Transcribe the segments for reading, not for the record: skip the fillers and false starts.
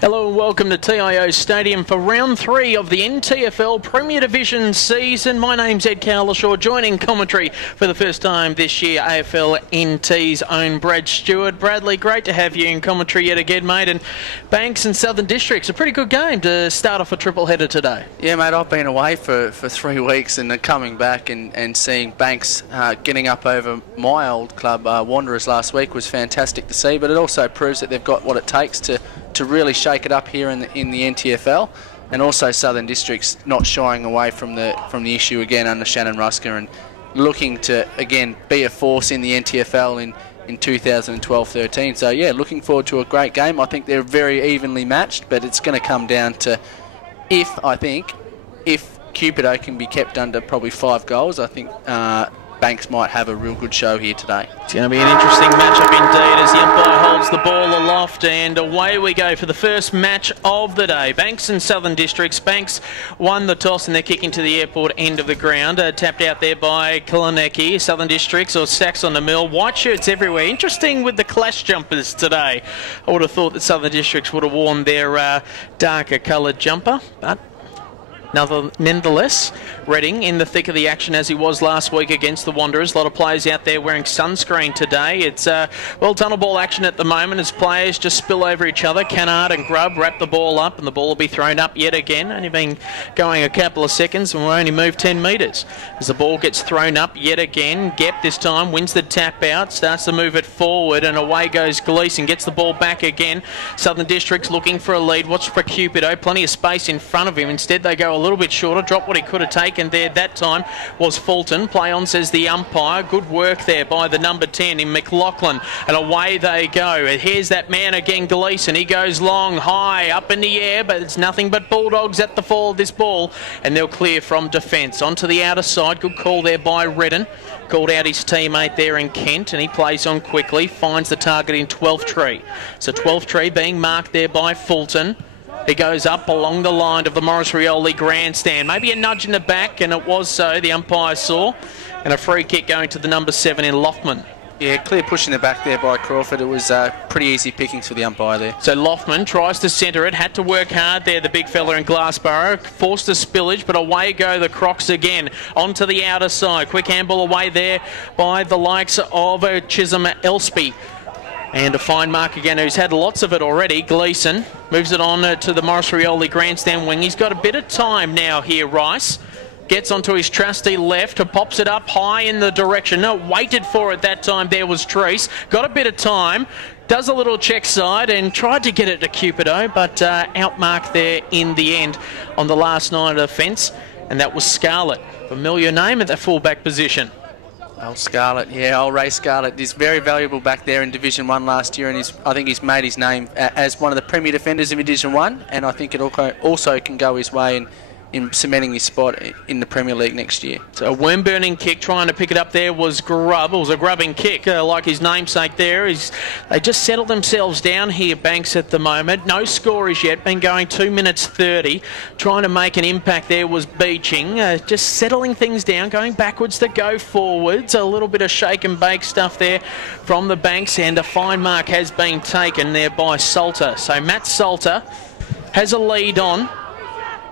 Hello and welcome to TIO Stadium for round 3 of the NTFL Premier Division season. My name's Ed Calishaw, joining commentary for the first time this year, AFLNT's own Brad Stewart. Bradley, great to have you in commentary yet again, mate. And Banks and Southern Districts, a pretty good game to start off a triple header today. Yeah, mate, I've been away for 3 weeks and coming back and seeing Banks getting up over my old club, Wanderers, last week was fantastic to see, but it also proves that they've got what it takes to really shake it up here in the NTFL, and also Southern Districts not shying away from the issue again under Shannon Rusker and looking to again be a force in the NTFL in 2012-13. So yeah, looking forward to a great game. I think they're very evenly matched, but it's going to come down to if Cupido can be kept under probably 5 goals. I think Banks might have a real good show here today. It's going to be an interesting matchup indeed as the umpire holds the ball aloft, and away we go for the first match of the day. Banks and Southern Districts. Banks won the toss and they're kicking to the airport end of the ground. Tapped out there by Calishaw. Southern Districts, or Sacks on the mill. White shirts everywhere. Interesting with the clash jumpers today. I would have thought that Southern Districts would have worn their darker coloured jumper, but nonetheless, Reading in the thick of the action as he was last week against the Wanderers. A lot of players out there wearing sunscreen today. It's well, tunnel ball action at the moment as players just spill over each other. Canard and Grubb wrap the ball up and the ball will be thrown up yet again. Only been going a couple of seconds and we'll only move 10 metres. As the ball gets thrown up yet again, Gep this time wins the tap out, starts to move it forward, and away goes Gleeson, gets the ball back again. Southern Districts looking for a lead. Watch for Cupido, plenty of space in front of him. Instead they go a little bit shorter, drop what he could have taken there that time was Fulton. Play on, says the umpire. Good work there by the number 10 in McLaughlin, and away they go. And here's that man again, Gleeson. He goes long, high, up in the air, but it's nothing but Bulldogs at the fall of this ball, and they'll clear from defence. Onto the outer side, good call there by Redden. Called out his teammate there in Kent, and he plays on quickly, finds the target in 12th tree. So 12th tree being marked there by Fulton. He goes up along the line of the Morris Rioli grandstand. Maybe a nudge in the back, and it was so, the umpire saw. And a free kick going to the number 7 in Loftman. Yeah, clear push in the back there by Crawford. It was pretty easy pickings for the umpire there. So Loftman tries to centre it, had to work hard there, the big fella in Glassborough. Forced a spillage, but away go the Crocs again. Onto the outer side. Quick handball away there by the likes of Chisholm Elspie. And a fine mark again, who's had lots of it already. Gleeson moves it on to the Morris Rioli grandstand wing. He's got a bit of time now here, Rice. Gets onto his trusty left, pops it up high in the direction. No, waited for it that time. There was Treese. Got a bit of time. Does a little check side and tried to get it to Cupido, but outmarked there in the end on the last night of the fence. And that was Scarlett. Familiar name at the fullback position. Old Scarlett, yeah, old Ray Scarlett. He's very valuable back there in Division 1 last year, and I think he's made his name as one of the premier defenders in Division 1, and I think it also can go his way in cementing his spot in the Premier League next year. So a worm-burning kick, trying to pick it up there was Grubb. It was a grubbing kick, like his namesake there. They just settled themselves down here, Banks, at the moment. No score as yet, been going 2 minutes 30. Trying to make an impact there was Beeching. Just settling things down, going backwards to go forwards. A little bit of shake and bake stuff there from the Banks, and a fine mark has been taken there by Salter. So Matt Salter has a lead on.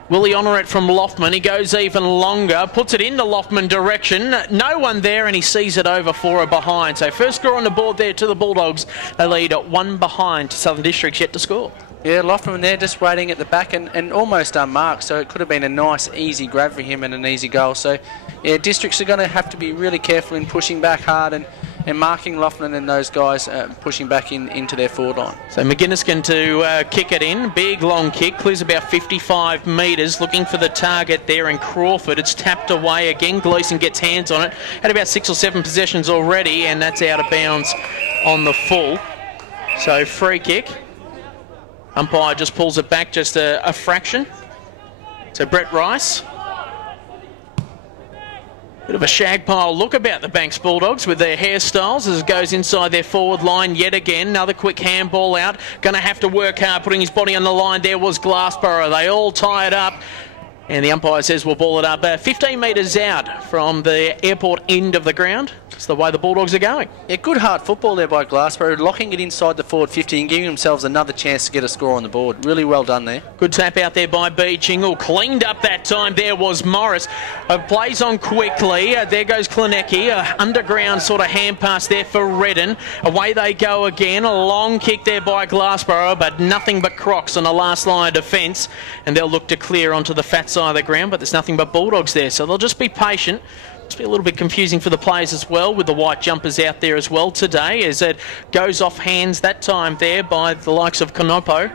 Will he honour it from Loftman? He goes even longer, puts it in the Loftman direction. No one there, and he sees it over for a behind. So first score on the board there to the Bulldogs. They lead at 1 behind to Southern Districts yet to score. Yeah, Loftman there just waiting at the back and almost unmarked, so it could have been a nice, easy grab for him and an easy goal. So, yeah, Districts are going to have to be really careful in pushing back hard and marking Loftman and those guys pushing back into their forward line. So McGuinness can to kick it in. Big, long kick. Clears about 55 metres. Looking for the target there in Crawford. It's tapped away again. Gleeson gets hands on it. Had about 6 or 7 possessions already, and that's out of bounds on the full. So free kick. Umpire just pulls it back just a fraction. So Brett Rice. Bit of a shag pile look about the Banks Bulldogs with their hairstyles as it goes inside their forward line yet again. Another quick handball out. Going to have to work hard, putting his body on the line. There was Glassborough. They all tie it up. And the umpire says we'll ball it up 15 metres out from the airport end of the ground. It's the way the Bulldogs are going. Yeah, good hard football there by Glassborough, locking it inside the forward 50 and giving themselves another chance to get a score on the board. Really well done there. Good tap out there by B. Chingle. Cleaned up that time. There was Morris. Plays on quickly. There goes Klinecki. Underground sort of hand pass there for Redden. Away they go again. A long kick there by Glassborough, but nothing but Crocs on the last line of defence. And they'll look to clear onto the fat side of the ground, but there's nothing but Bulldogs there. So they'll just be patient. It's be a little bit confusing for the players as well, with the white jumpers out there as well today, as it goes off hands that time there by the likes of Konopo.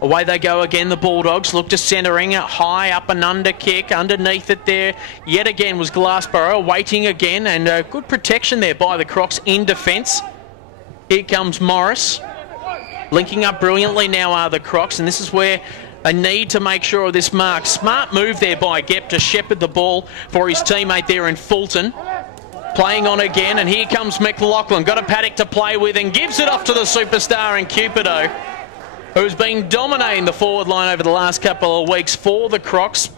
Away they go again, the Bulldogs look to centering it high up and under kick. Underneath it there yet again was Glassborough, waiting again, and good protection there by the Crocs in defence. Here comes Morris, linking up brilliantly now are the Crocs, and this is where they need to make sure of this mark. Smart move there by Gep to shepherd the ball for his teammate there in Fulton. Playing on again, and here comes McLaughlin. Got a paddock to play with and gives it off to the superstar in Cupido, who's been dominating the forward line over the last couple of weeks for the Crocs.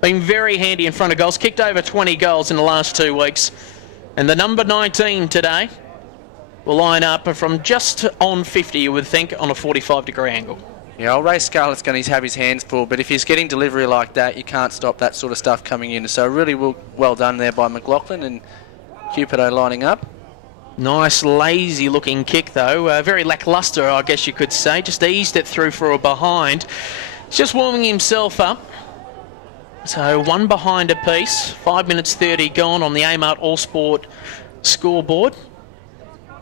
Been very handy in front of goals. Kicked over 20 goals in the last 2 weeks. And the number 19 today will line up from just on 50, you would think, on a 45-degree angle. Yeah, Ray Scarlett's going to have his hands full, but if he's getting delivery like that, you can't stop that sort of stuff coming in. So really well done there by McLaughlin, and Cupido lining up. Nice, lazy-looking kick, though. Very lacklustre, I guess you could say. Just eased it through for a behind. He's just warming himself up. So 1 behind apiece. 5 minutes 30 gone on the Amart All Sport scoreboard.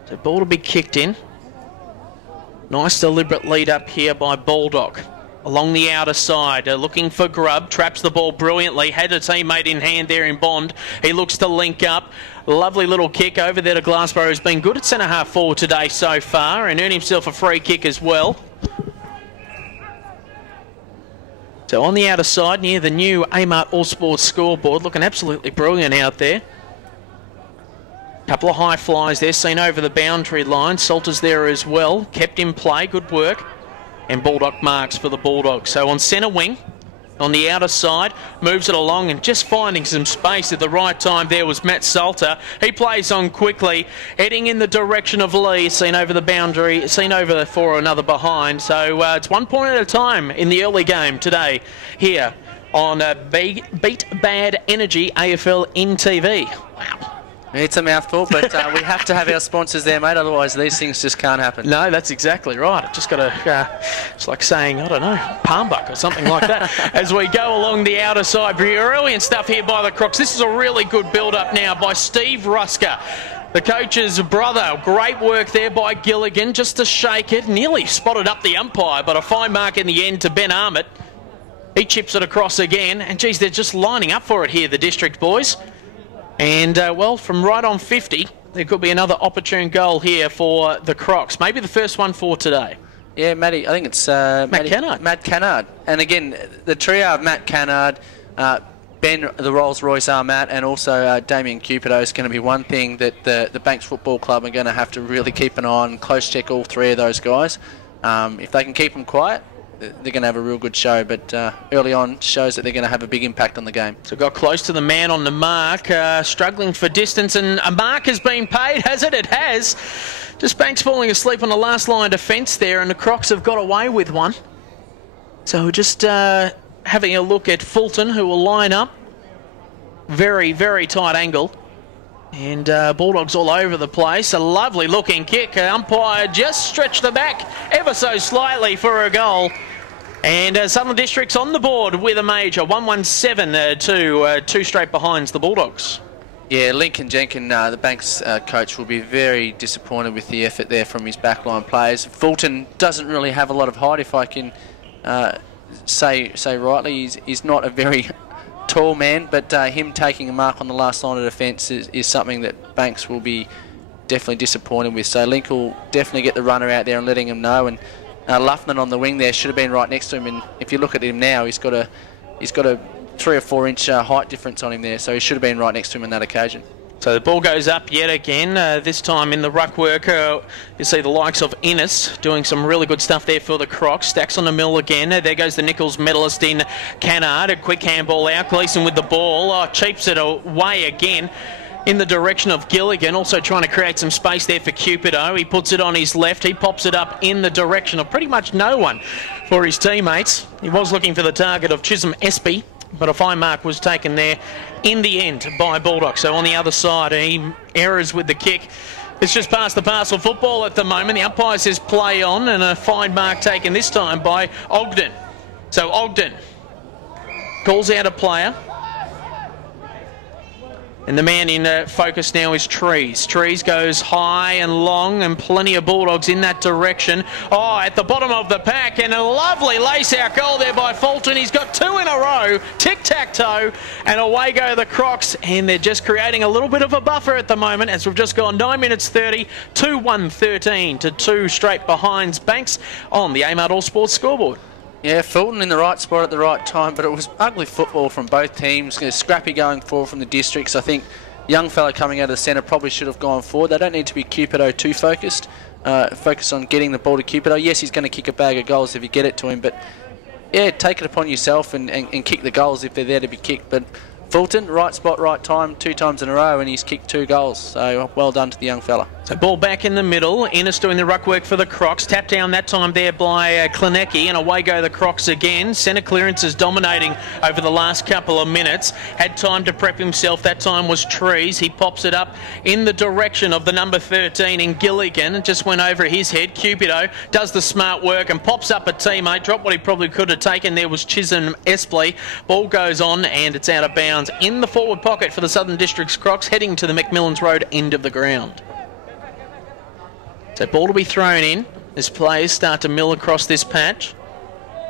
So ball to be kicked in. Nice deliberate lead up here by Baldock. Along the outer side, looking for Grubb, traps the ball brilliantly, had a teammate in hand there in Bond. He looks to link up. Lovely little kick over there to Glassborough, who's been good at centre half forward today so far, and earned himself a free kick as well. So on the outer side, near the new Amart All Sports scoreboard, looking absolutely brilliant out there. Couple of high flies there, seen over the boundary line. Salters there as well, kept in play, good work. And Baldock marks for the Bulldogs. So on centre wing, on the outer side, moves it along and just finding some space at the right time there was Matt Salter. He plays on quickly, heading in the direction of Lee, seen over the boundary, seen over for another behind. So it's 1 point at a time in the early game today here on Beat Bad Energy AFLNTv. Wow. It's a mouthful, but we have to have our sponsors there, mate, otherwise these things just can't happen. No, that's exactly right. I've just got to, it's like saying, I don't know, palmbuck or something like that. As we go along the outer side, brilliant stuff here by the Crocs. This is a really good build-up now by Steve Rusker, the coach's brother. Great work there by Gilligan, just to shake it. Nearly spotted up the umpire, but a fine mark in the end to Ben Armit. He chips it across again, and geez, they're just lining up for it here, the District boys. And, well, from right on 50, there could be another opportune goal here for the Crocs. Maybe the first one for today. Yeah, Matty, I think it's Matt Cannard. Matt Cannard. And again, the trio of Matt Cannard, Ben the Rolls-Royce Armat, and also Damien Cupido is going to be one thing that the Banks Football Club are going to have to really keep an eye on, close check all three of those guys. If they can keep them quiet, they're going to have a real good show, but early on shows that they're going to have a big impact on the game. So got close to the man on the mark, struggling for distance, and a mark has been paid, has it? It has. Just Banks falling asleep on the last line of defence there, and the Crocs have got away with one. So just having a look at Fulton, who will line up. Very, very tight angle. And Bulldogs all over the place. A lovely looking kick. Umpire just stretched the back ever so slightly for a goal. And Southern Districts on the board with a major. 1-1-7 to 2 straight behinds the Bulldogs. Yeah, Lincoln Jenkin, the Banks coach, will be very disappointed with the effort there from his backline players. Fulton doesn't really have a lot of height, if I can say rightly. He's not a very tall man, but him taking a mark on the last line of defence is something that Banks will be definitely disappointed with. So Link will definitely get the runner out there and letting him know. And Luffman on the wing there should have been right next to him. And if you look at him now, he's got a 3 or 4 inch height difference on him there. So he should have been right next to him on that occasion. So the ball goes up yet again, this time in the ruck work. You see the likes of Innes doing some really good stuff there for the Crocs. Stacks on the mill again. There goes the Nichols medalist in Cannard. A quick handball out. Gleeson with the ball. Cheaps it away again. in the direction of Gilligan, also trying to create some space there for Cupido. He puts it on his left. He pops it up in the direction of pretty much no one for his teammates. He was looking for the target of Chisholm Espy, but a fine mark was taken there in the end by Bulldog. So on the other side, he errors with the kick. It's just past the parcel football at the moment. The umpire says play on, and a fine mark taken this time by Ogden. So Ogden calls out a player. And the man in focus now is Trees. Trees goes high and long, and plenty of Bulldogs in that direction. Oh, at the bottom of the pack, and a lovely lace-out goal there by Fulton. He's got two in a row, tic-tac-toe, and away go the Crocs, and they're just creating a little bit of a buffer at the moment as we've just gone 9 minutes 30, 2-1-13 to 2 straight behinds Banks on the Amart All Sports scoreboard. Yeah, Fulton in the right spot at the right time, but it was ugly football from both teams. Scrappy going forward from the Districts. I think young fella coming out of the centre probably should have gone forward. They don't need to be Cupido too focused. Focus on getting the ball to Cupido. Yes, he's going to kick a bag of goals if you get it to him, but yeah, take it upon yourself and kick the goals if they're there to be kicked. But Fulton, right spot, right time, 2 times in a row, and he's kicked 2 goals. So well done to the young fella. So ball back in the middle. Innes doing the ruck work for the Crocs. Tap down that time there by Klinecki, and away go the Crocs again. Centre clearance is dominating over the last couple of minutes. Had time to prep himself. That time was Trees. He pops it up in the direction of the number 13 in Gilligan. It just went over his head. Cupido does the smart work and pops up a teammate. Dropped what he probably could have taken. There was Chisholm Espy. Ball goes on, and it's out of bounds in the forward pocket for the Southern Districts Crocs, heading to the McMillans Road end of the ground. So ball to be thrown in as players start to mill across this patch.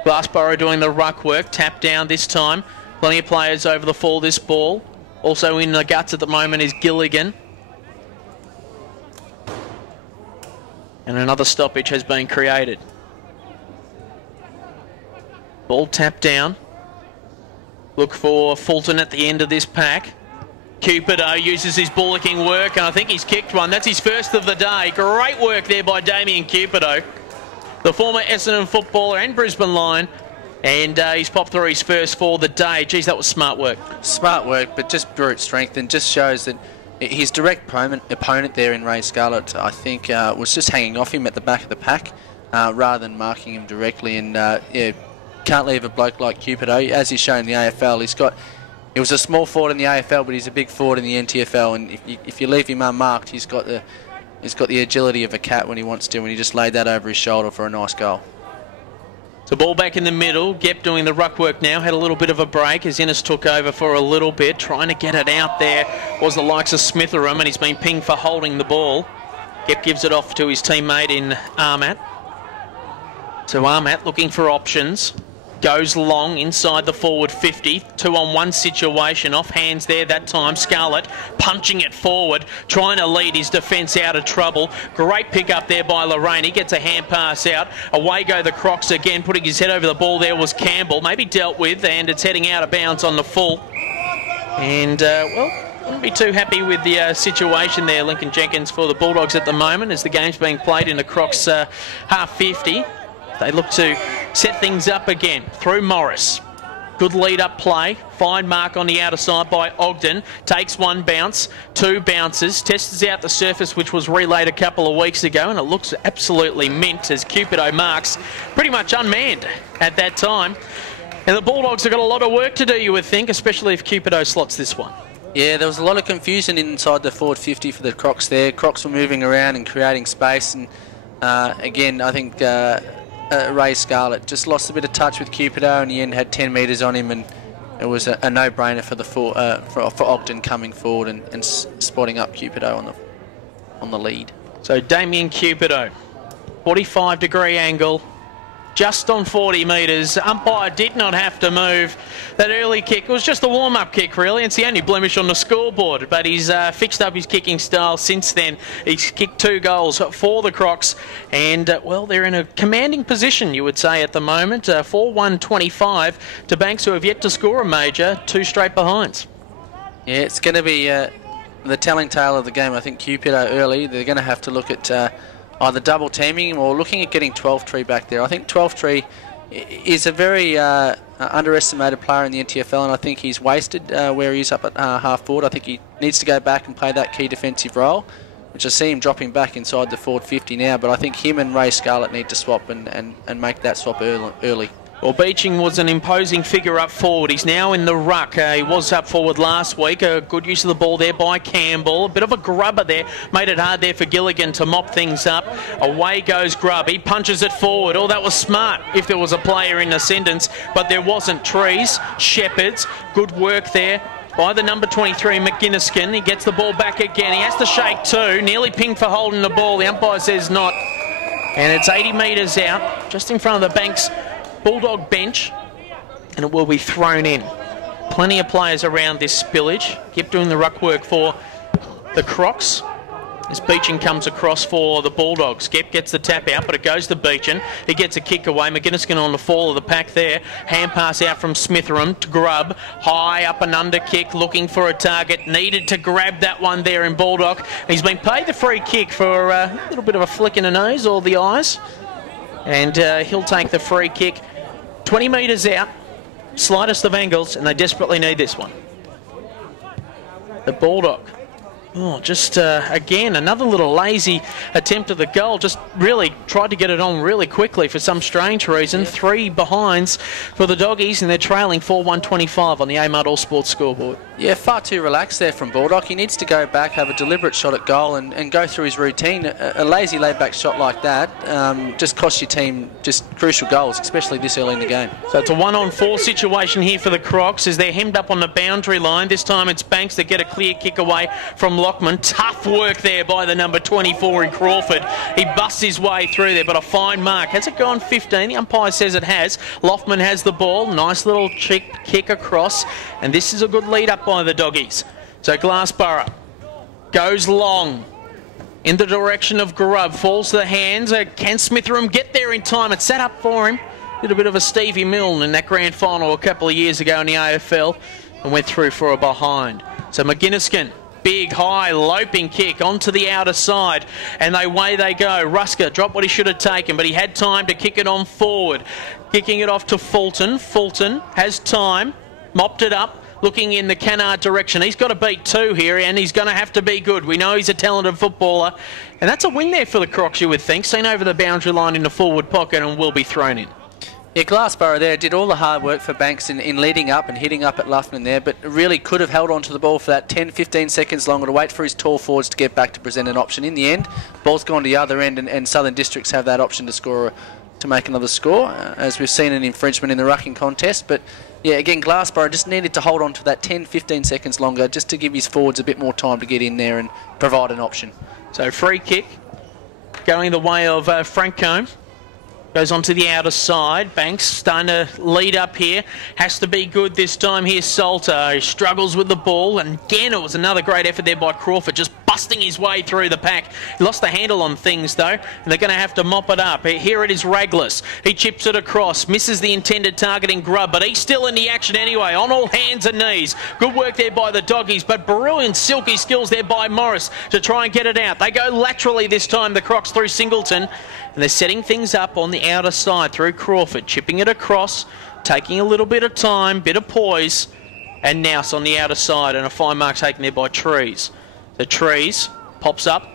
Glassborough doing the ruck work, tap down this time. Plenty of players over the fall this ball. Also in the guts at the moment is Gilligan. And another stoppage has been created. Ball tapped down. Look for Fulton at the end of this pack. Cupido uses his bullocking work, and I think he's kicked one. That's his first of the day. Great work there by Damien Cupido, the former Essendon footballer and Brisbane Lion, and he's popped through his first for the day. Geez, that was smart work. Smart work, but just brute strength, and just shows that his direct opponent there in Ray Scarlett, I think, was just hanging off him at the back of the pack rather than marking him directly. And yeah, can't leave a bloke like Cupido, as he's shown in the AFL. He was a small forward in the AFL, but he's a big forward in the NTFL. And if you leave him unmarked, he's got the agility of a cat when he wants to, and he just laid that over his shoulder for a nice goal. So ball back in the middle. Gep doing the ruck work now. Had a little bit of a break as Innes took over for a little bit. Trying to get it out there was the likes of Smitheram, and he's been pinged for holding the ball. Gep gives it off to his teammate in Armat. So Armat looking for options. Goes long inside the forward 50. 2-on-1 situation. Off hands there that time. Scarlett punching it forward. Trying to lead his defence out of trouble. Great pick up there by Lorraine. He gets a hand pass out. Away go the Crocs again. Putting his head over the ball there was Campbell. Maybe dealt with, and it's heading out of bounds on the full. And, well, wouldn't be too happy with the situation there, Lincoln Jenkins, for the Bulldogs at the moment as the game's being played in the Crocs half 50. They look to set things up again through Morris. Good lead-up play. Fine mark on the outer side by Ogden. Takes one bounce, 2 bounces. Tests out the surface, which was relayed a couple of weeks ago, and it looks absolutely mint as Cupido marks pretty much unmanned at that time. And the Bulldogs have got a lot of work to do, you would think, especially if Cupido slots this one. Yeah, there was a lot of confusion inside the forward 50 for the Crocs there. Crocs were moving around and creating space, and again, I think Ray Scarlett just lost a bit of touch with Cupido, and in the end had 10 metres on him, and it was a no-brainer for Ogden coming forward and spotting up Cupido on the lead. So Damien Cupido, 45-degree angle, just on 40 metres. Umpire did not have to move. That early kick was just a warm-up kick, really. It's the only blemish on the scoreboard, but he's fixed up his kicking style since then. He's kicked 2 goals for the Crocs, and, well, they're in a commanding position, you would say, at the moment. 4-1-25 to Banks, who have yet to score a major, 2 straight behinds. Yeah, it's going to be the telling tale of the game. I think Cupido early, they're going to have to look at either double teaming him or looking at getting 12-3 back there. I think 12-3 is a very underestimated player in the NTFL, and I think he's wasted where he's up at half forward. I think he needs to go back and play that key defensive role, which I see him dropping back inside the forward 50 now, but I think him and Ray Scarlett need to swap and make that swap early. Well, Beeching was an imposing figure up forward. He's now in the ruck. He was up forward last week. A good use of the ball there by Campbell. A bit of a grubber there. Made it hard there for Gilligan to mop things up. Away goes Grubb. He punches it forward. Oh, that was smart if there was a player in ascendance, but there wasn't. Trees, Shepherds. Good work there by the number 23, McGinniskin. He gets the ball back again. He has to shake too. Nearly pinged for holding the ball. The umpire says not. And it's 80 metres out, just in front of the Banks Bulldog bench, and it will be thrown in. Plenty of players around this spillage. Keep doing the ruck work for the Crocs as Beeching comes across for the Bulldogs. Gep gets the tap out, but it goes to Beeching. He gets a kick away. McGinniskin on the fall of the pack there. Hand pass out from Smitheram to Grubb. High up and under kick, looking for a target. Needed to grab that one there in Bulldog. He's been paid the free kick for a little bit of a flick in the nose or the eyes. And he'll take the free kick. 20 metres out, slightest of angles, and they desperately need this one. The Bulldog. Oh, just again, another little lazy attempt at the goal. Just really tried to get it on really quickly for some strange reason. 3 behinds for the Doggies, and they're trailing 4-1-25 on the Amart All Sports scoreboard. Yeah, far too relaxed there from Bulldog. He needs to go back, have a deliberate shot at goal and go through his routine. A lazy laid-back shot like that just costs your team just crucial goals, especially this early in the game. So it's a 1-on-4 situation here for the Crocs as they're hemmed up on the boundary line. This time it's Banks that get a clear kick away from Lockman. Tough work there by the number 24 in Crawford. He busts his way through there, but a fine mark. Has it gone 15? The umpire says it has. Loftman has the ball. Nice little kick across, and this is a good lead up by the Doggies. So Glassborough goes long in the direction of Grubb. Falls to the hands. Can Smitheram get there in time? It's set up for him. Did a bit of a Stevie Milne in that grand final a couple of years ago in the AFL and went through for a behind. So McGinniskin, big, high, loping kick onto the outer side, and away they go. Rusker dropped what he should have taken, but he had time to kick it on forward. Kicking it off to Fulton. Fulton has time, mopped it up, looking in the Canard direction. He's got to beat 2 here, and he's going to have to be good. We know he's a talented footballer, and that's a win there for the Crocs, you would think. Seen over the boundary line in the forward pocket and will be thrown in. Yeah, Glassborough there did all the hard work for Banks in leading up and hitting up at Luffman there, but really could have held on to the ball for that 10-15 seconds longer to wait for his tall forwards to get back to present an option. In the end, ball's gone to the other end, and Southern Districts have that option to score, to make another score, as we've seen an infringement in the rucking contest. But yeah, again, Glassborough just needed to hold on to that 10-15 seconds longer just to give his forwards a bit more time to get in there and provide an option. So free kick going the way of Frank Combe. Goes on to the outer side. Banks starting to lead up here. Has to be good this time here. Salter, he struggles with the ball. And again, it was another great effort there by Crawford, just busting his way through the pack. He lost the handle on things, though, and they're going to have to mop it up. Here it is, Raglas. He chips it across. Misses the intended target in Grubb, but he's still in the action anyway, on all hands and knees. Good work there by the Doggies, but brilliant silky skills there by Morris to try and get it out. They go laterally this time, the Crocs, through Singleton. And they're setting things up on the outer side through Crawford, chipping it across, taking a little bit of time, bit of poise, and Nouse on the outer side, and a fine mark taken there by Trees. The Trees pops up,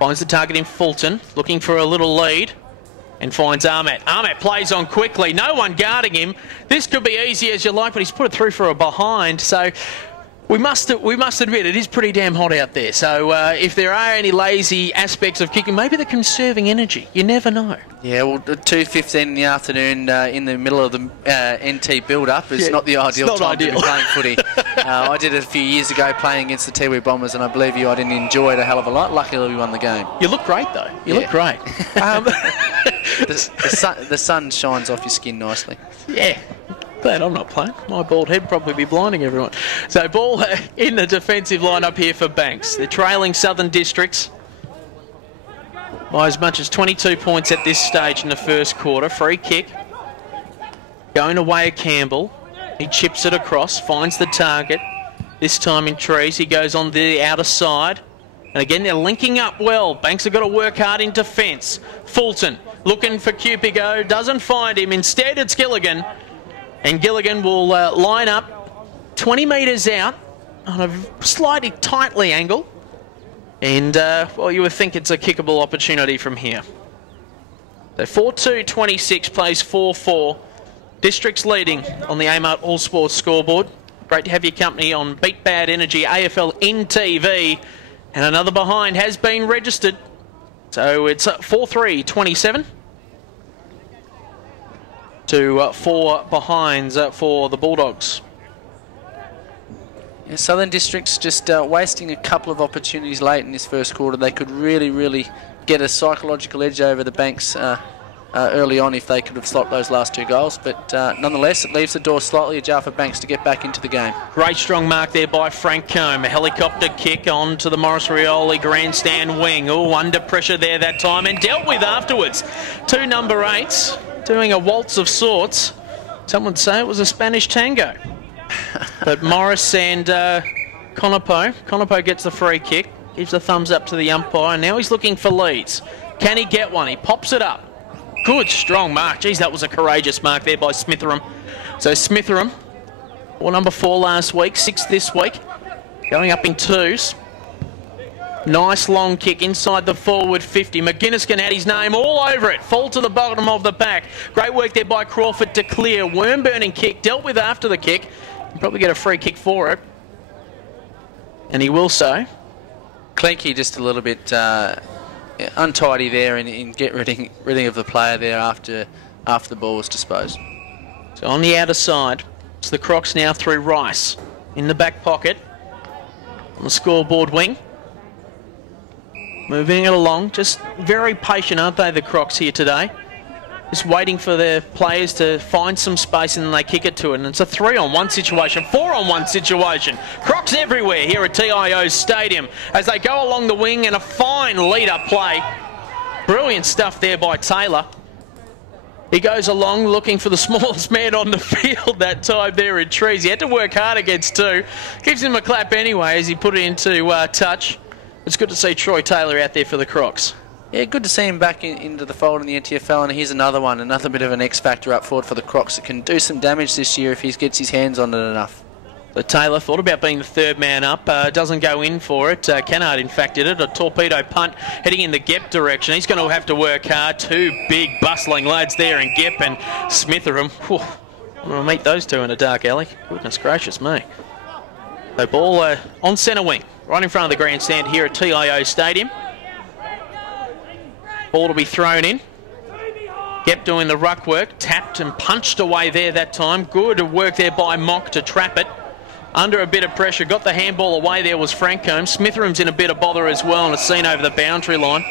finds the target in Fulton, looking for a little lead, and finds Ahmet. Ahmet plays on quickly, no one guarding him. This could be easy as you like, but he's put it through for a behind, so we must admit it is pretty damn hot out there. So if there are any lazy aspects of kicking, maybe they're conserving energy. You never know. Yeah, well, 2:15 in the afternoon in the middle of the NT build-up is not the ideal time to be playing footy. I did it a few years ago playing against the Tiwi Bombers, and I believe you, I didn't enjoy it a hell of a lot. Luckily, we won the game. You look great, though. You look great. The sun shines off your skin nicely. Yeah. Glad I'm not playing. My bald head probably be blinding everyone. So ball in the defensive line up here for Banks. They're trailing Southern Districts by as much as 22 points at this stage in the first quarter. Free kick going away at Campbell. He chips it across, finds the target. This time in Trees, he goes on the outer side. And again, they're linking up well. Banks have got to work hard in defence. Fulton looking for Cupigo, doesn't find him. Instead, it's Gilligan. And Gilligan will line up 20 metres out on a slightly tightly angle. And, well, you would think it's a kickable opportunity from here. So 4-2-26 plays 4-4. Districts leading on the Amart All Sports scoreboard. Great to have your company on Beat Bad Energy, AFLNTv. And another behind has been registered. So it's 4-3-27 to 4 behinds for the Bulldogs. Yeah, Southern Districts just wasting a couple of opportunities late in this first quarter. They could really get a psychological edge over the Banks early on if they could have stopped those last 2 goals. But nonetheless, it leaves the door slightly ajar for Banks to get back into the game. Great strong mark there by Frank Combe. A helicopter kick on to the Morris Rioli grandstand wing. Oh, under pressure there that time and dealt with afterwards. 2 number 8s doing a waltz of sorts. Some would say it was a Spanish tango. But Morris and Conopo gets the free kick. Gives the thumbs up to the umpire. Now he's looking for leads. Can he get one? He pops it up. Good, strong mark. Geez, that was a courageous mark there by Smitheram. So Smitheram, or number 4 last week, 6 this week, going up in 2s. Nice long kick inside the forward 50. McGuinness can add his name all over it. Fall to the bottom of the pack. Great work there by Crawford to clear. Worm-burning kick, dealt with after the kick. He'll probably get a free kick for it. And he will so. Clinky just a little bit untidy there in get rid of the player there after the ball was disposed. So on the outer side, it's the Crocs now through Rice. In the back pocket, on the scoreboard wing. Moving it along, just very patient, aren't they, the Crocs here today? Just waiting for their players to find some space and then they kick it to it. And it's a 3-on-1 situation, 4-on-1 situation. Crocs everywhere here at TIO Stadium as they go along the wing and a fine lead-up play. Brilliant stuff there by Taylor. He goes along looking for the smallest man on the field that time there in Trees. He had to work hard against 2. Gives him a clap anyway as he put it into touch. It's good to see Troy Taylor out there for the Crocs. Yeah, good to see him back into the fold in the NTFL, and here's another one, another bit of an X-factor up forward for the Crocs that can do some damage this year if he gets his hands on it enough. But Taylor thought about being the 3rd man up, doesn't go in for it. Kennard, in fact, did it. A torpedo punt heading in the Gep direction. He's going to have to work hard. 2 big bustling lads there in Gep and Smitheram. I'm going to meet those 2 in a dark alley. Goodness gracious me. So ball on centre wing, right in front of the grandstand here at TIO Stadium. Ball to be thrown in. Gep doing the ruck work. Tapped and punched away there that time. Good work there by Mock to trap it. Under a bit of pressure. Got the handball away there was Frank Combe. Smitheram's in a bit of bother as well and it's seen over the boundary line.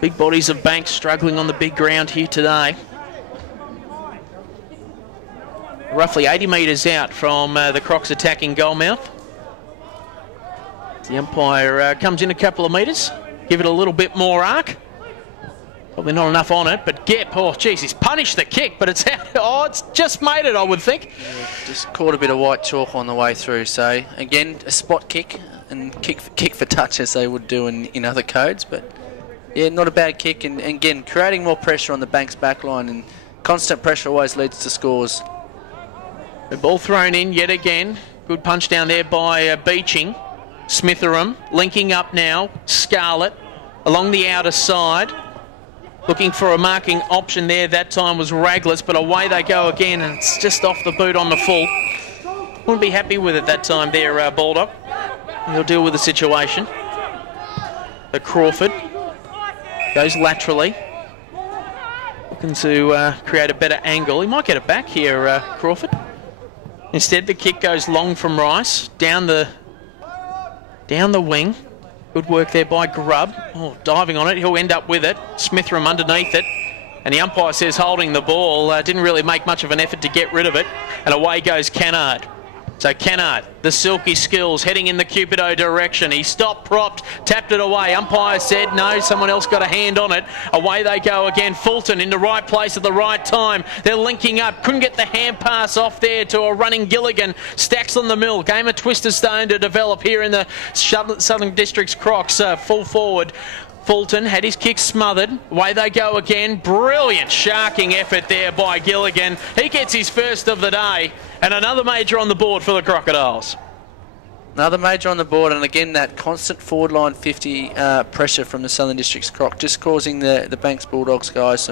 Big bodies of Banks struggling on the big ground here today. Roughly 80 metres out from the Crocs attacking goalmouth. The umpire comes in a couple of metres. Give it a little bit more arc. Probably not enough on it, but Gep, oh geez, he's punished the kick, but it's out. Oh, it's just made it, I would think. Yeah, just caught a bit of white chalk on the way through. So again, a spot kick and kick for touch as they would do in other codes, but yeah, not a bad kick. And again, creating more pressure on the Banks backline, and constant pressure always leads to scores. The ball thrown in yet again. Good punch down there by Beeching. Smitheram linking up now. Scarlett along the outer side. Looking for a marking option there. That time was Ragless, but away they go again, and it's just off the boot on the full. Wouldn't be happy with it that time there, Baldock. He'll deal with the situation. The Crawford goes laterally. Looking to create a better angle. He might get it back here, Crawford. Instead, the kick goes long from Rice. Down the wing. Good work there by Grubb. Oh, diving on it. He'll end up with it. Smitheram underneath it. And the umpire says holding the ball. Didn't really make much of an effort to get rid of it. And away goes Kennard. So Kennard, the silky skills, heading in the Cupido direction. He stopped, propped, tapped it away. Umpire said no, someone else got a hand on it. Away they go again. Fulton in the right place at the right time. They're linking up. Couldn't get the hand pass off there to a running Gilligan. Stacks on the mill. Game of twisters starting to develop here in the Southern Districts Crocs. Full forward. Fulton had his kick smothered. Away they go again. Brilliant sharking effort there by Gilligan. He gets his first of the day, and another major on the board for the Crocodiles. Another major on the board, and again that constant forward line 50 pressure from the Southern Districts Croc, just causing the Banks Bulldogs guys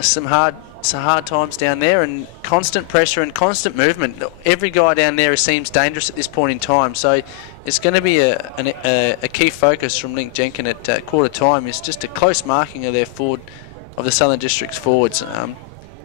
some hard times down there, and constant pressure and constant movement. Every guy down there seems dangerous at this point in time, so it's going to be a key focus from Link Jenkin at quarter time, is just a close marking of the Southern Districts forwards.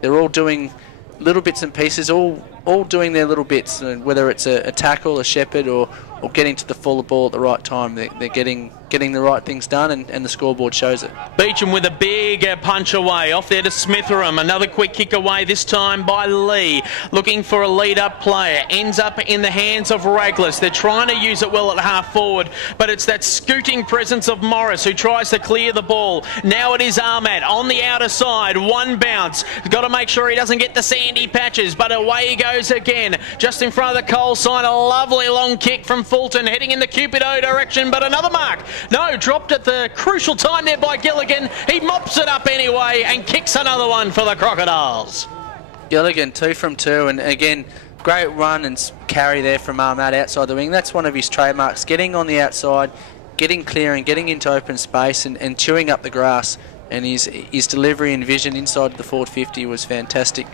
They're all doing little bits and pieces, all doing their little bits, whether it's a tackle, a shepherd, or getting to the full ball at the right time. They're getting the right things done, and the scoreboard shows it. Beecham with a big punch away. Off there to Smitheram. Another quick kick away, this time by Lee. Looking for a lead-up player. Ends up in the hands of Raglis. They're trying to use it well at half forward, but it's that scooting presence of Morris who tries to clear the ball. Now it is Ahmad on the outer side. One bounce. Got to make sure he doesn't get the sandy patches, but away he goes again. Just in front of the coal sign, a lovely long kick from Fulton, heading in the Cupido direction, but another mark. No, dropped at the crucial time there by Gilligan. He mops it up anyway and kicks another one for the Crocodiles. Gilligan 2 from 2, and again, great run and carry there from Ahmad outside the wing. That's one of his trademarks, getting on the outside, getting clear and getting into open space and chewing up the grass. And his delivery and vision inside the forward 50 was fantastic.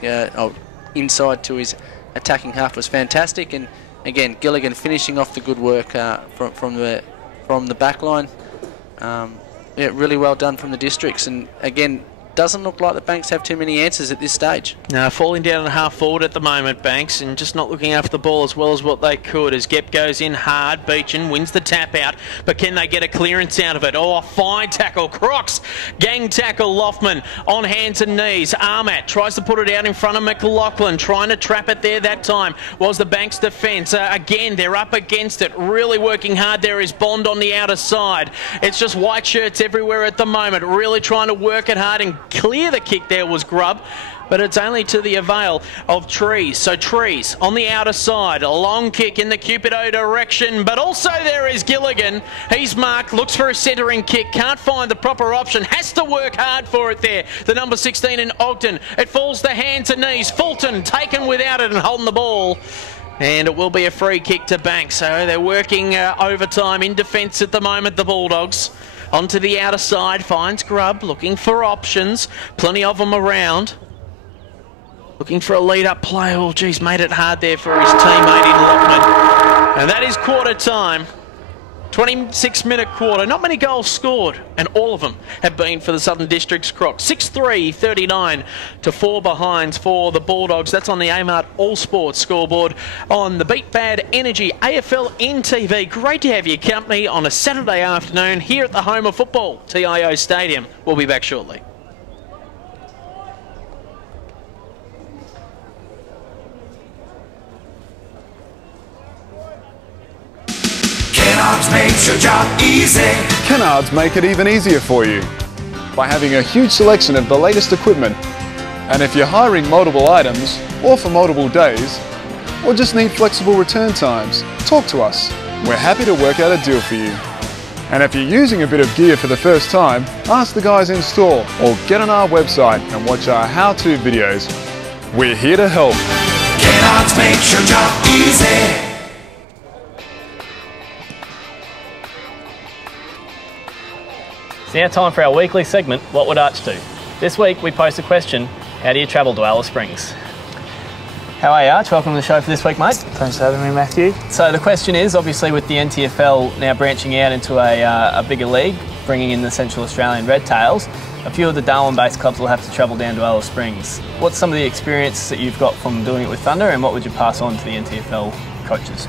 Inside to his attacking half was fantastic, and again Gilligan finishing off the good work from the back line. Yeah, really well done from the Districts, and again doesn't look like the Banks have too many answers at this stage. No, falling down at half forward at the moment, Banks, and just not looking after the ball as well as what they could. As Gep goes in hard, Beechin wins the tap out, but can they get a clearance out of it? Oh, a fine tackle. Crocs, gang tackle. Loftman on hands and knees. Armat tries to put it out in front of McLaughlin, trying to trap it there that time. Was the Banks defence. Again, they're up against it. Really working hard there is Bond on the outer side. It's just white shirts everywhere at the moment. Really trying to work it hard and clear the kick there was Grubb, but it's only to the avail of Trees. So Trees on the outer side, a long kick in the Cupido direction, but also there is Gilligan. He's marked, looks for a centering kick, can't find the proper option, has to work hard for it there. The number 16 in Ogden. It falls to hands and knees. Fulton taken without it and holding the ball. And it will be a free kick to Banks. So they're working overtime in defence at the moment, the Bulldogs. Onto the outer side, finds Grubb, looking for options. Plenty of them around. Looking for a lead-up play. Oh, geez, made it hard there for his teammate in Lockman. And that is quarter time. 26-minute quarter. Not many goals scored, and all of them have been for the Southern Districts Crocs. 6-3, 39 to 4 behinds for the Bulldogs. That's on the Amart All Sports scoreboard on the Beat Bad Energy AFLNTv. Great to have your company on a Saturday afternoon here at the home of football, TIO Stadium. We'll be back shortly. Kennards makes your job easy. Kennards make it even easier for you by having a huge selection of the latest equipment. And if you're hiring multiple items, or for multiple days, or just need flexible return times, talk to us. We're happy to work out a deal for you. And if you're using a bit of gear for the first time, ask the guys in store or get on our website and watch our how-to videos. We're here to help. Kennards makes your job easy. It's now time for our weekly segment, What Would Arch Do? This week we post a question, how do you travel to Alice Springs? How are you, Arch? Welcome to the show for this week, mate. Thanks for having me, Matthew. So the question is, obviously with the NTFL now branching out into a bigger league, bringing in the Central Australian Red Tails, a few of the Darwin-based clubs will have to travel down to Alice Springs. What's some of the experience that you've got from doing it with Thunder, and what would you pass on to the NTFL coaches?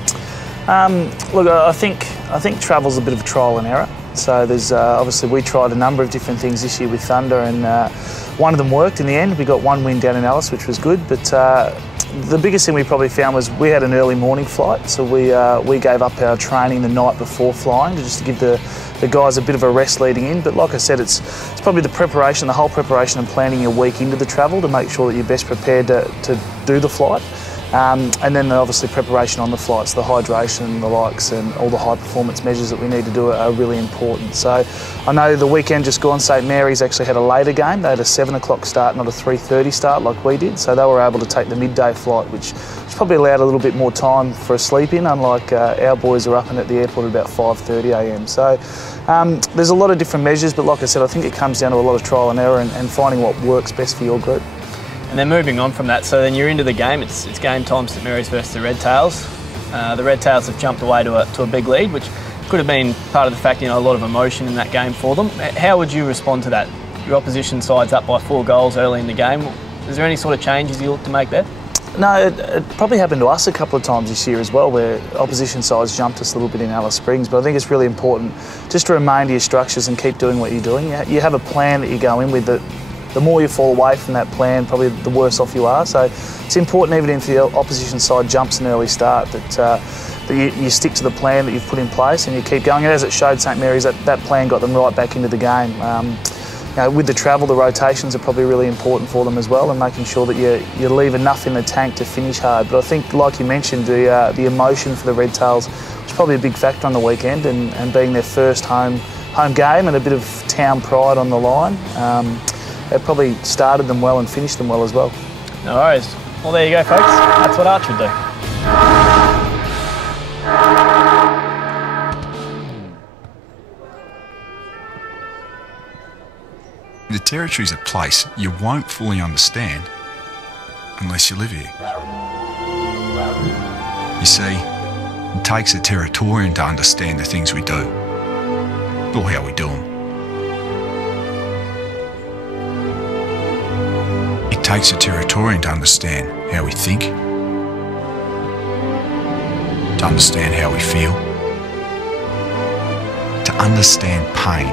Look, I think travel's a bit of a trial and error. So there's obviously we tried a number of different things this year with Thunder, and one of them worked in the end. We got one win down in Alice, which was good, but the biggest thing we probably found was we had an early morning flight, so we gave up our training the night before flying to give the guys a bit of a rest leading in. But like I said, it's probably the preparation, the whole preparation and planning a week into the travel to make sure that you're best prepared to do the flight. And then obviously preparation on the flights, the hydration and the likes, and all the high performance measures that we need to do are really important. So I know the weekend just gone, St Mary's actually had a later game. They had a 7 o'clock start, not a 3:30 start like we did. So they were able to take the midday flight, which probably allowed a little bit more time for a sleep in, unlike our boys are up and at the airport at about 5:30 a.m. So there's a lot of different measures, but like I said, I think it comes down to a lot of trial and error and finding what works best for your group. And then moving on from that, so then you're into the game. It's game time, St Mary's versus the Red Tails. The Red Tails have jumped away to a big lead, which could have been part of the fact, a lot of emotion in that game for them. How would you respond to that? Your opposition side's up by 4 goals early in the game. Is there any sort of changes you look to make there? No, it probably happened to us a couple of times this year as well, where opposition sides jumped us a little bit in Alice Springs. But I think it's really important just to remain to your structures and keep doing what you're doing. You have a plan that you go in with that. The more you fall away from that plan, probably the worse off you are. So it's important, even if the opposition side jumps an early start, that you stick to the plan that you've put in place and you keep going. And as it showed St Mary's, that plan got them right back into the game. With the travel, the rotations are probably really important for them as well, and making sure that you leave enough in the tank to finish hard. But I think, like you mentioned, the emotion for the Red Tails was probably a big factor on the weekend, and being their first home game and a bit of town pride on the line. It probably started them well and finished them well as well. No worries. Well, there you go, folks. That's what Arch would do. The Territory's a place you won't fully understand unless you live here. You see, it takes a Territorian to understand the things we do, or how we do them. It takes a Territorian to understand how we think, to understand how we feel, to understand pain,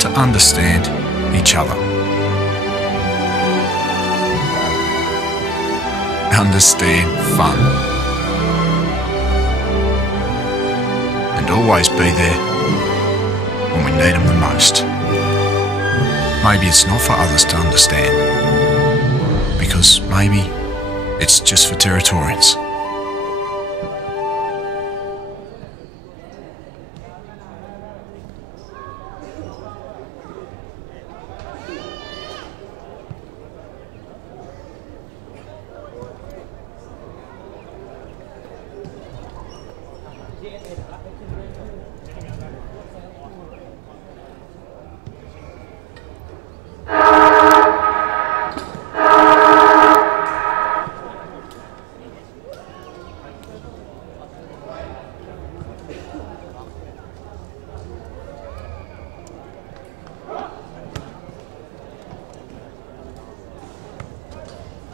to understand each other, understand fun, and always be there when we need them the most. Maybe it's not for others to understand, because maybe it's just for Territorians.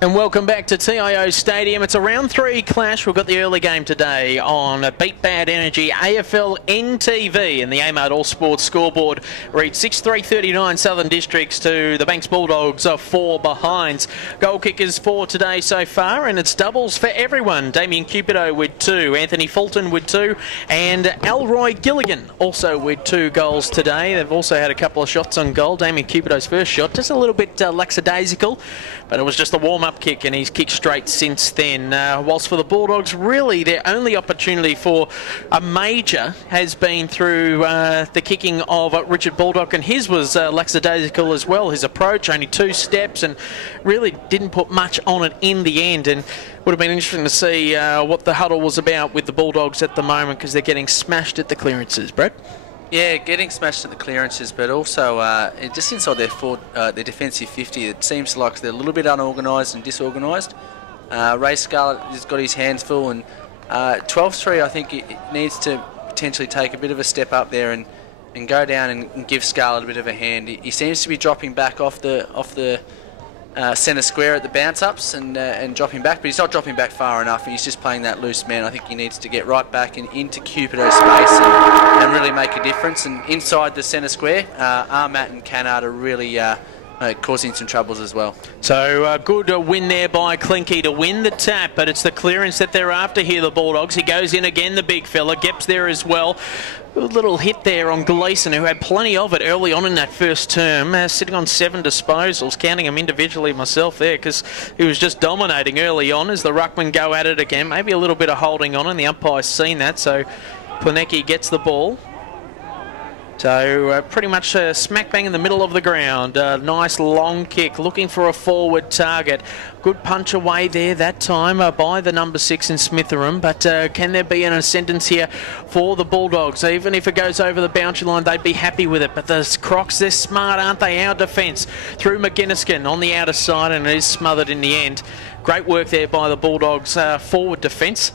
And welcome back to TIO Stadium. It's a round 3 clash. We've got the early game today on Beat Bad Energy AFLNTv, and the A-Mode All Sports scoreboard reads 6-3-39 Southern Districts to the Banks Bulldogs 4 behinds. Goal kickers for today so far, and it's doubles for everyone. Damien Cupido with 2, Anthony Fulton with 2, and Alroy Gilligan also with 2 goals today. They've also had a couple of shots on goal. Damien Cupido's first shot, just a little bit lackadaisical, but it was just a warm-up kick, and he's kicked straight since then. Whilst for the Bulldogs, really their only opportunity for a major has been through the kicking of Richard Baldock, and his was lackadaisical as well. His approach, only 2 steps, and really didn't put much on it in the end. And would have been interesting to see what the huddle was about with the Bulldogs at the moment, because they're getting smashed at the clearances. Brett? Yeah, getting smashed at the clearances, but also just inside their defensive 50, it seems like they're a little bit unorganised and disorganised. Ray Scarlett has got his hands full, and 12-3, I think it needs to potentially take a bit of a step up there and go down and give Scarlett a bit of a hand. He seems to be dropping back off the centre square at the bounce-ups and dropping back, but he's not dropping back far enough. He's just playing that loose man. I think he needs to get right back and into Cupido's space and really make a difference. And inside the centre square, Armat and Cannard are really causing some troubles as well. So good win there by Clinky to win the tap, but it's the clearance that they're after here, the Bulldogs. He goes in again, the big fella. Gep's there as well. Good little hit there on Gleeson, who had plenty of it early on in that first term, sitting on 7 disposals, counting them individually myself there, because he was just dominating early on as the ruckmen go at it again. Maybe a little bit of holding on, and the umpire's seen that, so Planecki gets the ball. So pretty much smack bang in the middle of the ground. Nice long kick, looking for a forward target. Good punch away there that time by the number 6 in Smitheram. But can there be an ascendance here for the Bulldogs? Even if it goes over the boundary line, they'd be happy with it. But the Crocs, they're smart, aren't they? Our defence through McGinniskin on the outer side, and it is smothered in the end. Great work there by the Bulldogs forward defence.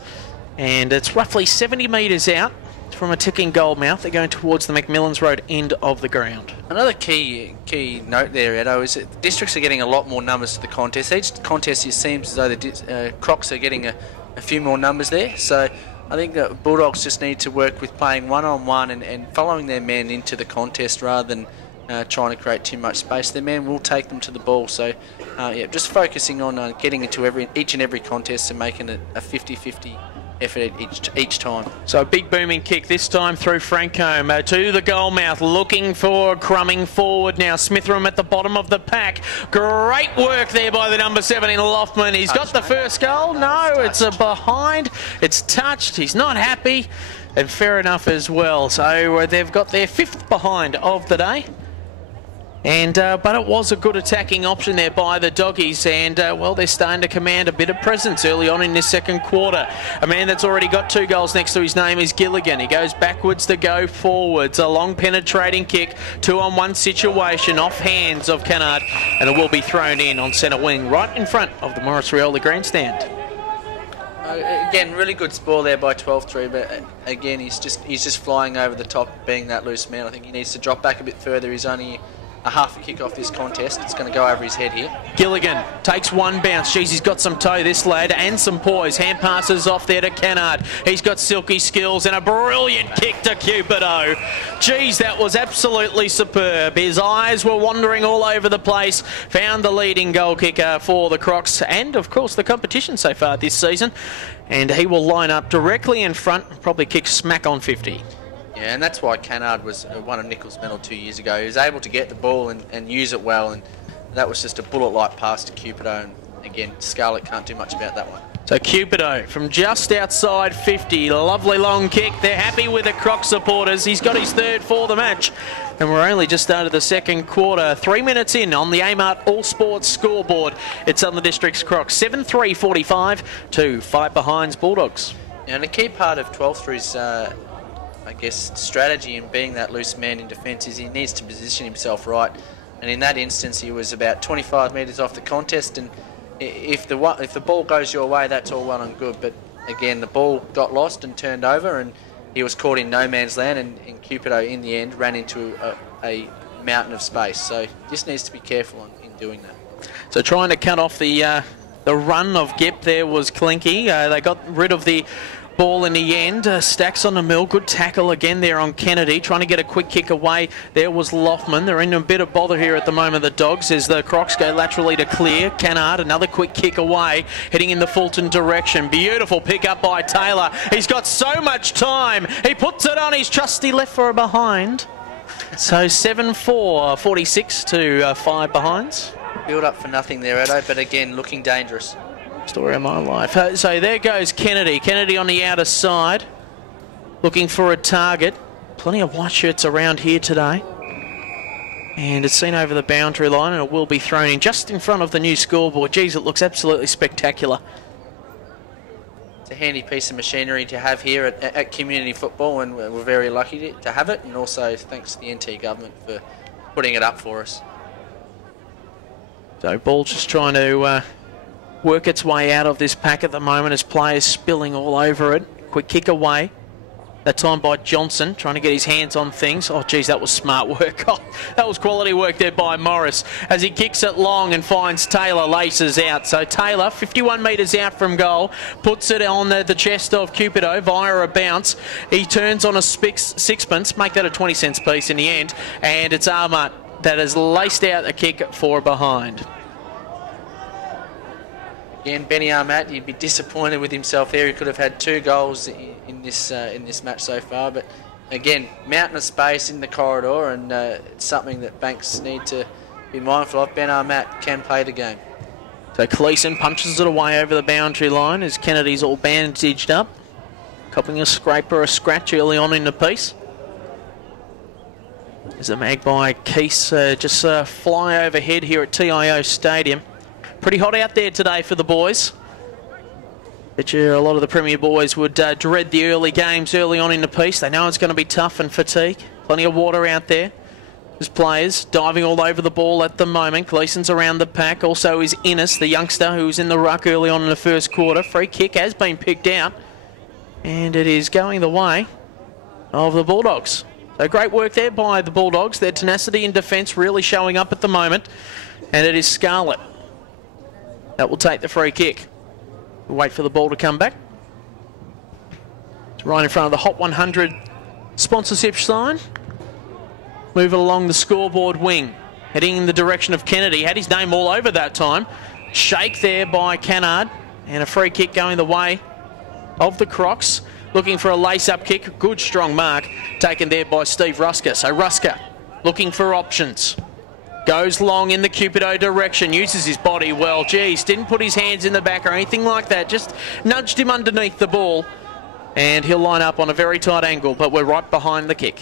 And it's roughly 70 metres out from a ticking goal mouth. They're going towards the McMillans Road end of the ground. Another key note there, Edo, is that the Districts are getting a lot more numbers to the contest. Each contest, it seems as though the Crocs are getting a few more numbers there. So I think that Bulldogs just need to work with playing one-on-one and following their men into the contest rather than trying to create too much space. Their men will take them to the ball. So yeah, just focusing on getting into each and every contest and making it a 50-50 effort each time. So a big booming kick this time through Francombe to the goal mouth, looking for crumbing forward now. Smitheram at the bottom of the pack. Great work there by the number 7 in Loftman. He's got the first goal. No, it's a behind. It's touched. He's not happy, and fair enough as well. So they've got their 5th behind of the day. And but it was a good attacking option there by the Doggies, and well, they're starting to command a bit of presence early on in this second quarter. A man that's already got 2 goals next to his name is Gilligan. He goes backwards to go forwards. A long penetrating kick, 2-on-1 situation off hands of Kennard, and it will be thrown in on centre wing right in front of the Morris Rioli grandstand. Again, really good spoil there by 12-3, but again, he's just flying over the top, being that loose man. I think he needs to drop back a bit further. He's only a half a kick off this contest. It's going to go over his head here. Gilligan takes one bounce. Jeez, he's got some toe, this lad, and some poise. Hand passes off there to Kennard. He's got silky skills and a brilliant kick to Cupido. Jeez, that was absolutely superb. His eyes were wandering all over the place. Found the leading goal kicker for the Crocs and, of course, the competition so far this season. And he will line up directly in front, probably kick smack on 50. Yeah, and that's why Kennard was one of Nichols' medal 2 years ago. He was able to get the ball and use it well, and that was just a bullet-like pass to Cupido. And again, Scarlett can't do much about that one. So Cupido from just outside 50, lovely long kick. They're happy with the Croc supporters. He's got his 3rd for the match. And we're only just started the second quarter. 3 minutes in on the Amart All Sports scoreboard. It's Southern Districts Crocs 7-3-45 to 5 behinds Bulldogs. Yeah, and a key part of 12-3's I guess, strategy in being that loose man in defence is he needs to position himself right. And in that instance, he was about 25 metres off the contest. And if the ball goes your way, that's all well and good. But again, the ball got lost and turned over, and he was caught in no man's land. And Cupido, in the end, ran into a mountain of space. So just needs to be careful in doing that. So trying to cut off the run of Gep there was Clinky. They got rid of the ball in the end. Stacks on the mill. Good tackle again there on Kennedy. Trying to get a quick kick away. There was Loftman. They're in a bit of bother here at the moment, the Dogs, as the Crocs go laterally to clear. Kennard, another quick kick away, heading in the Fulton direction. Beautiful pick up by Taylor. He's got so much time. He puts it on his trusty left for a behind. So 7-4, 46 to 5 behinds. Build up for nothing there, Edo, but again, looking dangerous. Story of my life. So there goes Kennedy. Kennedy on the outer side, looking for a target. Plenty of white shirts around here today. And it's seen over the boundary line, and it will be thrown in just in front of the new scoreboard. Geez, it looks absolutely spectacular. It's a handy piece of machinery to have here at community football, and we're very lucky to have it. And also thanks to the NT government for putting it up for us. So ball just trying to work its way out of this pack at the moment as players spilling all over it. Quick kick away. That time by Johnson, trying to get his hands on things. Oh, geez, that was smart work. Oh, that was quality work there by Morris as he kicks it long and finds Taylor, laces out. So Taylor, 51 metres out from goal, puts it on the chest of Cupido via a bounce. He turns on a sixpence, make that a 20 cents piece in the end, and it's Armut that has laced out the kick for behind. Again, Benny Armat, you'd be disappointed with himself there. He could have had 2 goals in this match so far, but again, mountain of space in the corridor, and it's something that Banks need to be mindful of. Ben Armat can play the game. So Cleason punches it away over the boundary line as Kennedy's all bandaged up, copying a scrape or a scratch early on in the piece. As the Magpie Keys just fly overhead here at TIO Stadium. Pretty hot out there today for the boys. Bet you a lot of the Premier boys would dread the early games early on in the piece. They know it's going to be tough and fatigue. Plenty of water out there. There's players diving all over the ball at the moment. Gleason's around the pack. Also is Innes, the youngster who was in the ruck early on in the first quarter. Free kick has been picked out. And it is going the way of the Bulldogs. So great work there by the Bulldogs. Their tenacity in defence really showing up at the moment. And it is Scarlett that will take the free kick. We'll wait for the ball to come back. It's right in front of the Hot 100 sponsorship sign. Move it along the scoreboard wing. Heading in the direction of Kennedy. Had his name all over that time. Shake there by Cannard. And a free kick going the way of the Crocs. Looking for a lace-up kick. Good strong mark. Taken there by Steve Rusker. So Rusker looking for options. Goes long in the Cupido direction, uses his body well. Geez, didn't put his hands in the back or anything like that. Just nudged him underneath the ball. And he'll line up on a very tight angle, but we're right behind the kick.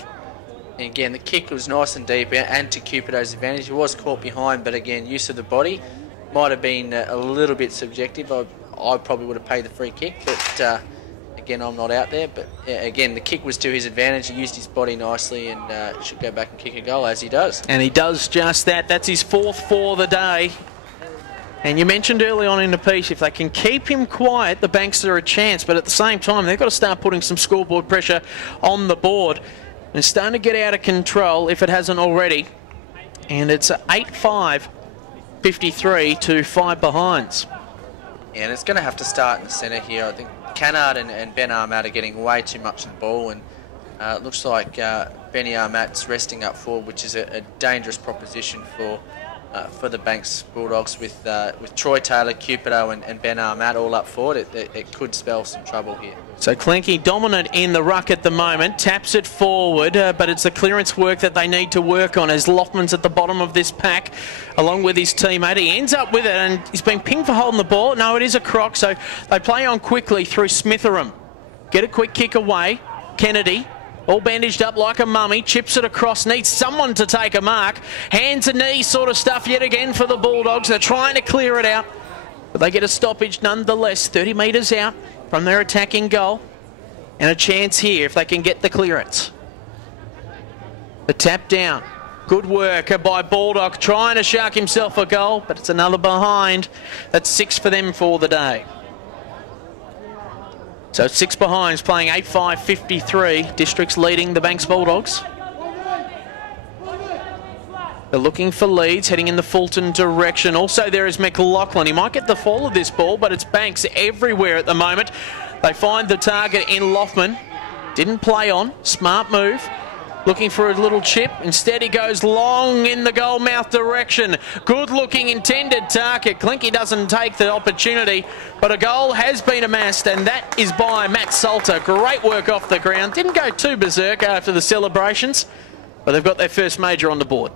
Again, the kick was nice and deep and to Cupido's advantage. He was caught behind, but again, use of the body might have been a little bit subjective. I probably would have paid the free kick, but again, I'm not out there. But again, the kick was to his advantage. He used his body nicely and should go back and kick a goal, as he does. And he does just that. That's his 4th for the day. And you mentioned early on in the piece, if they can keep him quiet, the Banks are a chance. But at the same time, they've got to start putting some scoreboard pressure on the board. And it's starting to get out of control, if it hasn't already. And it's 8-5, 53 to 5 behinds. And it's going to have to start in the centre here. I think Cannard and Ben Armat are getting way too much of the ball, and it looks like Benny Armat's resting up forward, which is a dangerous proposition for the Banks Bulldogs with Troy Taylor, Cupido and Ben Armat all up forward. It could spell some trouble here. So Clenky dominant in the ruck at the moment, taps it forward, but it's the clearance work that they need to work on as Loftman's at the bottom of this pack along with his teammate. He ends up with it and he's been pinged for holding the ball. No, it is a Croc, so they play on quickly through Smitheram. Get a quick kick away. Kennedy, all bandaged up like a mummy, chips it across, needs someone to take a mark. Hands and knees sort of stuff yet again for the Bulldogs. They're trying to clear it out, but they get a stoppage nonetheless, 30 metres out from their attacking goal. And a chance here if they can get the clearance. The tap down. Good work by Bulldog, trying to shark himself a goal, but it's another behind. That's 6 for them for the day. So 6 behinds, playing 8-5, 53. Districts leading the Banks Bulldogs. They're looking for leads, heading in the Fulton direction. Also there is McLaughlin. He might get the fall of this ball, but it's Banks everywhere at the moment. They find the target in Loftman. Didn't play on. Smart move. Looking for a little chip. Instead he goes long in the goal mouth direction. Good looking intended target. Clinky doesn't take the opportunity, but a goal has been amassed, and that is by Matt Salter. Great work off the ground. Didn't go too berserk after the celebrations, but they've got their first major on the board.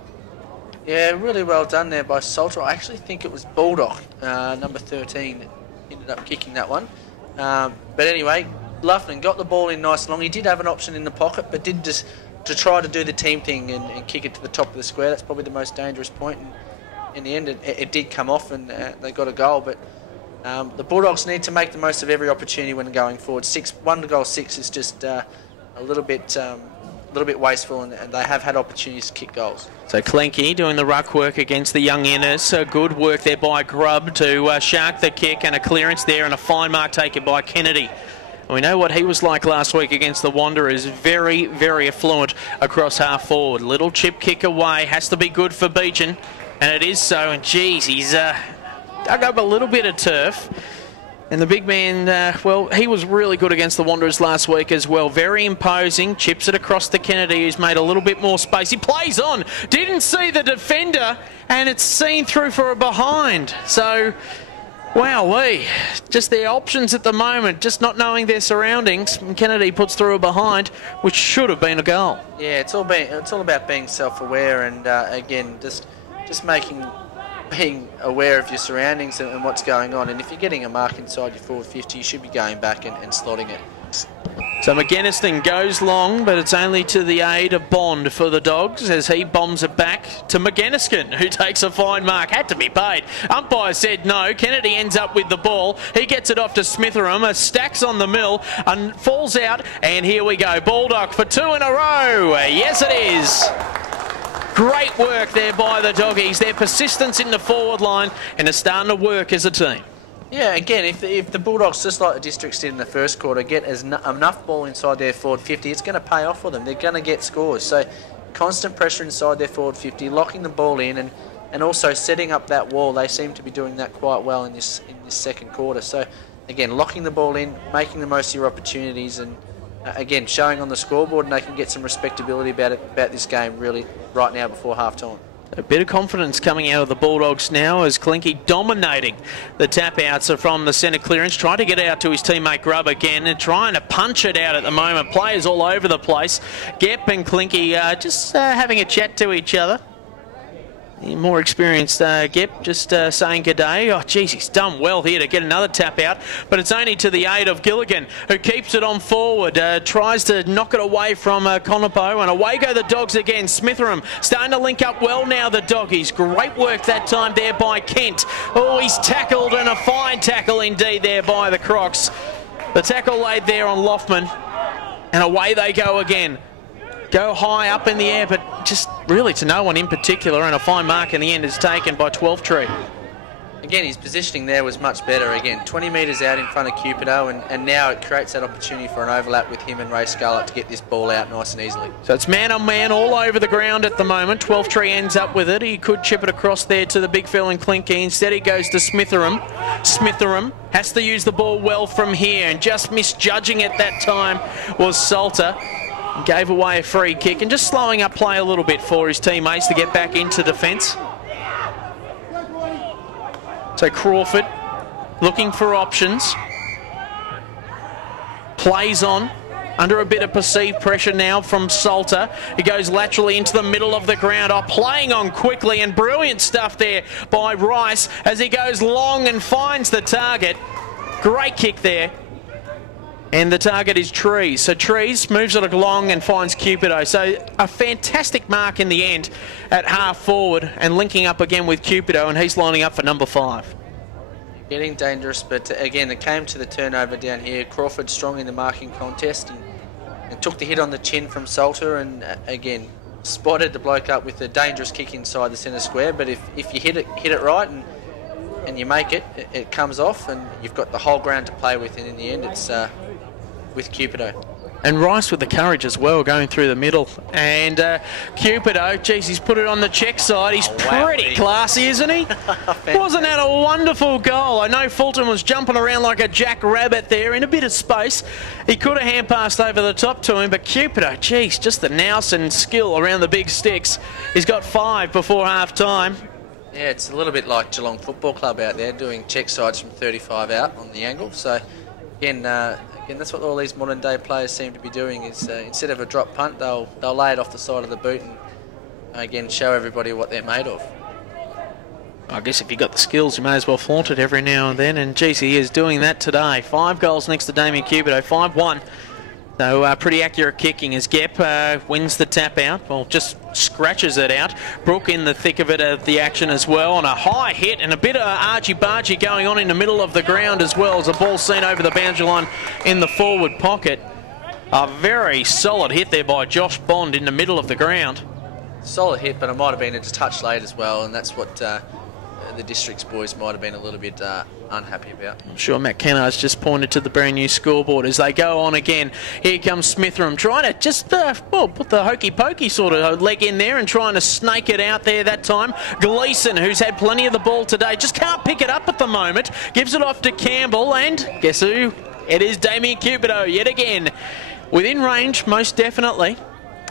Yeah, really well done there by Salter. I actually think it was Bulldog, number 13, ended up kicking that one. But anyway, Loughlin got the ball in nice and long. He did have an option in the pocket, but did just to try to do the team thing and kick it to the top of the square. That's probably the most dangerous point. And in the end, it did come off, and they got a goal. But the Bulldogs need to make the most of every opportunity when going forward. 1 goal 6 is just a little bit wasteful, and they have had opportunities to kick goals. So Clenky doing the ruck work against the young Innes. So good work there by Grubb to shark the kick, and a clearance there, and a fine mark taken by Kennedy. We know what he was like last week against the Wanderers. Very, very affluent across half forward. Little chip kick away. Has to be good for Beechin, and it is so. And geez, he's dug up a little bit of turf. And the big man, well, he was really good against the Wanderers last week as well. Very imposing. Chips it across to Kennedy, who's made a little bit more space. He plays on. Didn't see the defender, and it's seen through for a behind. So, wowee. Just their options at the moment, just not knowing their surroundings. And Kennedy puts through a behind, which should have been a goal. Yeah, it's all about being self-aware and, again, just being aware of your surroundings and what's going on. And if you're getting a mark inside your forward 50, you should be going back and slotting it. So McGuinnesston goes long, but it's only to the aid of Bond for the Dogs as he bombs it back to McGuinnesston, who takes a fine mark. Had to be paid. Umpire said no. Kennedy ends up with the ball. He gets it off to Smitheram. A stacks on the mill and falls out. And here we go. Bulldog for 2 in a row. Yes, it is. Great work there by the Doggies. Their persistence in the forward line and are starting to work as a team. Yeah, again, if the Bulldogs, just like the Districts did in the first quarter, get enough ball inside their forward 50, it's going to pay off for them. They're going to get scores. So constant pressure inside their forward 50, locking the ball in and also setting up that wall. They seem to be doing that quite well in this second quarter. So, again, locking the ball in, making the most of your opportunities and, again, showing on the scoreboard, and they can get some respectability about this game really right now before half-time. A bit of confidence coming out of the Bulldogs now as Clinky dominating the tap-outs from the centre clearance, trying to get out to his teammate Grubb again and trying to punch it out at the moment. Players all over the place. Gep and Clinky just having a chat to each other. The more experienced Gep just saying good day. Oh, geez, he's done well here to get another tap out, but it's only to the aid of Gilligan, who keeps it on forward, tries to knock it away from Conopo, and away go the Dogs again. Smitheram starting to link up well now, the Doggies. Great work that time there by Kent. Oh, he's tackled, and a fine tackle indeed there by the Crocs. The tackle laid there on Loftman, and away they go again. Go high up in the air, but just really to no one in particular, and a fine mark in the end is taken by 12-tree. Again, his positioning there was much better. Again, 20 metres out in front of Cupido, and now it creates that opportunity for an overlap with him and Ray Scarlett to get this ball out nice and easily. So it's man-on-man all over the ground at the moment. 12-tree ends up with it. He could chip it across there to the big fella and Clinky. Instead he goes to Smitheram. Smitheram has to use the ball well from here, and just misjudging it that time was Salter. Gave away a free kick and just slowing up play a little bit for his teammates to get back into defence. So Crawford looking for options. Plays on under a bit of perceived pressure now from Salter. He goes laterally into the middle of the ground. Oh, playing on quickly, and brilliant stuff there by Rice as he goes long and finds the target. Great kick there. And the target is Trees. So Trees moves it along and finds Cupido. So a fantastic mark in the end at half forward and linking up again with Cupido, and he's lining up for number 5. Getting dangerous, but again, it came to the turnover down here. Crawford strong in the marking contest and took the hit on the chin from Salter, and again, spotted the bloke up with a dangerous kick inside the centre square. But if you hit it right and you make it, it comes off, and you've got the whole ground to play with, and in the end it's with Cupido. And Rice with the courage as well, going through the middle. And Cupido, geez, he's put it on the check side. He's pretty classy, isn't he? Wasn't that a wonderful goal? I know Fulton was jumping around like a jackrabbit there in a bit of space. He could have hand passed over the top to him, but Cupido, geez, just the nous and skill around the big sticks. He's got 5 before half time. Yeah, it's a little bit like Geelong Football Club out there doing check sides from 35 out on the angle. So again, that's what all these modern day players seem to be doing. Is instead of a drop punt, they'll lay it off the side of the boot and again show everybody what they're made of. I guess if you've got the skills, you may as well flaunt it every now and then, and geez, he is doing that today. 5 goals next to Damien Cupido, 5-1. So pretty accurate kicking as Gep wins the tap out, well, just scratches it out. Brook in the thick of it at the action as well, and a high hit and a bit of argy-bargy going on in the middle of the ground as well as a ball seen over the boundary line in the forward pocket. A very solid hit there by Josh Bond in the middle of the ground. Solid hit, but it might have been a touch late as well, and that's what the Districts boys might have been a little bit unhappy about. I'm sure Matt Kennard's just pointed to the brand new scoreboard as they go on again. Here comes Smithram trying to just put the hokey pokey sort of leg in there and trying to snake it out there that time. Gleeson, who's had plenty of the ball today, just can't pick it up at the moment. Gives it off to Campbell, and guess who? It is Damien Cupido yet again. Within range, most definitely.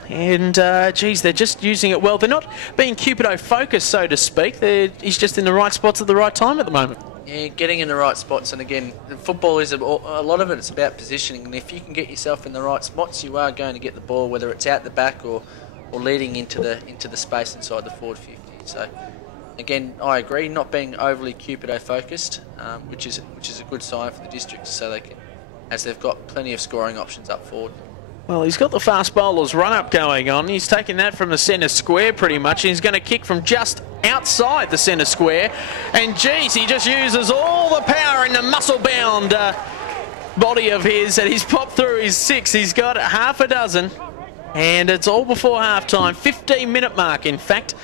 And, geez, they're just using it well. They're not being Cupido focused, so to speak. He's just in the right spots at the right time at the moment. Yeah, getting in the right spots. And again, football is a lot of it's about positioning. And if you can get yourself in the right spots, you are going to get the ball, whether it's out the back or leading into the space inside the forward 50. So, again, I agree, not being overly Cupido focused, which is a good sign for the Districts, so they can, as they've got plenty of scoring options up forward. Well, he's got the fast bowler's run-up going on. He's taking that from the centre square pretty much. He's going to kick from just outside the centre square. And, geez, he just uses all the power in the muscle-bound body of his. And he's popped through his 6. He's got half a dozen. And it's all before half-time. 15-minute mark, in fact.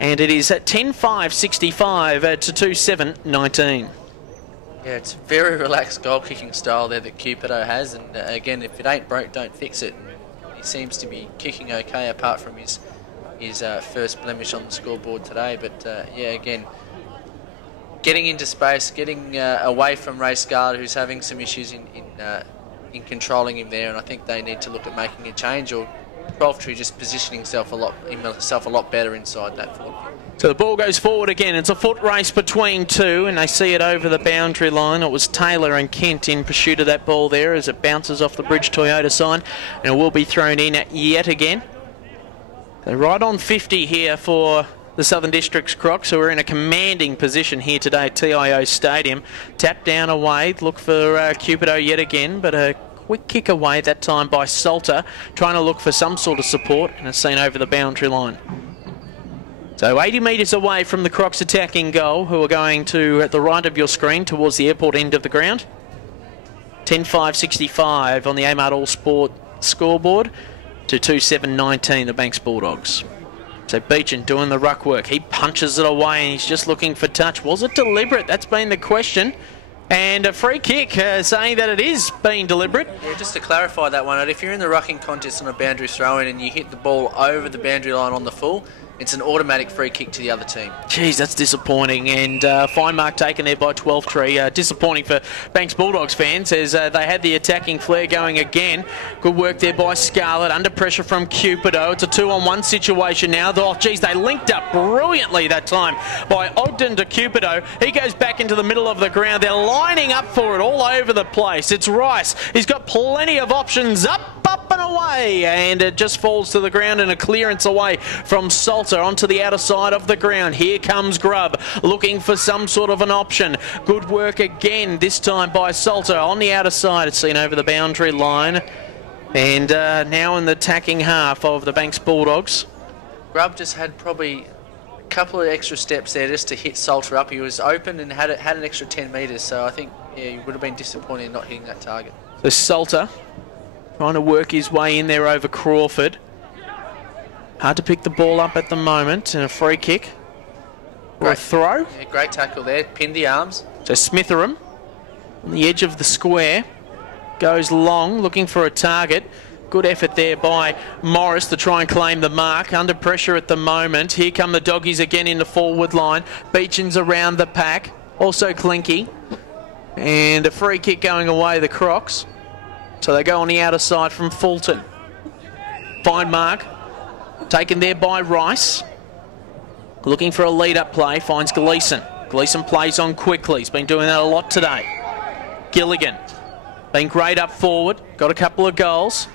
And it is at 10-5-65 to 2-7-19. Yeah, it's a very relaxed goal-kicking style there that Cupido has, and again, if it ain't broke, don't fix it. And he seems to be kicking okay, apart from his first blemish on the scoreboard today. But yeah, again, getting into space, getting away from Ray Scarlett, who's having some issues in controlling him there, and I think they need to look at making a change, or Golftree just positioning himself a lot better inside that forward. So the ball goes forward again. It's a foot race between two, and they see it over the boundary line. It was Taylor and Kent in pursuit of that ball there as it bounces off the Bridge Toyota sign, and it will be thrown in yet again. They're right on 50 here for the Southern Districts Crocs, who are in a commanding position here today at TIO Stadium. Tap down away, look for Cupido yet again, but a quick kick away that time by Salter, trying to look for some sort of support, and it's seen over the boundary line. So 80 metres away from the Crocs attacking goal, who are going to, at the right of your screen, towards the airport end of the ground. 10-5-65 on the Amart All Sport scoreboard to 2-7-19, the Banks Bulldogs. So Beechin doing the ruck work. He punches it away and he's just looking for touch. Was it deliberate? That's been the question. And a free kick saying that it is being deliberate. Yeah, just to clarify that one, if you're in the rucking contest on a boundary throw-in and you hit the ball over the boundary line on the full, it's an automatic free kick to the other team. Geez, that's disappointing. And fine mark taken there by 12-3. Disappointing for Banks Bulldogs fans as they had the attacking flair going again. Good work there by Scarlett. Under pressure from Cupido. It's a 2-on-1 situation now. Oh, geez, they linked up brilliantly that time by Ogden to Cupido. He goes back into the middle of the ground. They're lining up for it all over the place. It's Rice. He's got plenty of options. Up and away. And it just falls to the ground and a clearance away from Salter onto the outer side of the ground. Here comes Grubb looking for some sort of an option. Good work again, this time by Salter on the outer side. It's seen over the boundary line. And now in the attacking half of the Banks Bulldogs. Grubb just had probably a couple of extra steps there just to hit Salter up. He was open and had an extra 10 metres, so I think he would have been disappointed in not hitting that target. So Salter trying to work his way in there over Crawford. Hard to pick the ball up at the moment, and a free kick. Or a throw. Yeah, great tackle there, pinned the arms. So Smitheram on the edge of the square. Goes long, looking for a target. Good effort there by Morris to try and claim the mark. Under pressure at the moment. Here come the doggies again in the forward line. Beechin's around the pack. Also Clinky. And a free kick going away, the Crocs. So they go on the outer side from Fulton. Fine mark. Taken there by Rice. Looking for a lead-up play. Finds Gleeson. Gleeson plays on quickly. He's been doing that a lot today. Gilligan. Been great up forward. Got a couple of goals.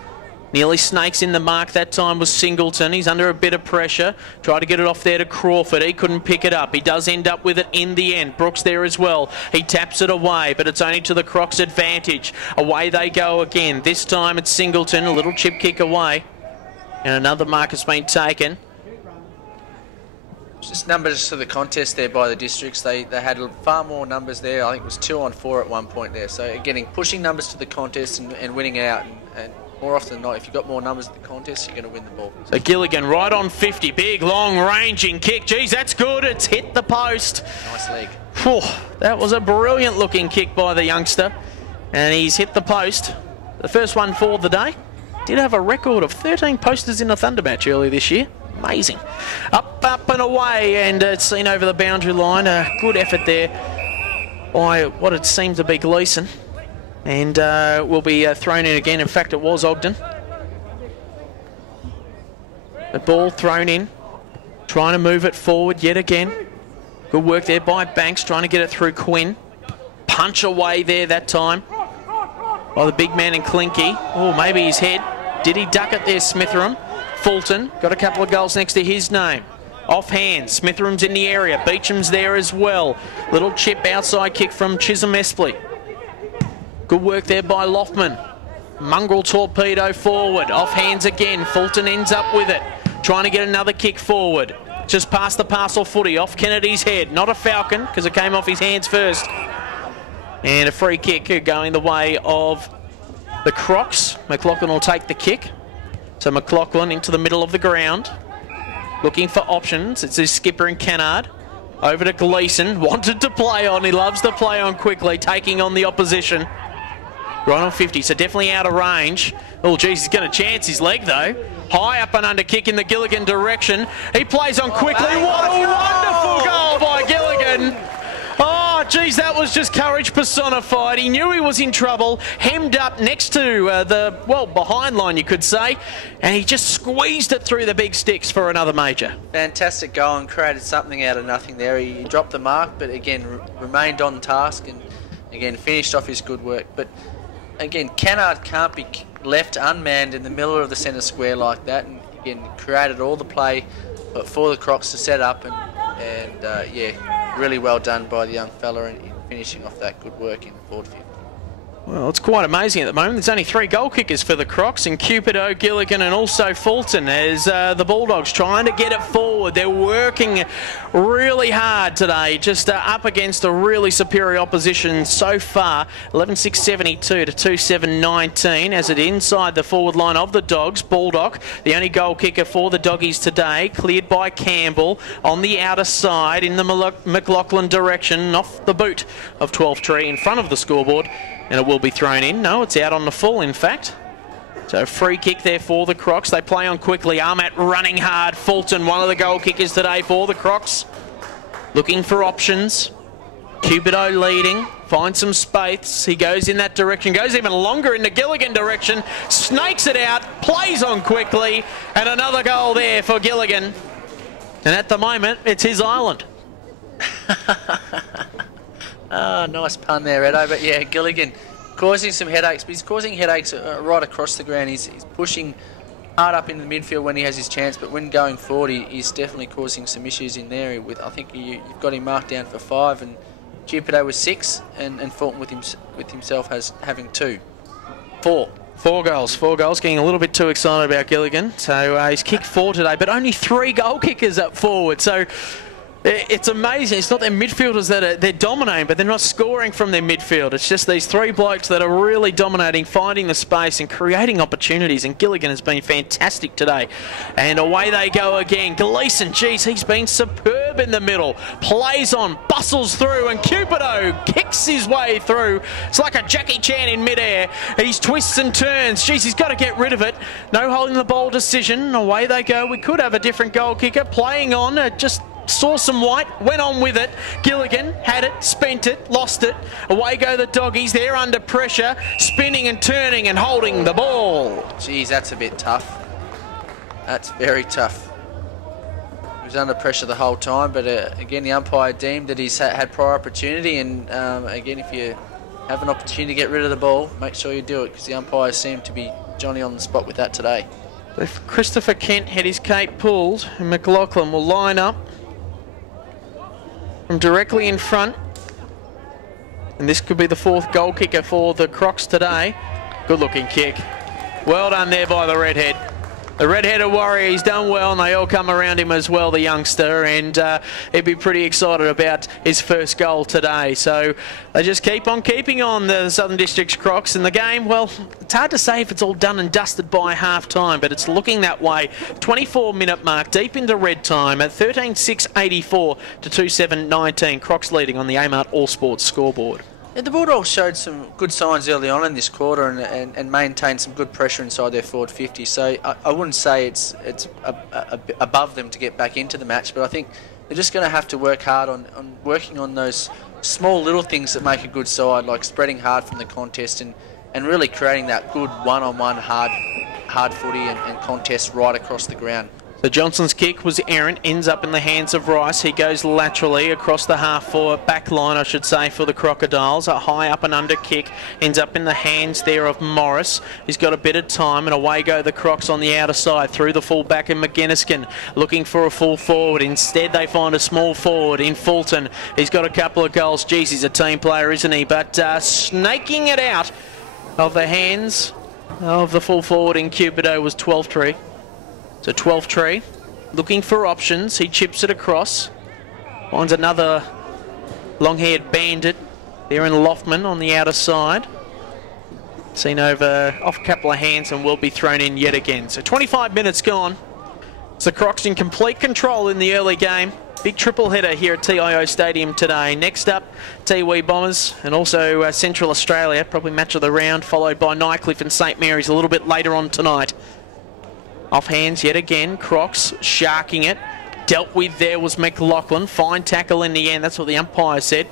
Nearly snakes in the mark that time was Singleton. He's under a bit of pressure. Tried to get it off there to Crawford. He couldn't pick it up. He does end up with it in the end. Brooks there as well. He taps it away, but it's only to the Crocs' advantage. Away they go again. This time it's Singleton. A little chip kick away. And another mark has been taken. Just numbers to the contest there by the Districts. They had far more numbers there. I think it was 2-on-4 at one point there. So again, pushing numbers to the contest and winning out. And more often than not, if you've got more numbers at the contest, you're going to win the ball. So Gilligan right on 50. Big, long ranging kick. Geez, that's good. It's hit the post. Nice leg. Whew, that was a brilliant looking kick by the youngster. And he's hit the post. The first one for the day. Did have a record of 13 posters in a Thunder match earlier this year. Amazing. Up, up and away, and it's seen over the boundary line. A good effort there by what it seemed to be Gleeson. And will be thrown in again. In fact, it was Ogden. The ball thrown in. Trying to move it forward yet again. Good work there by Banks, trying to get it through Quinn. Punch away there that time by the big man in Clinky. Oh, maybe his head. Did he duck it there, Smitheram? Fulton got a couple of goals next to his name. Offhand, Smitheram's in the area. Beecham's there as well. Little chip outside kick from Chisholm Espley. Good work there by Loftman. Mongrel torpedo forward. Offhands again. Fulton ends up with it. Trying to get another kick forward. Just past the parcel footy. Off Kennedy's head. Not a Falcon because it came off his hands first. And a free kick going the way of the Crocs. McLaughlin will take the kick. So McLaughlin into the middle of the ground. Looking for options. It's his skipper and Kennard. Over to Gleeson. Wanted to play on. He loves to play on quickly. Taking on the opposition. Right on 50. So definitely out of range. Oh, geez, he's going to chance his leg though. High up and under kick in the Gilligan direction. He plays on quickly. What a wonderful goal by Gilligan. Oh, geez, that was just courage personified. He knew he was in trouble, hemmed up next to the, well, behind line, you could say, and he just squeezed it through the big sticks for another major. Fantastic goal and created something out of nothing there. He dropped the mark, but again, remained on task and, again, finished off his good work. But, again, Kennard can't be left unmanned in the middle of the centre square like that, and, again, created all the play for the Crocs to set up, and yeah, really well done by the young fella in finishing off that good work in the forward field. Well, it's quite amazing at the moment. There's only 3 goal kickers for the Crocs, and Cupido, Gilligan and also Fulton as the Bulldogs trying to get it forward. They're working really hard today, just up against a really superior opposition so far. 11-6-72 to 2-7-19 as it inside the forward line of the Dogs. Baldock, the only goal kicker for the Doggies today, cleared by Campbell on the outer side in the McLaughlin direction, off the boot of 12-3 in front of the scoreboard. And it will be thrown in. No, it's out on the full, in fact. So free kick there for the Crocs. They play on quickly. Armat running hard. Fulton, one of the goal kickers today for the Crocs. Looking for options. Cupido leading. Finds some space. He goes in that direction. Goes even longer in the Gilligan direction. Snakes it out. Plays on quickly. And another goal there for Gilligan. And at the moment, it's his island. Nice pun there, Edo. But yeah, Gilligan causing some headaches, but he's causing headaches right across the ground. He's pushing hard up in the midfield when he has his chance, but when going forward, he's definitely causing some issues in there. I think you've got him marked down for 5, and Cupido was 6, and Fulton with himself having 2. 4 goals, getting a little bit too excited about Gilligan. So he's kicked 4 today, but only 3 goal kickers up forward. So it's amazing. It's not their midfielders that they're dominating, but they're not scoring from their midfield. It's just these 3 blokes that are really dominating, finding the space and creating opportunities. And Gilligan has been fantastic today. And away they go again. Gleeson, geez, he's been superb in the middle. Plays on, bustles through, and Cupido kicks his way through. It's like a Jackie Chan in midair. He's twists and turns. Geez, he's got to get rid of it. No holding the ball decision. Away they go. We could have a different goal kicker. Playing on, just saw some white, went on with it. Gilligan had it, spent it, lost it. Away go the Doggies. They're under pressure, spinning and turning and holding the ball. Geez, that's a bit tough. That's very tough. He was under pressure the whole time, but again, the umpire deemed that he's had prior opportunity, and again, if you have an opportunity to get rid of the ball, make sure you do it, because the umpires seem to be Johnny on the spot with that today. If Christopher Kent had his cape pulled, and McLaughlin will line up from directly in front, and this could be the 4th goal kicker for the Crocs today. Good looking kick. Well done there by the redhead. The red-headed warrior, he's done well, and they all come around him as well, the youngster, and he'd be pretty excited about his first goal today. So they just keep on keeping on, the Southern Districts Crocs. In the game, well, it's hard to say if it's all done and dusted by half-time, but it's looking that way. 24-minute mark, deep into red time at 13:06.84 to 2:7.19. Crocs leading on the Amart All Sports scoreboard. Yeah, the Bulldogs showed some good signs early on in this quarter and maintained some good pressure inside their forward 50. So I wouldn't say it's above them to get back into the match, but I think they're just going to have to work hard on working on those small little things that make a good side, like spreading hard from the contest and really creating that good one-on-one hard footy and contest right across the ground. So Johnson's kick was errant, ends up in the hands of Rice. He goes laterally across the half-forward back line, I should say, for the Crocodiles. A high up and under kick ends up in the hands there of Morris. He's got a bit of time, and away go the Crocs on the outer side through the full-back in McGinniskin, looking for a full forward. Instead, they find a small forward in Fulton. He's got a couple of goals. Geez, he's a team player, isn't he? But snaking it out of the hands of the full forward in Cupido was 12-3. So 12-3, looking for options. He chips it across, finds another long-haired bandit there in Loftman on the outer side. Seen over off a couple of hands and will be thrown in yet again. So 25 minutes gone. It's the Crocs in complete control in the early game. Big triple header here at TIO Stadium today. Next up, Tiwi Bombers and also Central Australia, probably match of the round, followed by Nycliffe and St Mary's a little bit later on tonight. Off hands yet again, Crocs sharking it. Dealt with there was McLaughlin. Fine tackle in the end, that's what the umpire said.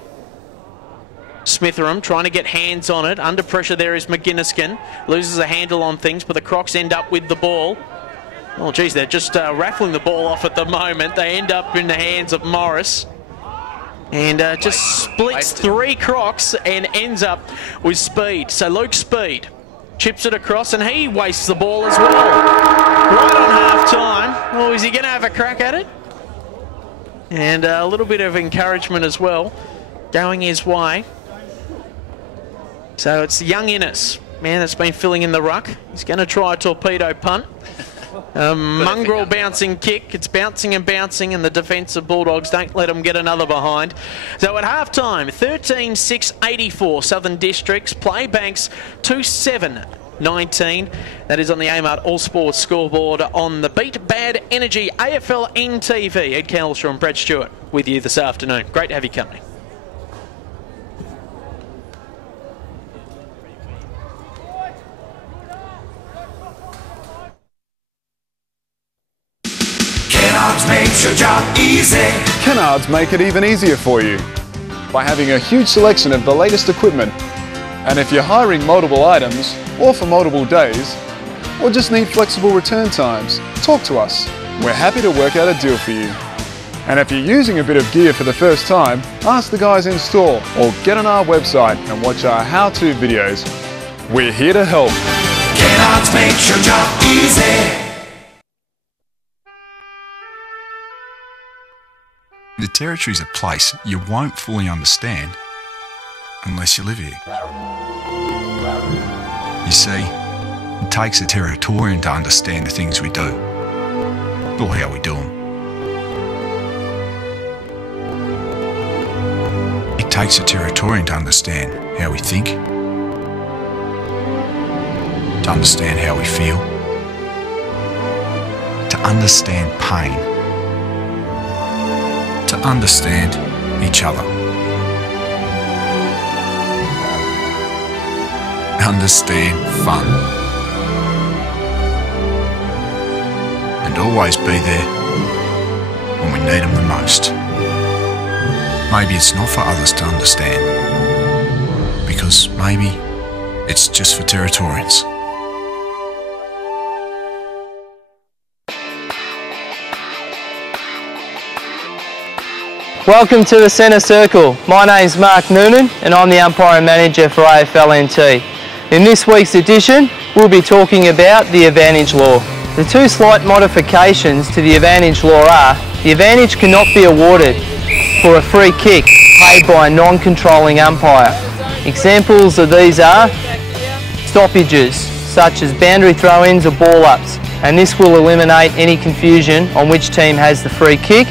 Smitheram trying to get hands on it. Under pressure there is McGinniskin. Loses a handle on things, but the Crocs end up with the ball. Oh, geez, they're just raffling the ball off at the moment. They end up in the hands of Morris. And just splits three Crocs and ends up with Speed. So Luke Speed chips it across, and he wastes the ball as well. Right on half-time. Oh, is he going to have a crack at it? And a little bit of encouragement as well going his way. So it's young Innes, man that's been filling in the ruck. He's going to try a torpedo punt. Mongrel bouncing kick. It's bouncing and bouncing, and the defensive Bulldogs don't let them get another behind. So at half-time, 13:06.84, Southern Districts, Playbanks 2:7.19. That is on the Amart All Sports scoreboard on the Beat Bad Energy AFLNTv. Ed Calishaw and Brad Stewart with you this afternoon. Great to have you company. Makes your job easy. Kennards make it even easier for you by having a huge selection of the latest equipment. And if you're hiring multiple items, or for multiple days, or just need flexible return times, talk to us. We're happy to work out a deal for you. And if you're using a bit of gear for the first time, ask the guys in store or get on our website and watch our how-to videos. We're here to help. Kennards makes your job easy. The Territory's a place you won't fully understand unless you live here. You see, it takes a Territorian to understand the things we do, or how we do them. It takes a Territorian to understand how we think, to understand how we feel, to understand pain, to understand each other. Understand fun. And always be there when we need them the most. Maybe it's not for others to understand, because maybe it's just for Territorians. Welcome to the Centre Circle. My name's Mark Noonan and I'm the umpiring manager for AFLNT. In this week's edition, we'll be talking about the advantage law. The two slight modifications to the advantage law are, the advantage cannot be awarded for a free kick paid by a non-controlling umpire. Examples of these are stoppages, such as boundary throw-ins or ball-ups, and this will eliminate any confusion on which team has the free kick.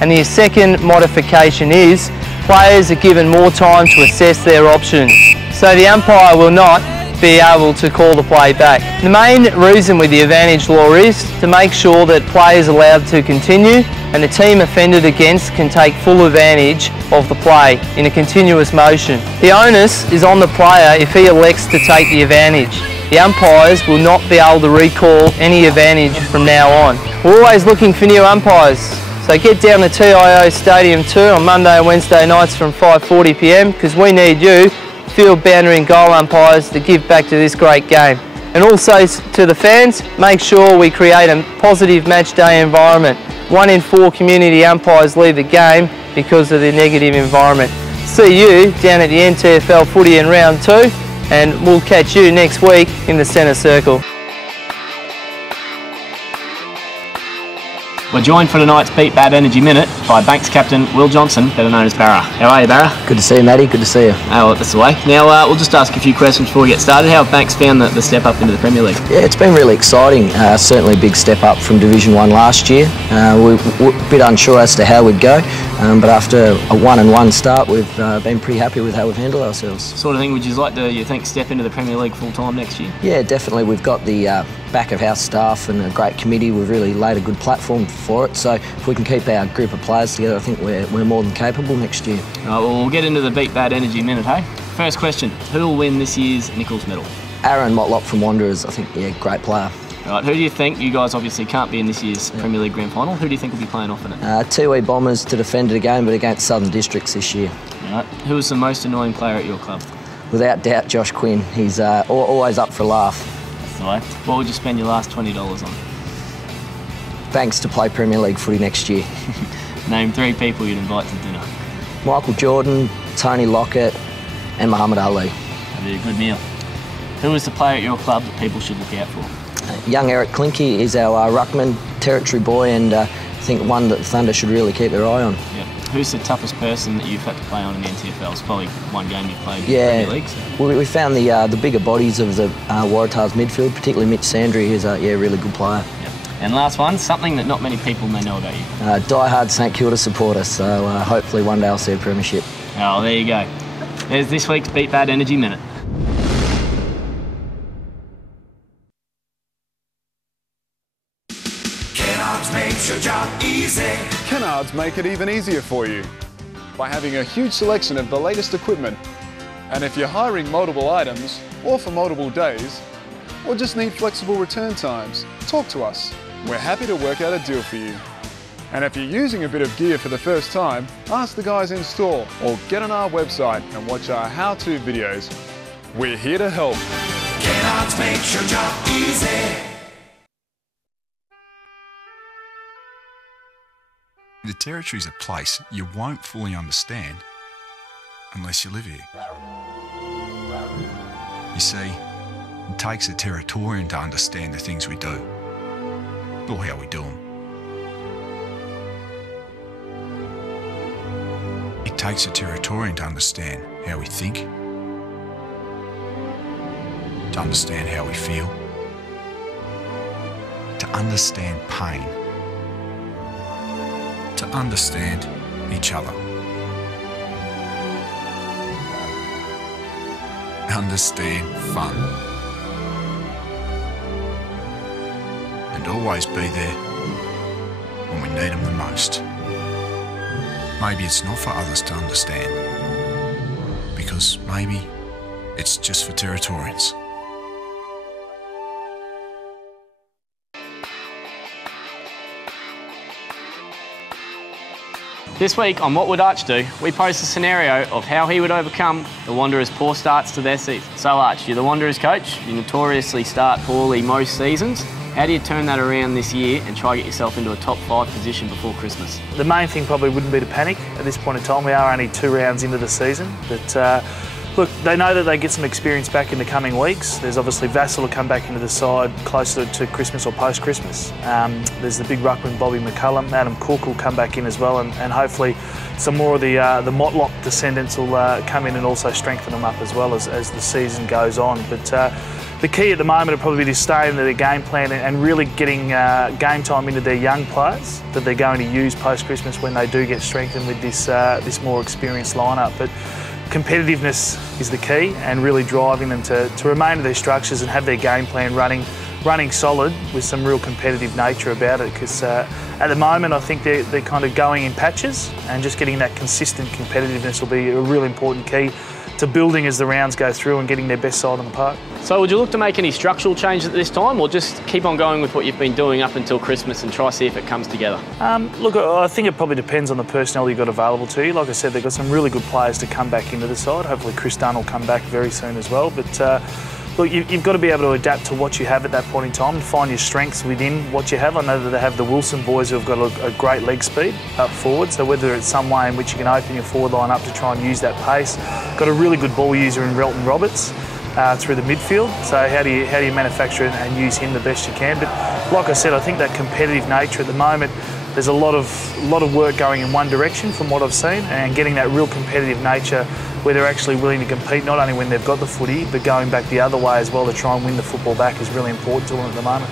And the second modification is players are given more time to assess their options, so the umpire will not be able to call the play back. The main reason with the advantage law is to make sure that players are allowed to continue and the team offended against can take full advantage of the play in a continuous motion. The onus is on the player if he elects to take the advantage. The umpires will not be able to recall any advantage from now on. We're always looking for new umpires, so get down to TIO Stadium 2 on Monday and Wednesday nights from 5:40 p.m, because we need you, field, boundary and goal umpires, to give back to this great game. And also to the fans, make sure we create a positive match day environment. 1 in 4 community umpires leave the game because of the negative environment. See you down at the NTFL footy in round 2, and we'll catch you next week in the centre circle. We're joined for tonight's Beat Bad Energy Minute by Banks captain Will Johnson, better known as Barra. How are you, Barra? Good to see you, Matty. Good to see you. Oh, that's the way. Now, we'll just ask a few questions before we get started. How have Banks found the step up into the Premier League? Yeah, it's been really exciting. Certainly a big step up from Division 1 last year. We were a bit unsure as to how we'd go, but after a 1-1 start, we've been pretty happy with how we've handled ourselves. Sort of thing would you like to, you think, step into the Premier League full time next year? Yeah, definitely. We've got the back of house staff and a great committee. We've really laid a good platform for it, so if we can keep our group of players together, I think we're more than capable next year. All right, well, we'll get into the Beat Bad Energy Minute, hey? First question, who will win this year's Nichols medal? Aaron Motlop from Wanderers, I think, yeah, great player. All right, who do you think, you guys obviously can't be in this year's Premier League Grand Final, who do you think will be playing off in it? TIO Bombers to defend it again, but against Southern Districts this year. All right, who is the most annoying player at your club? Without doubt, Josh Quinn. He's always up for a laugh. That's the way. What would you spend your last $20 on? Thanks to play Premier League footy next year. Name 3 people you'd invite to dinner. Michael Jordan, Tony Lockett and Muhammad Ali. That'd be a good meal. Who is the player at your club that people should look out for? Young Eric Klinke is our ruckman, territory boy, and I think one that Thunder should really keep their eye on. Yep. Who's the toughest person that you've had to play on in the NTFL? It's probably one game you've played in the Premier League. So. We found the bigger bodies of the Waratahs midfield, particularly Mitch Sandry, who's a really good player. Yep. And last one, something that not many people may know about you. Die-hard St Kilda supporter, so hopefully one day I'll see a premiership. Oh, there you go. There's this week's Beat Bad Energy Minute. Kennards makes your job easy. Kennards make it even easier for you by having a huge selection of the latest equipment. And if you're hiring multiple items, or for multiple days, or just need flexible return times, talk to us. We're happy to work out a deal for you. And if you're using a bit of gear for the first time, ask the guys in store or get on our website and watch our how-to videos. We're here to help. Kennards makes your job easy. The Territory's a place you won't fully understand unless you live here. You see, it takes a Territorian to understand the things we do, or how we do them. It takes a Territorian to understand how we think, to understand how we feel, to understand pain, to understand each other. Understand fun. And always be there when we need them the most. Maybe it's not for others to understand, because maybe it's just for Territorians. This week on What Would Arch Do, we pose a scenario of how he would overcome the Wanderers' poor starts to their season. So Arch, you're the Wanderers coach, you notoriously start poorly most seasons. How do you turn that around this year and try to get yourself into a top 5 position before Christmas? The main thing probably wouldn't be to panic at this point in time. We are only 2 rounds into the season, but look, they know that they get some experience back in the coming weeks. There's obviously Vassal to come back into the side closer to Christmas or post-Christmas. There's the big ruckman Bobby McCullum. Adam Cook will come back in as well, and hopefully some more of the Motlop descendants will come in and also strengthen them up as well as the season goes on. But The key at the moment will probably be to stay into their game plan and really getting game time into their young players that they're going to use post-Christmas when they do get strengthened with this more experienced lineup. But competitiveness is the key, and really driving them to remain in their structures and have their game plan running solid with some real competitive nature about it, because at the moment I think they're kind of going in patches, and just getting that consistent competitiveness will be a really important key to building as the rounds go through and getting their best side on the park. So would you look to make any structural changes at this time, or just keep on going with what you've been doing up until Christmas and try to see if it comes together? Look, I think it probably depends on the personnel you've got available to you. Like I said, they've got some really good players to come back into the side. Hopefully Chris Dunn will come back very soon as well. But look, you've got to be able to adapt to what you have at that point in time and find your strengths within what you have. I know that they have the Wilson boys who have got a great leg speed up forward, so whether it's some way in which you can open your forward line up to try and use that pace. Got a really good ball user in Relton Roberts through the midfield, so how do you manufacture and use him the best you can? But like I said, I think that competitive nature at the moment, there's a lot of work going in one direction from what I've seen, and getting that real competitive nature where they're actually willing to compete not only when they've got the footy, but going back the other way as well to try and win the football back is really important to them at the moment.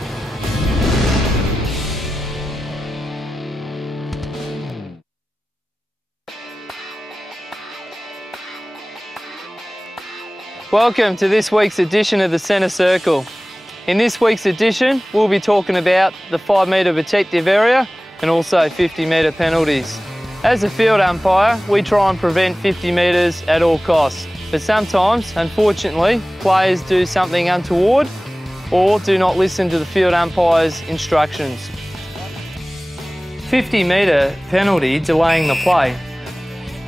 Welcome to this week's edition of the Centre Circle. In this week's edition, we'll be talking about the 5 metre protective area and also 50 metre penalties. As a field umpire, we try and prevent 50 metres at all costs, but sometimes, unfortunately, players do something untoward or do not listen to the field umpire's instructions. 50 metre penalty, delaying the play.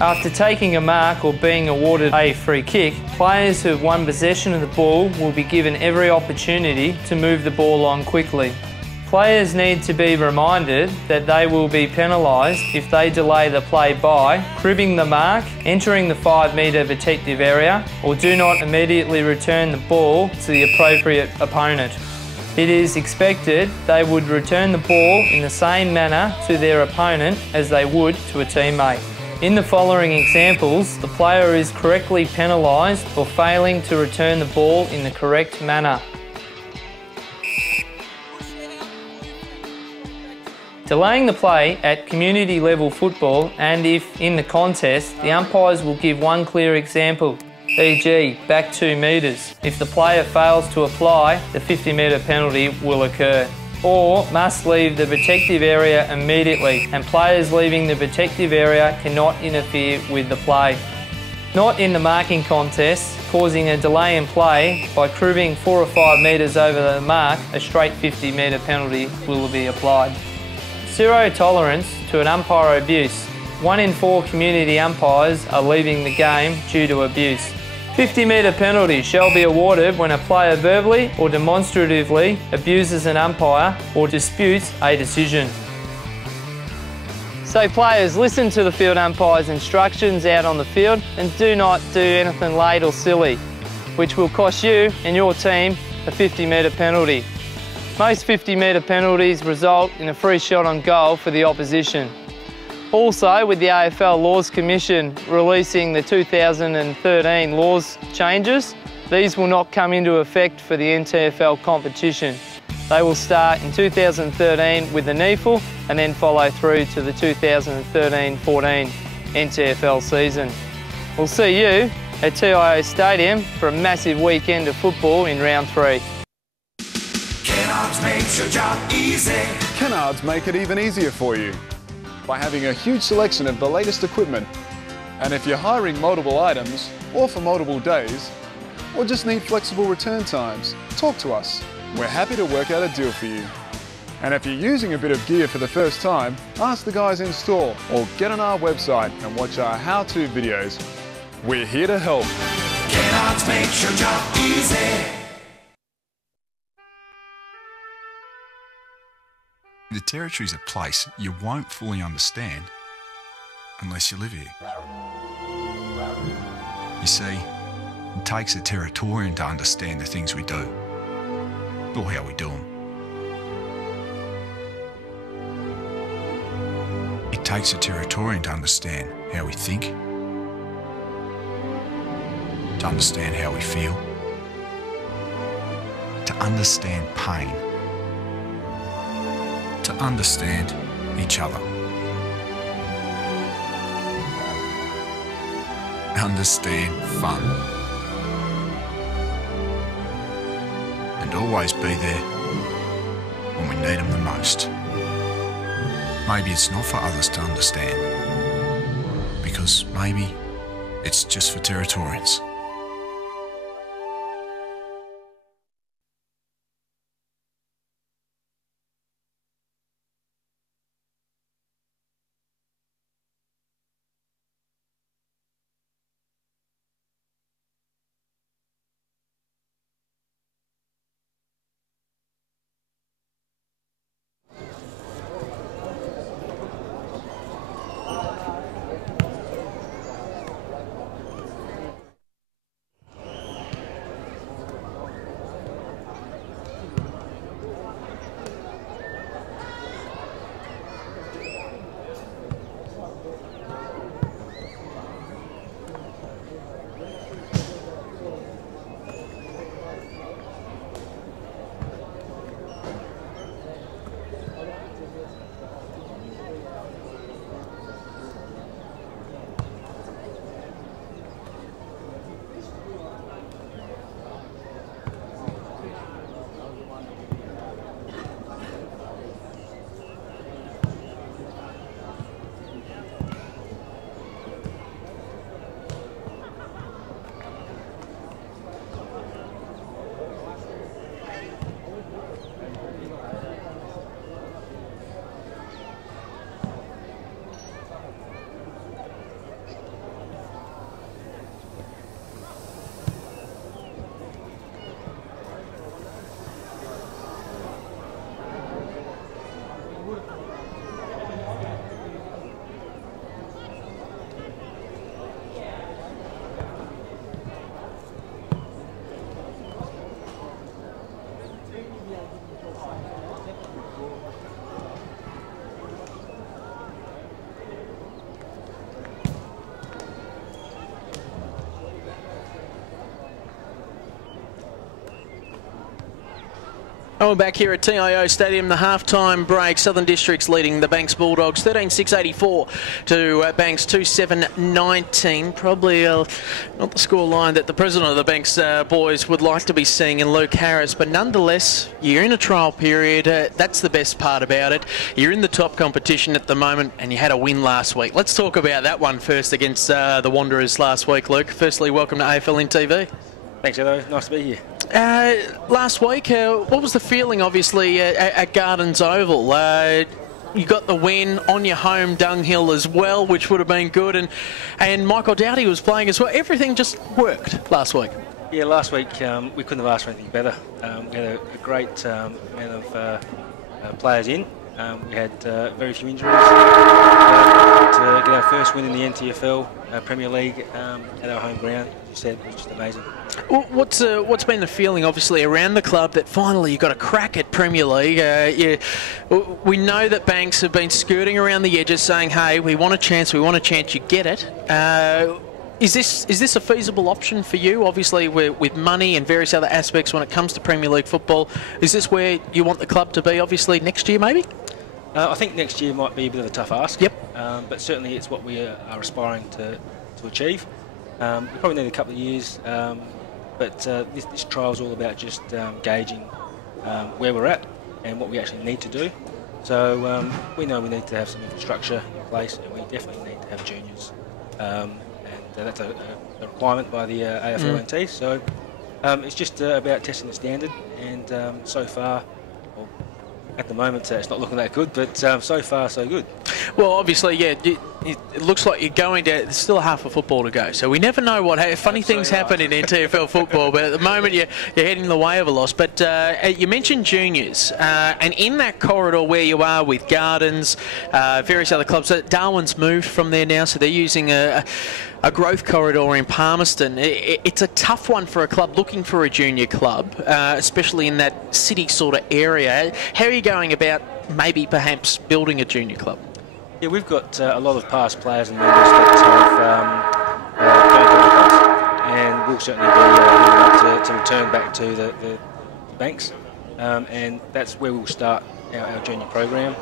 After taking a mark or being awarded a free kick, players who have won possession of the ball will be given every opportunity to move the ball on quickly. Players need to be reminded that they will be penalised if they delay the play by cribbing the mark, entering the 5 metre protective area, or do not immediately return the ball to the appropriate opponent. It is expected they would return the ball in the same manner to their opponent as they would to a teammate. In the following examples, the player is correctly penalised for failing to return the ball in the correct manner. Delaying the play at community level football, and if in the contest, the umpires will give one clear example, e.g. back 2 metres. If the player fails to apply, the 50 metre penalty will occur. Or must leave the protective area immediately, and players leaving the protective area cannot interfere with the play. Not in the marking contest, causing a delay in play by cribbing 4 or 5 metres over the mark, a straight 50 metre penalty will be applied. Zero tolerance to an umpire abuse. 1 in 4 community umpires are leaving the game due to abuse. 50 metre penalty shall be awarded when a player verbally or demonstratively abuses an umpire or disputes a decision. So players, listen to the field umpire's instructions out on the field and do not do anything late or silly, which will cost you and your team a 50 metre penalty. Most 50 metre penalties result in a free shot on goal for the opposition. Also, with the AFL Laws Commission releasing the 2013 laws changes, these will not come into effect for the NTFL competition. They will start in 2013 with the NEFL and then follow through to the 2013-14 NTFL season. We'll see you at TIO Stadium for a massive weekend of football in round 3. Kennards makes your job easy. Kennards make it even easier for you by having a huge selection of the latest equipment. And if you're hiring multiple items, or for multiple days, or just need flexible return times, talk to us. We're happy to work out a deal for you. And if you're using a bit of gear for the first time, ask the guys in store or get on our website and watch our how-to videos. We're here to help. Kennards makes your job easy. The Territory's a place you won't fully understand unless you live here. You see, it takes a Territorian to understand the things we do, or how we do them. It takes a Territorian to understand how we think, to understand how we feel, understand pain, to understand each other, understand fun, and always be there when we need them the most. Maybe it's not for others to understand, because maybe it's just for Territorians. And we're back here at TIO Stadium, the half-time break. Southern Districts leading the Banks Bulldogs 13-6-84 to Banks 2-7-19. Probably not the score line that the president of the Banks boys would like to be seeing in Luke Harris, but nonetheless, you're in a trial period. That's the best part about it. You're in the top competition at the moment, and you had a win last week. Let's talk about that one first against the Wanderers last week, Luke. Firstly, welcome to AFLNTv. Thanks, Edo. Nice to be here. Last week, what was the feeling, obviously, at Gardens Oval? You got the win on your home dunghill as well, which would have been good, and Michael Doughty was playing as well. Everything just worked last week. Yeah, last week we couldn't have asked for anything better. We had a great amount of players in. We had very few injuries. To get our first win in the NTFL Premier League at our home ground, as you said, was just amazing. What's been the feeling, obviously, around the club that finally you got a crack at Premier League? We know that Banks have been skirting around the edges, saying, "Hey, we want a chance. We want a chance." You get it. Is this a feasible option for you? Obviously, with money and various other aspects when it comes to Premier League football, is this where you want the club to be? Obviously, next year, maybe. I think next year might be a bit of a tough ask. Yep. But certainly, it's what we are aspiring to achieve. We probably need a couple of years. But this trial is all about just gauging where we're at and what we actually need to do. So we know we need to have some infrastructure in place, and we definitely need to have juniors. And that's a requirement by the AFLNT. So it's just about testing the standard, and so far, well, at the moment, it's not looking that good, but so far, so good. Well, obviously, yeah, it looks like you're going to... There's still half a football to go, so we never know what... Funny things happen in NTFL football, but at the moment you're heading the way of a loss. But you mentioned juniors, and in that corridor where you are with Gardens, various other clubs, Darwin's moved from there now, so they're using a growth corridor in Palmerston. It's a tough one for a club looking for a junior club, especially in that city sort of area. How are you going about maybe perhaps building a junior club? Yeah, we've got a lot of past players and members that have gone to the clubs, and we'll certainly be up to return back to the Banks, and that's where we'll start our junior program.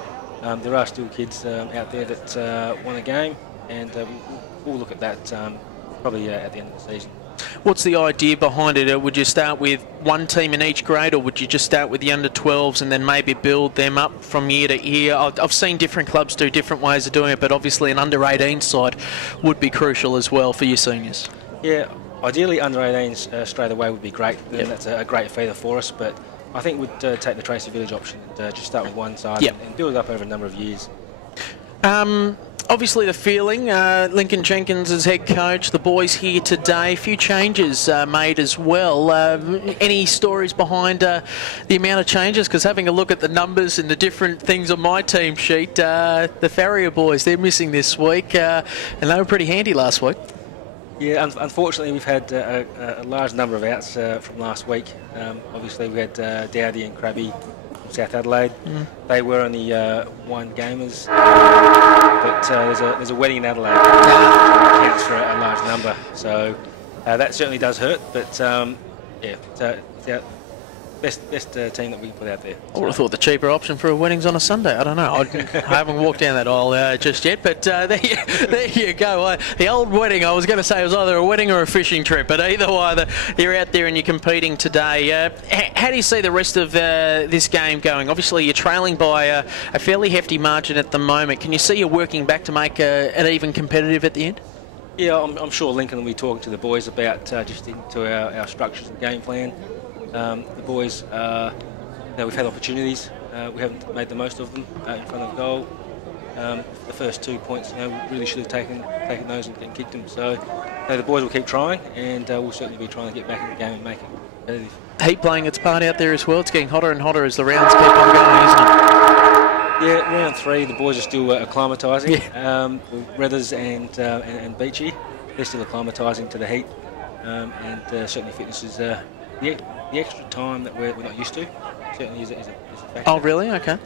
There are still kids out there that want a game, and we'll look at that probably at the end of the season. What's the idea behind it? Would you start with one team in each grade, or would you just start with the under-12s and then maybe build them up from year to year? I've seen different clubs do different ways of doing it, but obviously an under-18 side would be crucial as well for your seniors. Yeah, ideally under-18s straight away would be great. Then that's a great feeder for us, but I think we'd take the Tracy Village option and just start with one side and build it up over a number of years. Obviously the feeling, Lincoln Jenkins as head coach, the boys here today, a few changes made as well. Any stories behind the amount of changes? Because having a look at the numbers and the different things on my team sheet, the Farrier boys, they're missing this week, and they were pretty handy last week. Yeah, unfortunately we've had a large number of outs from last week. Obviously we had Dowdy and Crabby from South Adelaide. They were only one gamers, but there's a wedding in Adelaide, which counts for a large number. So that certainly does hurt, but yeah, it's our best team that we can put out there. I would have thought the cheaper option for a wedding's on a Sunday. I don't know. I haven't walked down that aisle just yet, but there you go. The old wedding, I was going to say it was either a wedding or a fishing trip, but either way, you're out there and you're competing today. How do you see the rest of this game going? Obviously, you're trailing by a fairly hefty margin at the moment. Can you see you working back to make it even competitive at the end? Yeah, I'm sure Lincoln will be talking to the boys about just into our structures and game plan. The boys, we've had opportunities. We haven't made the most of them in front of goal. The first 2 points, we really should have taken those and kicked them. So the boys will keep trying, and we'll certainly be trying to get back in the game and make it competitive. Heat playing its part out there as well. It's getting hotter and hotter as the rounds keep on going, isn't it? Yeah, round 3, the boys are still acclimatising. Yeah. Reathers and Beachy, they're still acclimatising to the heat, and certainly fitness is the extra time that we're not used to certainly is a factor. Oh, really? Okay.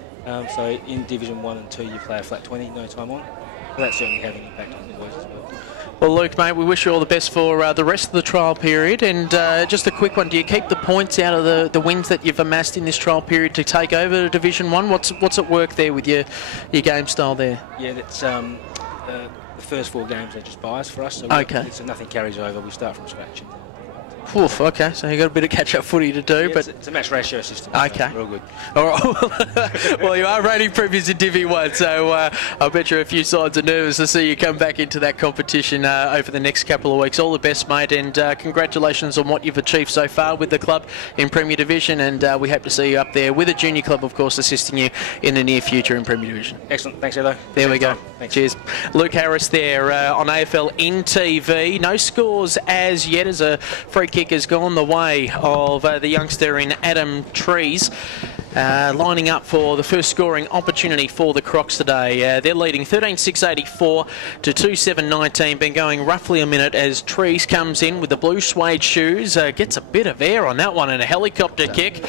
So in Division 1 and 2, you play a flat 20, no time on. So that's certainly having an impact on the boys as well. Well, Luke, mate, we wish you all the best for the rest of the trial period. And just a quick one, do you keep the points out of the wins that you've amassed in this trial period to take over to Division 1? What's at work there with your game style there? Yeah, that's the first 4 games are just buys for us. So so nothing carries over. We start from scratch. Oof, okay, so you've got a bit of catch-up footy to do. Yeah, but it's a match ratio system. Okay. So we're all good. All right. Well, you are reigning premiers in Divi 1, so I bet you a few sides are nervous to see you come back into that competition over the next couple of weeks. All the best, mate, and congratulations on what you've achieved so far with the club in Premier Division, and we hope to see you up there with a junior club, of course, assisting you in the near future in Premier Division. Excellent. Thanks, Edo. There we go. Thanks. Cheers. Luke Harris there on AFLNTv. No scores as yet, as a free kick has gone the way of the youngster in Adam Trees, lining up for the first scoring opportunity for the Crocs today. They're leading 13-6-84 to 2-7-19. Been going roughly a minute as Trees comes in with the blue suede shoes. Gets a bit of air on that one and a helicopter kick.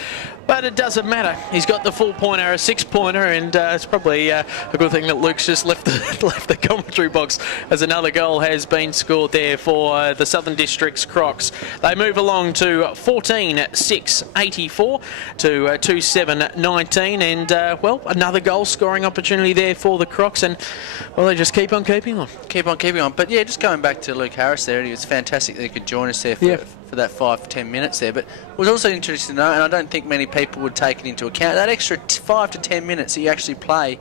But it doesn't matter. He's got the full pointer, a 6-pointer, and it's probably a good thing that Luke's just left the commentary box, as another goal has been scored there for the Southern Districts Crocs. They move along to 14-6-84 to 2-7-19, and well, another goal scoring opportunity there for the Crocs, and well, they just keep on keeping on. Keep on keeping on. But yeah, just going back to Luke Harris there, it was fantastic that he could join us there for that 5-10 minutes there. But it was also interesting to know, and I don't think many people would take it into account, that extra 5 to 10 minutes that you actually play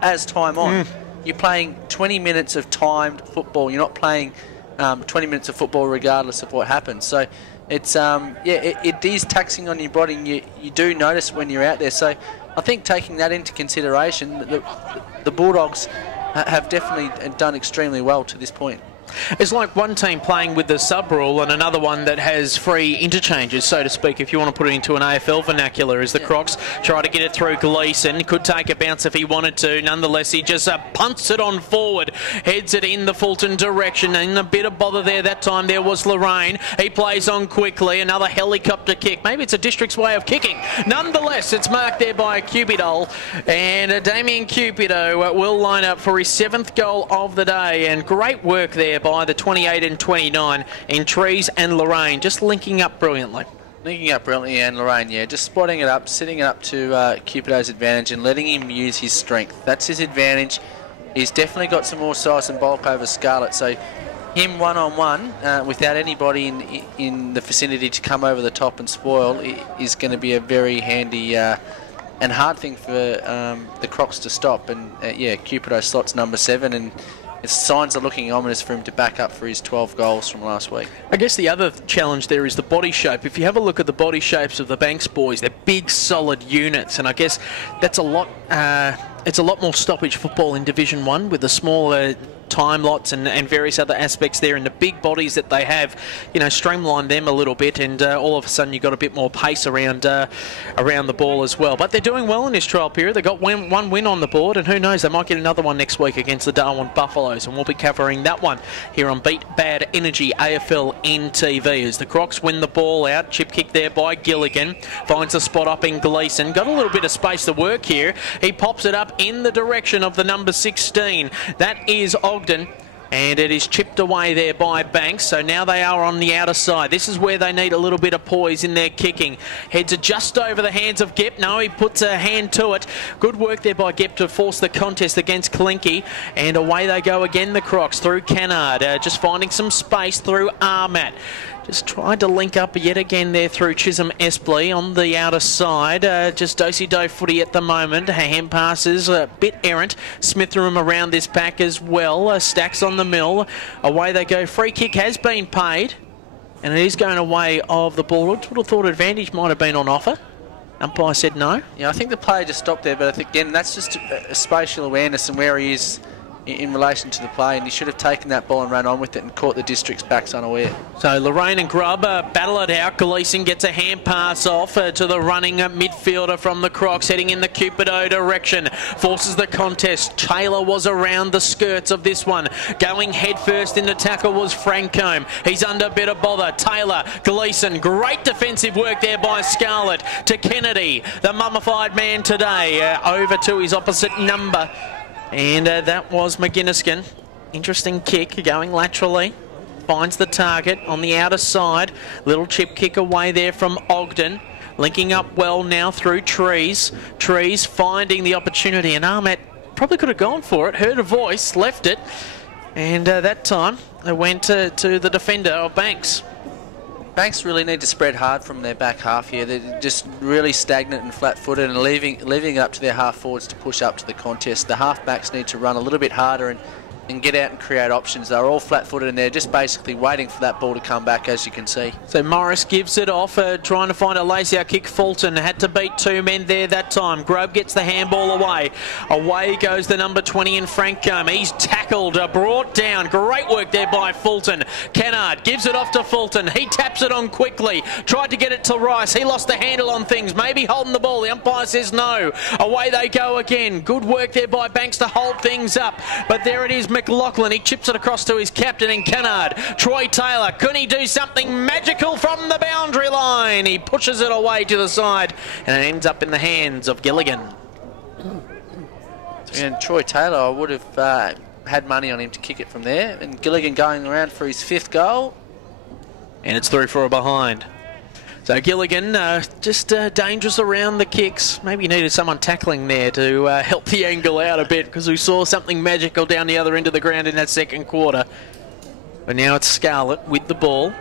as time on. You're playing 20 minutes of timed football. You're not playing 20 minutes of football regardless of what happens. So it's it is taxing on your body, and you do notice when you're out there. So I think taking that into consideration, the Bulldogs have definitely done extremely well to this point. It's like one team playing with the sub rule and another one that has free interchanges, so to speak, if you want to put it into an AFL vernacular, as the Crocs try to get it through Gleeson. Could take a bounce if he wanted to. Nonetheless, he just punts it on forward, heads it in the Fulton direction, and a bit of bother there that time. There was Lorraine. He plays on quickly. Another helicopter kick. Maybe it's a district's way of kicking. Nonetheless, it's marked there by Cupido, and Damien Cupido will line up for his 7th goal of the day, and great work there by the 28 and 29 in Trees and Lorraine, just linking up brilliantly. Linking up brilliantly, and Lorraine, yeah, just spotting it up, setting it up to Cupido's advantage and letting him use his strength. That's his advantage. He's definitely got some more size and bulk over Scarlett, so him one-on-one without anybody in the vicinity to come over the top and spoil is going to be a very handy and hard thing for the Crocs to stop. And yeah, Cupido slots number 7, and signs are looking ominous for him to back up for his 12 goals from last week. I guess the other challenge there is the body shape. If you have a look at the body shapes of the Banks boys, they're big, solid units, and I guess that's a lot. It's a lot more stoppage football in Division 1 with the smaller time lots and various other aspects there, and the big bodies that they have, you know, streamline them a little bit, and all of a sudden you've got a bit more pace around the ball as well. But they're doing well in this trial period. They've got one win on the board, and who knows, they might get another one next week against the Darwin Buffaloes, and we'll be covering that one here on Beat Bad Energy AFLNTv as the Crocs win the ball out. Chip kick there by Gilligan, finds a spot up in Gleeson, got a little bit of space to work here. He pops it up in the direction of the number 16. That is Ogden, and it is chipped away there by Banks. So now they are on the outer side. This is where they need a little bit of poise in their kicking. Heads are just over the hands of Gep. No, he puts a hand to it. Good work there by Gep to force the contest against Klinky, and away they go again, the Crocs, through Kennard, just finding some space through Armat. Just tried to link up yet again there through Chisholm Espley on the outer side. Just do-si-do footy at the moment. Hand passes a bit errant. Smithroom around this pack as well. Stacks on the mill. Away they go. Free kick has been paid, and it is going away of the ball. Would have thought advantage might have been on offer. Umpire said no. Yeah, I think the player just stopped there, but I think, again, that's just a spatial awareness and where he is in relation to the play, and he should have taken that ball and ran on with it and caught the District's backs unaware. So Lorraine and Grubb battle it out. Gleeson gets a hand pass off to the running midfielder from the Crocs, heading in the Cupido direction. Forces the contest. Taylor was around the skirts of this one. Going head first in the tackle was Francombe. He's under a bit of bother. Taylor, Gleeson, great defensive work there by Scarlett. To Kennedy, the mummified man today, over to his opposite number. And that was McGinniskin. Interesting kick going laterally. Finds the target on the outer side. Little chip kick away there from Ogden. Linking up well now through Trees. Trees finding the opportunity, and Armat probably could have gone for it. Heard a voice, left it. And that time they went to the defender of Banks. Banks really need to spread hard from their back half here. They're just really stagnant and flat-footed, and leaving it up to their half forwards to push up to the contest. The half backs need to run a little bit harder and get out and create options. They're all flat-footed, and they're just basically waiting for that ball to come back, as you can see. So Morris gives it off, trying to find a lazy-out kick. Fulton had to beat 2 men there that time. Grove gets the handball away. Away goes the number 20 in Francombe. He's tackled, brought down. Great work there by Fulton. Kennard gives it off to Fulton. He taps it on quickly. Tried to get it to Rice. He lost the handle on things. Maybe holding the ball. The umpire says no. Away they go again. Good work there by Banks to hold things up. But there it is, McLaughlin. He chips it across to his captain in Kennard. Troy Taylor, can he do something magical from the boundary line? He pushes it away to the side, and it ends up in the hands of Gilligan. And Troy Taylor, I would have had money on him to kick it from there. And Gilligan going around for his 5th goal. And it's through for a behind. So Gilligan just dangerous around the kicks. Maybe needed someone tackling there to help the angle out a bit, because we saw something magical down the other end of the ground in that second quarter. But now it's Scarlett with the ball.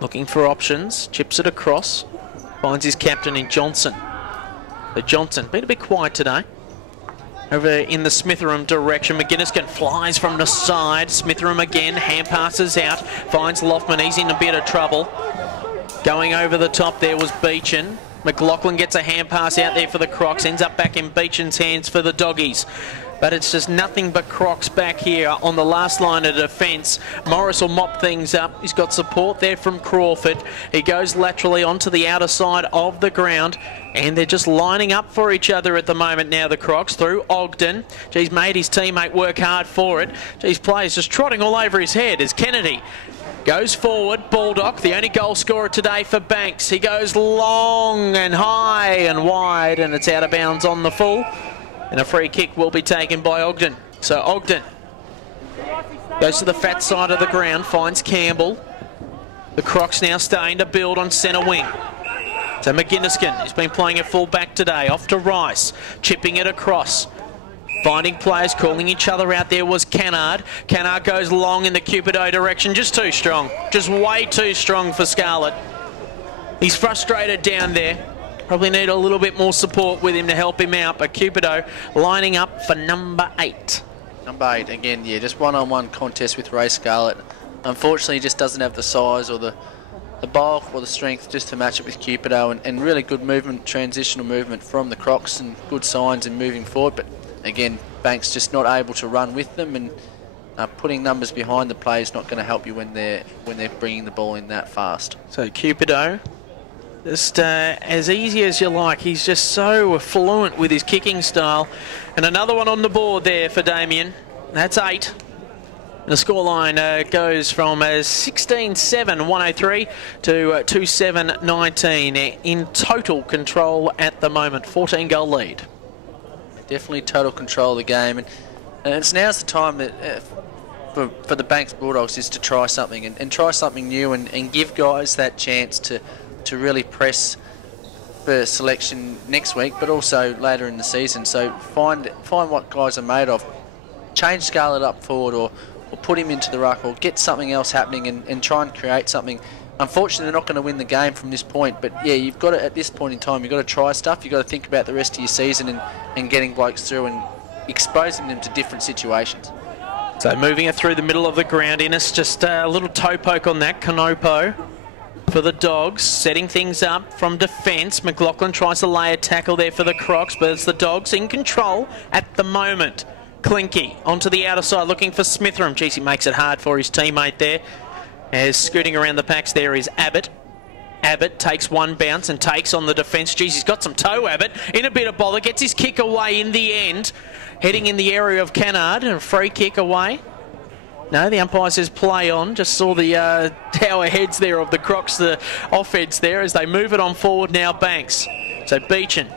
Looking for options. Chips it across. Finds his captain in Johnson. So Johnson, been a bit quiet today. Over in the Smithroom direction, McGinniskin flies from the side. Smithroom again, hand passes out. Finds Loftman, he's in a bit of trouble. Going over the top there was Beechin. McLaughlin gets a hand pass out there for the Crocs. Ends up back in Beechin's hands for the Doggies. But it's just nothing but Crocs back here on the last line of defence. Morris will mop things up. He's got support there from Crawford. He goes laterally onto the outer side of the ground, and they're just lining up for each other at the moment now, the Crocs, through Ogden. He's made his teammate work hard for it. His player's just trotting all over his head as Kennedy goes forward. Baldock, the only goal scorer today for Banks. He goes long and high and wide, and it's out of bounds on the full. And a free kick will be taken by Ogden. So Ogden goes to the fat side of the ground, finds Campbell. The Crocs now starting to build on centre wing. So McGinniskin, who's been playing at full back today, off to Rice, chipping it across. Finding players, calling each other out there was Kennard. Kennard goes long in the Cupido direction, just too strong. Just way too strong for Scarlett. He's frustrated down there. Probably need a little bit more support with him to help him out, but Cupido lining up for number 8. Number 8, again, yeah, just one-on-one contest with Ray Scarlett. Unfortunately, he just doesn't have the size or the bulk or the strength just to match it with Cupido, and really good movement, transitional movement from the Crocs, and good signs in moving forward. But again, Banks just not able to run with them, and putting numbers behind the play is not going to help you when they're bringing the ball in that fast. So Cupido, just as easy as you like. He's just so fluent with his kicking style. And another one on the board there for Damien. That's 8. And the scoreline goes from 16-7, 103 to 2-7, 19. In total control at the moment, 14-goal lead. Definitely total control of the game. And it's now's the time that for the Banks Bulldogs is to try something and try something new and give guys that chance to really press for selection next week, but also later in the season. So find what guys are made of. Change Scarlett up forward, or put him into the ruck, or get something else happening and try and create something. Unfortunately, they're not going to win the game from this point, but yeah, you've got to, at this point in time, you've got to try stuff. You've got to think about the rest of your season and getting blokes through and exposing them to different situations. So moving it through the middle of the ground, Innes, just a little toe poke on that. Kanopo for the Dogs, setting things up from defence. McLaughlin tries to lay a tackle there for the Crocs, but it's the Dogs in control at the moment. Clinky onto the outer side looking for Smithram. Geez, he makes it hard for his teammate there. As scooting around the packs there is Abbott. Abbott takes one bounce and takes on the defence. Geez, he's got some toe, Abbott. In a bit of bother, gets his kick away in the end. Heading in the area of Kennard, and a free kick away. No, the umpire says play on. Just saw the tower heads there of the Crocs, the offheads there, as they move it on forward now, Banks. So Beechin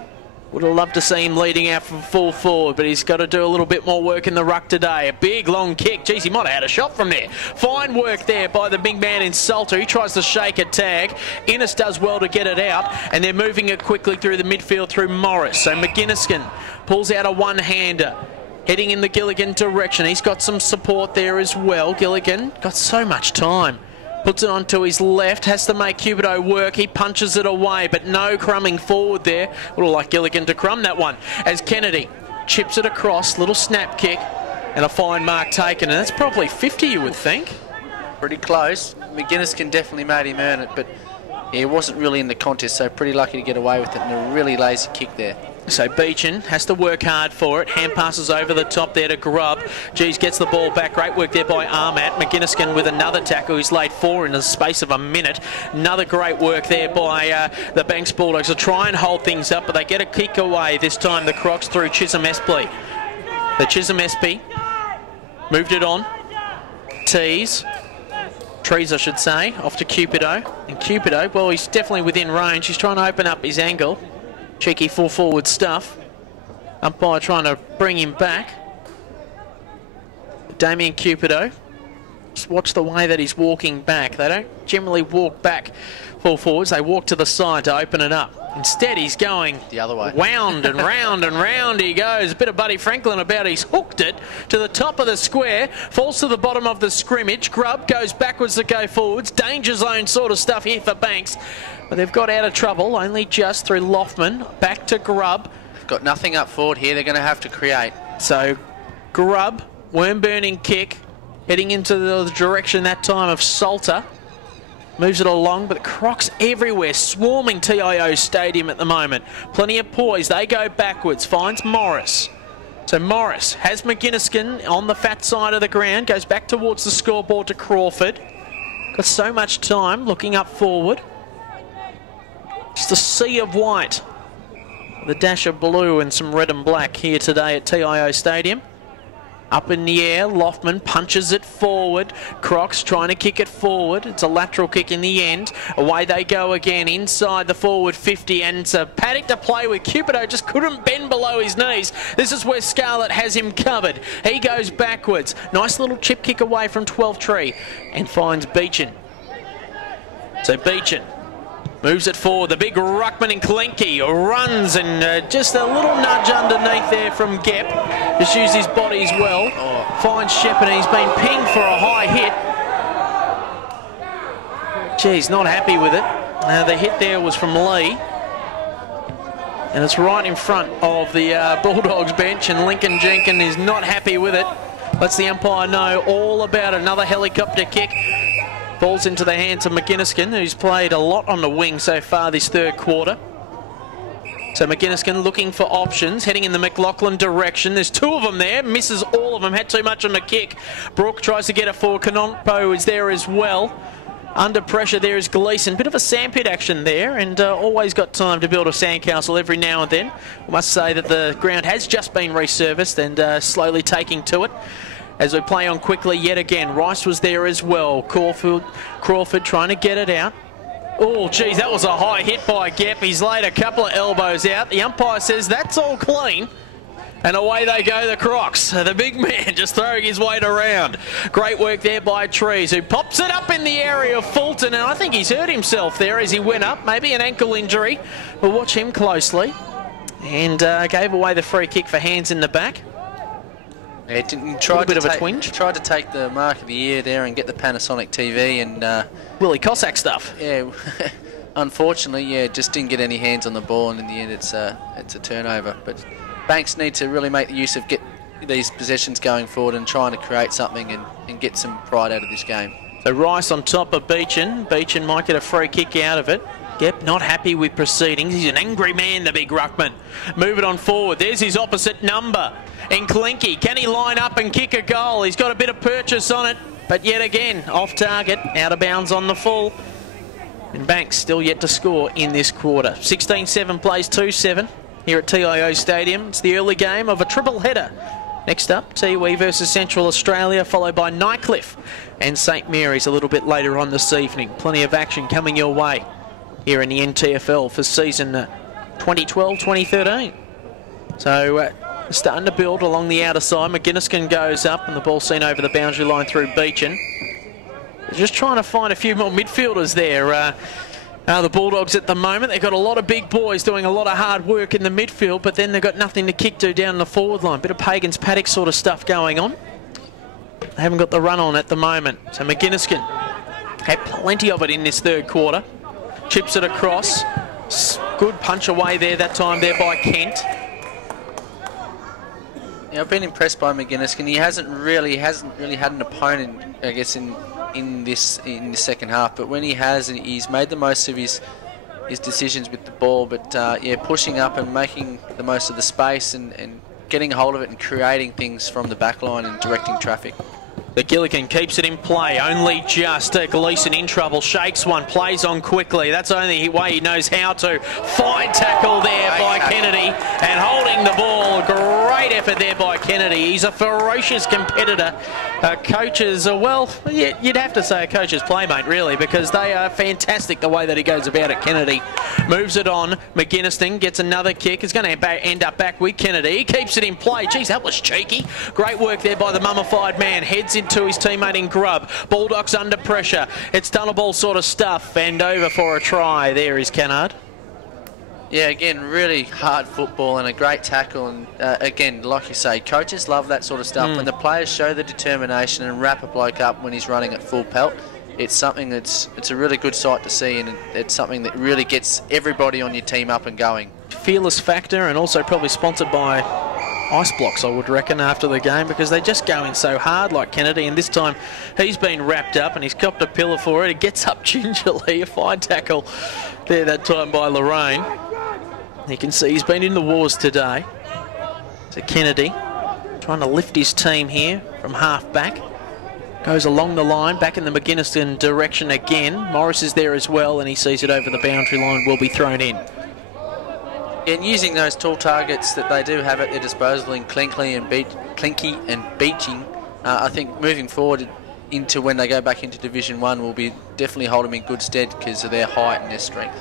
would have loved to see him leading out from full forward, but he's got to do a little bit more work in the ruck today. A big long kick. Geez, he might have had a shot from there. Fine work there by the big man in Salter. He tries to shake a tag. Innes does well to get it out, and they're moving it quickly through the midfield through Morris. So McGinniskin pulls out a one-hander, heading in the Gilligan direction. He's got some support there as well. Gilligan got so much time. Puts it onto his left, has to make Cupido work. He punches it away, but no crumbing forward there. Would have liked Gilligan to crumb that one. As Kennedy chips it across, little snap kick, and a fine mark taken. And that's probably 50, you would think. Pretty close. McGinniskin definitely made him earn it, but he wasn't really in the contest, so pretty lucky to get away with it, and a really lazy kick there. So Beechin has to work hard for it. Hand passes over the top there to Grubb. Geez, gets the ball back. Great work there by Armat. McGinniskin with another tackle. He's laid 4 in the space of a minute. Another great work there by the Banks Bulldogs to try and hold things up, but they get a kick away. This time the Crocs through Chisholm Espy. The Chisholm Espy moved it on. Trees, I should say, off to Cupido. And Cupido, well, he's definitely within range. He's trying to open up his angle. Cheeky full forward stuff. Umpire trying to bring him back. Damien Cupido. Just watch the way that he's walking back. They don't generally walk back full forwards. They walk to the side to open it up. Instead, he's going the other way. Wound and round and round he goes. A bit of Buddy Franklin about. He's hooked it to the top of the square. Falls to the bottom of the scrimmage. Grubb goes backwards to go forwards. Danger zone sort of stuff here for Banks. But they've got out of trouble, only just through Loftman. Back to Grubb. Got nothing up forward here. They're going to have to create. So Grubb, worm-burning kick, heading into the direction that time of Salter. Moves it along, but the Crocs everywhere, swarming TIO Stadium at the moment. Plenty of poise. They go backwards. Finds Morris. So Morris has McGinniskin on the fat side of the ground. Goes back towards the scoreboard to Crawford. Got so much time looking up forward. Just a sea of white. The dash of blue and some red and black here today at TIO Stadium. Up in the air, Loftman punches it forward. Crocs trying to kick it forward. It's a lateral kick in the end. Away they go again inside the forward 50, and it's a paddock to play with. Cupido just couldn't bend below his knees. This is where Scarlett has him covered. He goes backwards. Nice little chip kick away from 12 Tree and finds Beechin. So Beechin moves it forward. The big ruckman in Klinke runs and just a little nudge underneath there from Gep. Just used his body as well. Finds Shepard, and he's been pinged for a high hit. Geez, not happy with it. The hit there was from Lee. And it's right in front of the Bulldogs bench, and Lincoln Jenkins is not happy with it. Lets the umpire know all about it. Another helicopter kick. Falls into the hands of McGinniskin, who's played a lot on the wing so far this third quarter. So McGinniskin looking for options, heading in the McLaughlin direction. There's two of them there, misses all of them, had too much on the kick. Brooke tries to get it forward. Canonpo is there as well. Under pressure there is Gleeson. Bit of a sandpit action there, and always got time to build a sandcastle every now and then. I must say that the ground has just been resurfaced and slowly taking to it. As we play on quickly yet again, Rice was there as well. Crawford trying to get it out. Oh, geez, that was a high hit by Gep. He's laid a couple of elbows out. The umpire says that's all clean. And away they go, the Crocs. The big man just throwing his weight around. Great work there by Trees, who pops it up in the area of Fulton. And I think he's hurt himself there as he went up. Maybe an ankle injury. We'll watch him closely. And gave away the free kick for hands in the back. Yeah, tried to take the mark of the year there and get the Panasonic TV and Willie Cossack stuff. Yeah, unfortunately, yeah, just didn't get any hands on the ball, and in the end, it's a turnover. But Banks need to really make the use of get these possessions going forward and trying to create something and get some pride out of this game. So Rice on top of Beechin. Beechin might get a free kick out of it. Yep, not happy with proceedings. He's an angry man, the big ruckman. Move it on forward. There's his opposite number in Klinke. Can he line up and kick a goal? He's got a bit of purchase on it, but yet again, off target, out of bounds on the full. And Banks still yet to score in this quarter. 16-7 plays 2-7 here at TIO Stadium. It's the early game of a triple header. Next up, Tiwi versus Central Australia, followed by Nightcliff and St Mary's a little bit later on this evening. Plenty of action coming your way here in the NTFL for season 2012-2013. So starting to build along the outer side. McGinniskin goes up and the ball seen over the boundary line through Beechin. Just trying to find a few more midfielders there. The Bulldogs at the moment, they've got a lot of big boys doing a lot of hard work in the midfield, but then they've got nothing to kick to down the forward line. Bit of Pagans Paddock sort of stuff going on. They haven't got the run on at the moment. So McGinniskin had plenty of it in this third quarter. Chips it across. Good punch away there that time there by Kent. Yeah, I've been impressed by McGinniskin. He hasn't really had an opponent, I guess, in the second half. But when he has, he's made the most of his decisions with the ball. But yeah, pushing up and making the most of the space and getting a hold of it and creating things from the back line and directing traffic. The Gilligan keeps it in play, only just. Gleeson in trouble, shakes one, plays on quickly. That's the only way he knows how to. Fine tackle there by Kennedy and holding the ball. Great effort there by Kennedy. He's a ferocious competitor. Coaches, well, you'd have to say a coach's playmate, really, because they are fantastic the way that he goes about it. Kennedy moves it on. McGinniston gets another kick. He's going to end up back with Kennedy. He keeps it in play. Geez, that was cheeky. Great work there by the mummified man. Heads into his teammate in Grubb. Bulldogs under pressure. It's tunnel ball sort of stuff, and over for a try. There is Kennard. Yeah, again, really hard football and a great tackle. And again, like you say, coaches love that sort of stuff. When the players show the determination and wrap a bloke up when he's running at full pelt, it's something it's a really good sight to see, and it's something that really gets everybody on your team up and going. Fearless factor, and also probably sponsored by Ice Blocks, I would reckon, after the game, because they just go in so hard like Kennedy, and this time he's been wrapped up and he's copped a pillar for it. He gets up gingerly. A fine tackle there that time by Lorraine. You can see he's been in the wars today. So Kennedy trying to lift his team here from half back. Goes along the line, back in the McGinniston direction again. Morris is there as well, and he sees it over the boundary line, will be thrown in. And using those tall targets that they do have at their disposal in Klinke and Beeching, I think moving forward into when they go back into Division 1 will be definitely hold them in good stead because of their height and their strength.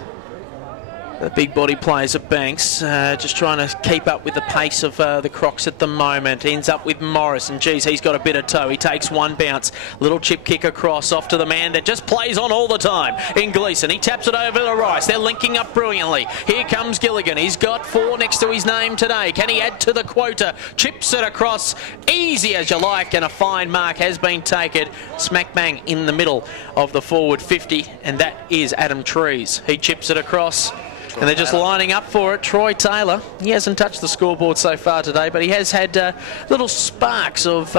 The big body players at Banks, just trying to keep up with the pace of the Crocs at the moment. Ends up with Morris, and geez, he's got a bit of toe. He takes one bounce. Little chip kick across off to the man that just plays on all the time in Gleeson. He taps it over to Rice. They're linking up brilliantly. Here comes Gilligan. He's got 4 next to his name today. Can he add to the quota? Chips it across, easy as you like, and a fine mark has been taken. Smack bang in the middle of the forward 50, and that is Adam Trees. He chips it across. And they're just lining up for it. Troy Taylor, he hasn't touched the scoreboard so far today, but he has had little sparks of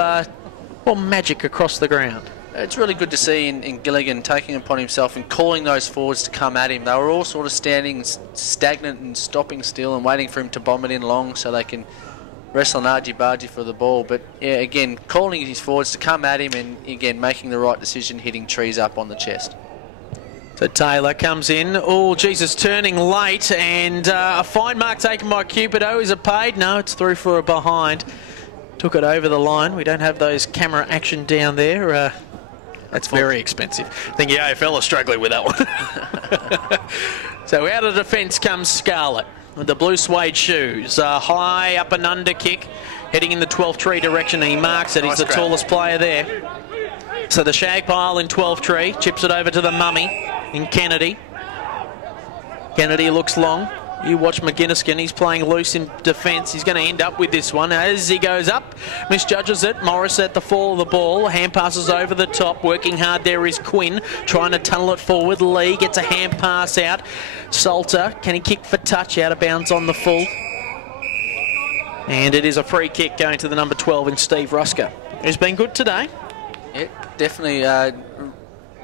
magic across the ground. It's really good to see in Gilligan taking upon himself and calling those forwards to come at him. They were all sort of standing stagnant and stopping still and waiting for him to bomb it in long so they can wrestle an argy-bargy for the ball. But yeah, again, calling his forwards to come at him and again making the right decision, hitting Trees up on the chest. So Taylor comes in. Oh, Jesus, turning late, and a fine mark taken by Cupido. Is it paid? No, it's through for a behind. Took it over the line. We don't have those camera action down there. That's very expensive. I think the AFL are struggling with that one. So out of defence comes Scarlett with the blue suede shoes. High up and under kick, heading in the 12th tree direction, and he marks it. He's the tallest player there. So the shag pile in 12th tree, chips it over to the mummy in Kennedy. Kennedy looks long. You watch McGinniskin, he's playing loose in defence. He's going to end up with this one as he goes up. Misjudges it. Morris at the fall of the ball. Hand passes over the top. Working hard there is Quinn, trying to tunnel it forward. Lee gets a hand pass out. Salter, can he kick for touch? Out of bounds on the full. And it is a free kick going to the number 12 in Steve Rusker, who's been good today. Yeah, definitely.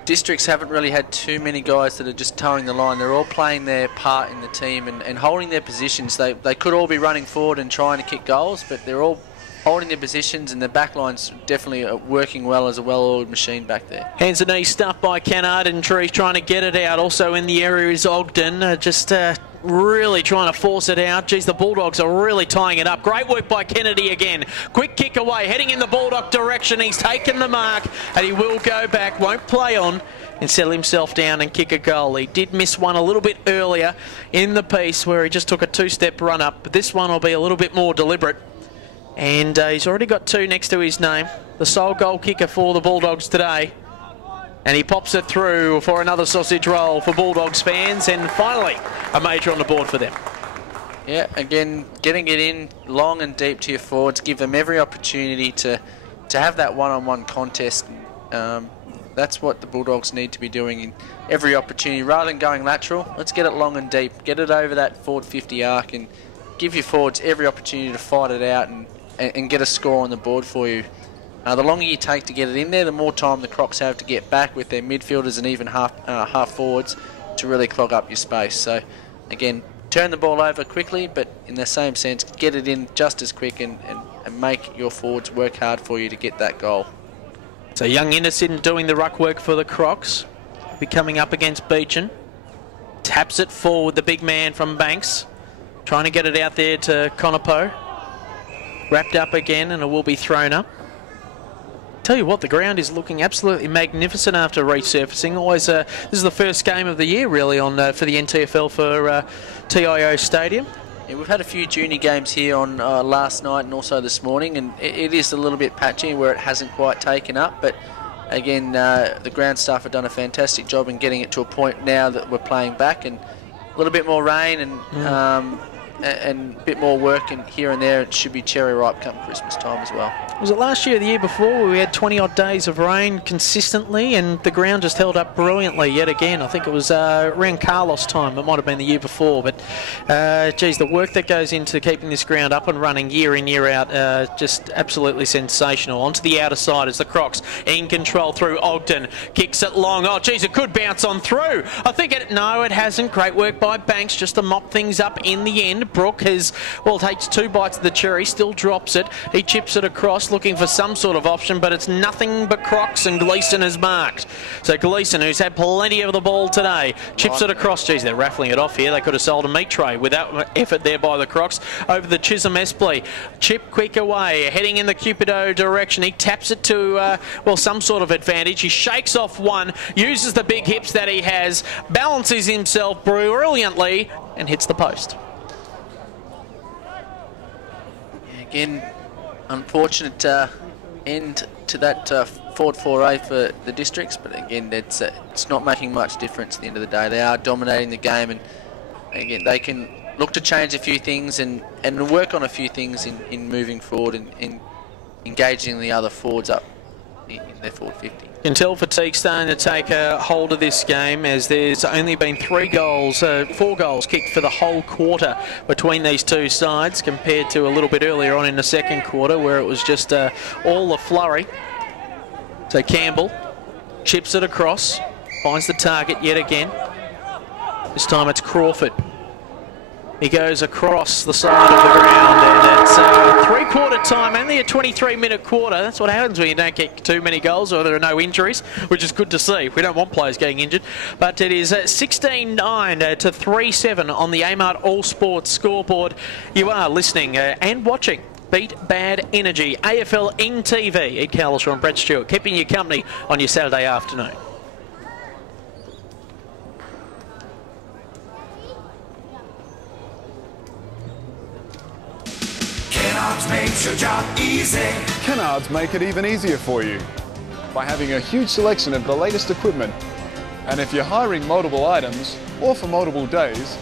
Districts haven't really had too many guys that are just towing the line. They're all playing their part in the team and holding their positions. They could all be running forward and trying to kick goals, but they're all holding their positions, and the back line's definitely working well as a well-oiled machine back there. Hands and knees stuffed by Kennard, and Trees trying to get it out. Also in the area is Ogden, really trying to force it out. Geez, the Bulldogs are really tying it up. Great work by Kennedy again. Quick kick away, heading in the Bulldog direction. He's taken the mark, and he will go back, won't play on, and settle himself down and kick a goal. He did miss one a little bit earlier in the piece where he just took a 2-step run up, but this one will be a little bit more deliberate. And he's already got 2 next to his name. The sole goal kicker for the Bulldogs today. And he pops it through for another sausage roll for Bulldogs fans, and finally a major on the board for them. Yeah, again, getting it in long and deep to your forwards, give them every opportunity to have that one-on-one contest. That's what the Bulldogs need to be doing in every opportunity. Rather than going lateral, let's get it long and deep. Get it over that forward 50 arc and give your forwards every opportunity to fight it out and get a score on the board for you. The longer you take to get it in there, the more time the Crocs have to get back with their midfielders and even half forwards to really clog up your space. So, again, turn the ball over quickly, but in the same sense, get it in just as quick and make your forwards work hard for you to get that goal. So young Innocent doing the ruck work for the Crocs. Be coming up against Beechin. Taps it forward, the big man from Banks. Trying to get it out there to Conopo. Wrapped up again, and it will be thrown up. Tell you what, the ground is looking absolutely magnificent after resurfacing. Always, this is the first game of the year really on for the NTFL for TIO Stadium. Yeah, we've had a few junior games here on last night and also this morning, and it is a little bit patchy where it hasn't quite taken up. But again, the ground staff have done a fantastic job in getting it to a point now that we're playing back, and a little bit more rain and a bit more work in here and there. It should be cherry ripe come Christmas time as well. Was it last year or the year before where we had 20 odd days of rain consistently and the ground just held up brilliantly yet again? I think it was around Carlos time. It might have been the year before, but geez, the work that goes into keeping this ground up and running year in, year out, just absolutely sensational. Onto the outer side as the Crocs in control through Ogden. Kicks it long. Oh, geez, it could bounce on through. I think no, it hasn't. Great work by Banks just to mop things up in the end. Brooke has, takes 2 bites of the cherry, still drops it. He chips it across. Crocs looking for some sort of option, but it's nothing but Crocs, and Gleeson is marked. So Gleeson, who's had plenty of the ball today, chips it across. Geez, they're raffling it off here. They could have sold a meat tray without effort there by the Crocs. Over the Chisholm Espley. Chip quick away, heading in the Cupido direction. He taps it to, well, some sort of advantage. He shakes off one, uses the big hips that he has, balances himself brilliantly, and hits the post. Again, unfortunate end to that forward 4A for the Districts, but again, it's not making much difference at the end of the day. They are dominating the game, and again, they can look to change a few things and work on a few things in moving forward and in engaging the other forwards up in their forward 50. You can tell fatigue's starting to take a hold of this game, as there's only been 4 goals kicked for the whole quarter between these two sides, compared to a little bit earlier on in the second quarter where it was just all a flurry. So Campbell chips it across, finds the target yet again. This time it's Crawford. He goes across the side of the ground, and it's 3-quarter time, only a 23-minute quarter. That's what happens when you don't get too many goals or there are no injuries, which is good to see. We don't want players getting injured. But it is 16-9 to 3-7 on the Amart All Sports scoreboard. You are listening and watching Beat Bad Energy, AFLNTv, Ed Calishaw and Brett Stewart, keeping you company on your Saturday afternoon. Kennards makes your job easy. Kennards make it even easier for you by having a huge selection of the latest equipment. And if you're hiring multiple items, or for multiple days,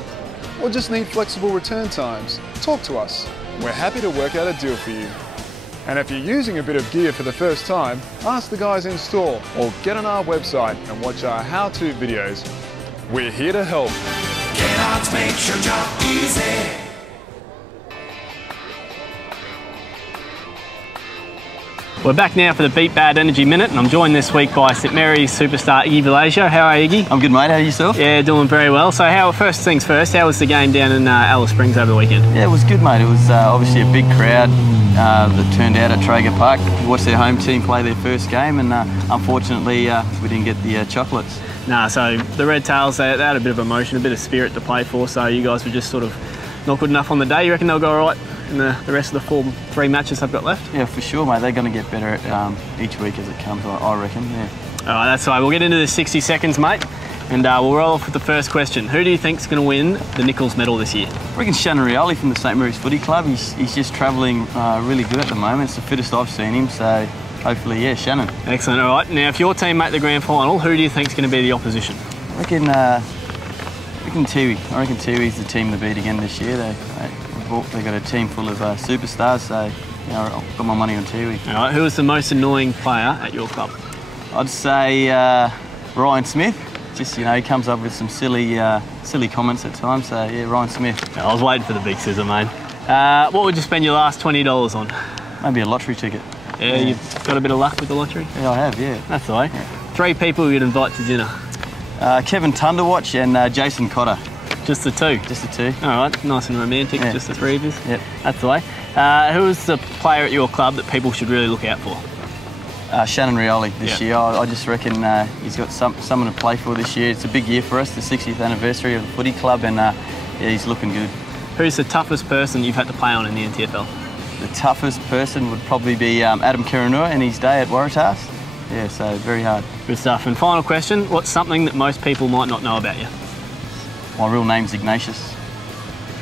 or just need flexible return times, talk to us. We're happy to work out a deal for you. And if you're using a bit of gear for the first time, ask the guys in store or get on our website and watch our how-to videos. We're here to help. Kennards makes your job easy. We're back now for the Beat Bad Energy Minute, and I'm joined this week by St Mary's superstar Iggy Villagio. How are you, Iggy? I'm good, mate. How are yourself? Yeah, doing very well. So first things first, how was the game down in Alice Springs over the weekend? Yeah, it was good, mate. It was obviously a big crowd that turned out at Traeger Park to watch their home team play their first game, and unfortunately we didn't get the chocolates. Nah, so the Red Tails, they had a bit of emotion, a bit of spirit to play for, so you guys were just sort of not good enough on the day. You reckon they'll go all right in the rest of the 3 matches they've got left? Yeah, for sure, mate. They're going to get better each week as it comes, I reckon, yeah. All right, that's all right. We'll get into the 60 seconds, mate, and we'll roll off with the first question. Who do you think's going to win the Nichols medal this year? I reckon Shannon Rioli from the St Mary's Footy Club. He's just travelling really good at the moment. It's the fittest I've seen him, so hopefully, yeah, Shannon. Excellent. All right, now if your team make the grand final, who do you think's going to be the opposition? I reckon Tiwi. I reckon Tiwi's the team to beat again this year. They've got a team full of superstars, so I've got my money on Tiwi. All right, who is the most annoying player at your club? I'd say Ryan Smith. Just, he comes up with some silly comments at times, so yeah, Ryan Smith. I was waiting for the big scissor, mate. What would you spend your last $20 on? Maybe a lottery ticket. Yeah, you've got a bit of luck with the lottery? Yeah, I have, yeah. That's all right. Yeah. 3 people you'd invite to dinner? Kevin Tunderwatch and Jason Cotter. Just the 2? Just the 2. All right, nice and romantic, yeah. Just the 3 of you? Yep. That's the way. Who is the player at your club that people should really look out for? Shannon Rioli this year. I just reckon he's got someone to play for this year. It's a big year for us, the 60th anniversary of the footy club, and yeah, he's looking good. Who's the toughest person you've had to play on in the NTFL? The toughest person would probably be Adam Kiranua in his day at Waratahs. Yeah, so very hard. Good stuff. And final question, what's something that most people might not know about you? My real name's Ignatius.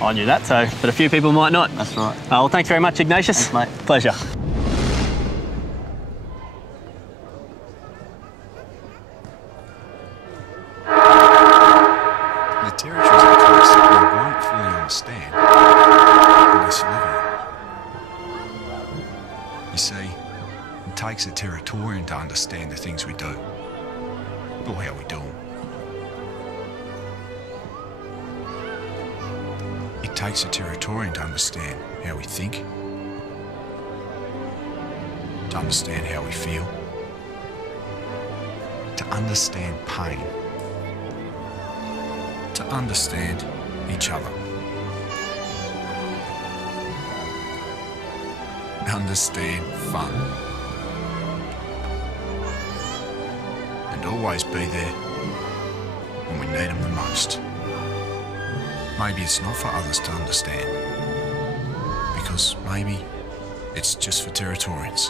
I knew that, but a few people might not. That's right. Well, thanks very much, Ignatius. Thanks, mate. Pleasure. The territories of a place that you won't fully understand unless you live in it. You see, it takes a Territorian to understand the things we do, or how we do them. It takes a Territorian to understand how we think, to understand how we feel, to understand pain, to understand each other. understand fun. And always be there when we need them the most. Maybe it's not for others to understand, because maybe it's just for Territorians.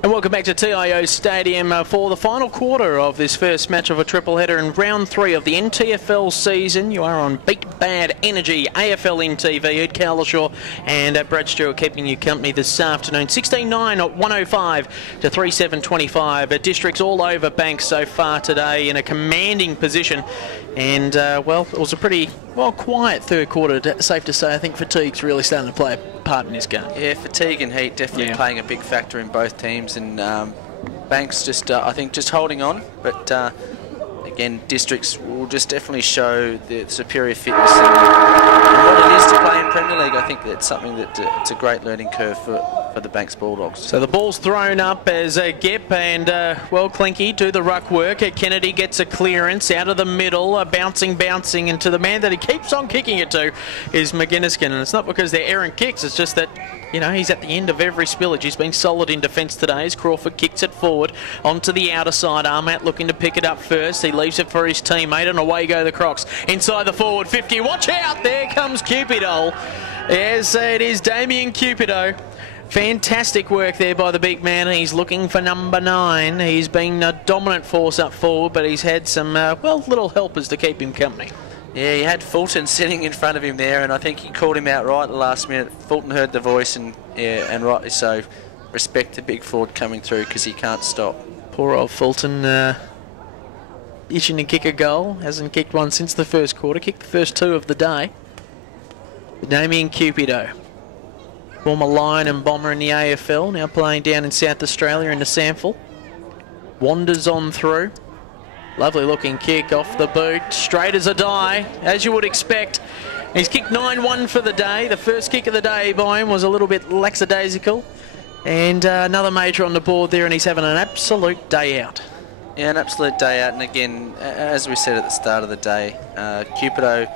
And welcome back to TIO Stadium for the final quarter of this first match of a triple header in round 3 of the NTFL season. You are on Beat Bad Energy, AFLNTv at Calishaw, and Brad Stewart keeping you company this afternoon. 16-9 at 105 to 3-7-25. Districts all over Banks so far today in a commanding position. And, well, it was a pretty, well, quiet third quarter, safe to say. I think fatigue's really starting to play a part in this game. Yeah, fatigue and heat definitely playing a big factor in both teams. And Banks just, I think, just holding on. But, again, Districts will just definitely show the superior fitness and what it is to play in Premier League. I think that's something that it's a great learning curve for the Banks Bulldogs. So the ball's thrown up as a Gep and, well, Clinky do the ruck work. Kennedy gets a clearance out of the middle, bouncing, and to the man that he keeps on kicking it to is McGinniskin. And it's not because they're errant kicks, it's just that, you know, he's at the end of every spillage. He's been solid in defence today as Crawford kicks it forward onto the outer side. Armat looking to pick it up first. He leaves it for his teammate and away go the Crocs. Inside the forward 50. Watch out! There comes Cupido. Yes, it is Damien Cupido. Fantastic work there by the big man. He's looking for number 9. He's been a dominant force up forward, but he's had some, well, little helpers to keep him company. Yeah, he had Fulton sitting in front of him there, and I think he called him out right at the last minute. Fulton heard the voice, and yeah, and rightly so. Respect to Big Ford coming through because he can't stop. Poor old Fulton itching to kick a goal. Hasn't kicked one since the first quarter. Kicked the first 2 of the day. Damien Cupido, former Lion and Bomber in the AFL, now playing down in South Australia in the Sample. Wanders on through. Lovely looking kick off the boot, straight as a die, as you would expect. He's kicked 9-1 for the day. The first kick of the day by him was a little bit lackadaisical. And another major on the board there, and he's having an absolute day out. Yeah, an absolute day out. And again, as we said at the start of the day, Cupido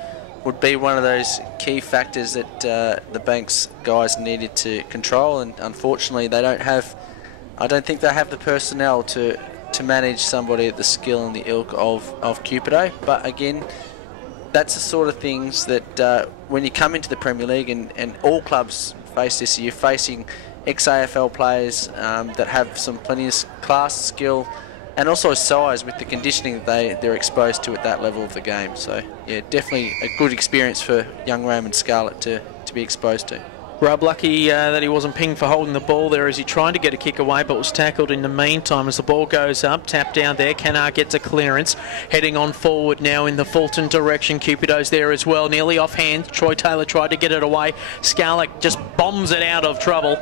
would be one of those key factors that the Banks guys needed to control. And unfortunately, they don't have, I don't think they have the personnel to manage somebody at the skill and the ilk of Cupido. But again, that's the sort of things that when you come into the Premier League, and all clubs face this, you're facing ex-AFL players that have some plenty of class, skill, and also size with the conditioning that they're exposed to at that level of the game. So yeah, definitely a good experience for young Raymond Scarlett to be exposed to. Grubb lucky that he wasn't pinged for holding the ball there as he tried to get a kick away, but was tackled in the meantime as the ball goes up. Tap down there. Canard gets a clearance. Heading on forward now in the Fulton direction. Cupido's there as well. Nearly off hand. Troy Taylor tried to get it away. Scarlett just bombs it out of trouble,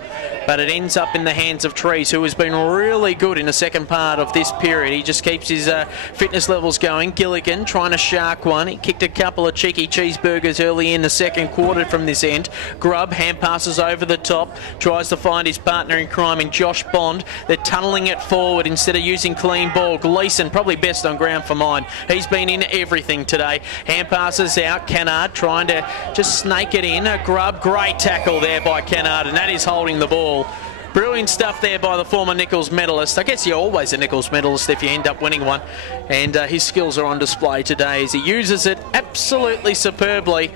but it ends up in the hands of Trees, who has been really good in the second part of this period. He just keeps his fitness levels going. Gilligan trying to shark one. He kicked a couple of cheeky cheeseburgers early in the second quarter from this end. Grubb hand passes over the top, tries to find his partner in crime in Josh Bond. They're tunnelling it forward instead of using clean ball. Gleeson probably best on ground for mine. He's been in everything today. Hand passes out. Canard trying to just snake it in. A Grubb, great tackle there by Canard, and that is holding the ball Brilliant stuff there by the former Nichols medalist. I guess you're always a Nichols medalist if you end up winning one. And his skills are on display today as he uses it absolutely superbly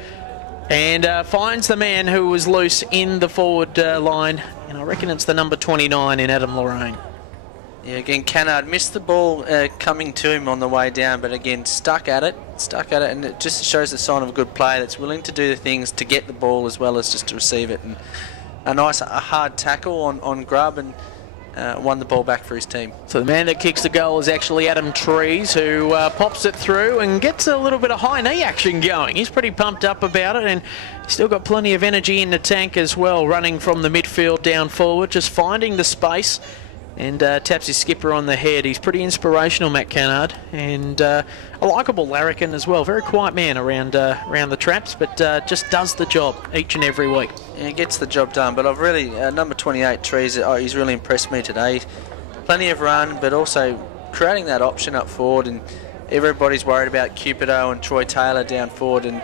and finds the man who was loose in the forward line. And I reckon it's the number 29 in Adam Lorraine. Yeah, again, Kennard missed the ball coming to him on the way down, but again, stuck at it, and it just shows the sign of a good player that's willing to do the things to get the ball as well as just to receive it. And a hard tackle on Grubb, and won the ball back for his team. So the man that kicks the goal is actually Adam Trees, who pops it through and gets a little bit of high knee action going. He's pretty pumped up about it, and he's still got plenty of energy in the tank as well, running from the midfield down forward, just finding the space. And taps his skipper on the head. He's pretty inspirational, Matt Kennard, and a likeable larrikin as well. Very quiet man around the traps, but just does the job each and every week. Yeah, he gets the job done. But I've really number 28 Trees. He's really impressed me today. Plenty of run, but also creating that option up forward. And everybody's worried about Cupido and Troy Taylor down forward, and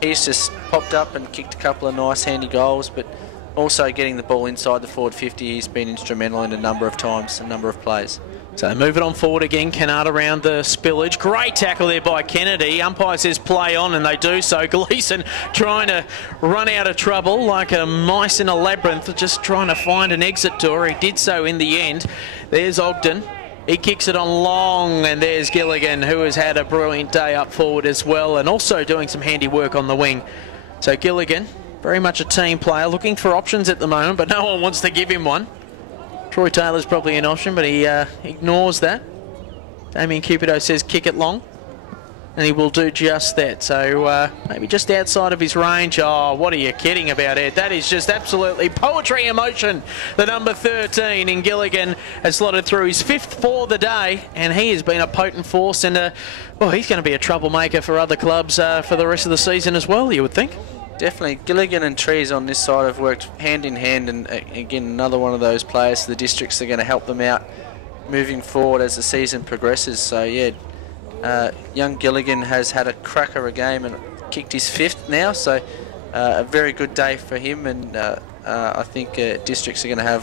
he's just popped up and kicked a couple of nice, handy goals, but also getting the ball inside the forward 50, he's been instrumental in a number of times, a number of plays. So move it on forward again, Kennard around the spillage. Great tackle there by Kennedy. Umpire says play on, and they do so. Gleeson trying to run out of trouble like a mice in a labyrinth, just trying to find an exit door. He did so in the end. There's Ogden. He kicks it on long, and there's Gilligan, who has had a brilliant day up forward as well, and also doing some handy work on the wing. So Gilligan, very much a team player, looking for options at the moment, but no one wants to give him one. Troy Taylor's probably an option, but he ignores that. Damien Cupido says kick it long, and he will do just that. So maybe just outside of his range. Oh, what are you kidding about, Ed? That is just absolutely poetry in motion. The number 13 in Gilligan has slotted through his 5th for the day, and he has been a potent force, and well, he's going to be a troublemaker for other clubs for the rest of the season as well, you would think. Definitely. Gilligan and Trees on this side have worked hand in hand, and again, another one of those players. The districts are going to help them out moving forward as the season progresses. So yeah, young Gilligan has had a cracker of a game and kicked his 5th now, so a very good day for him, and I think districts are going to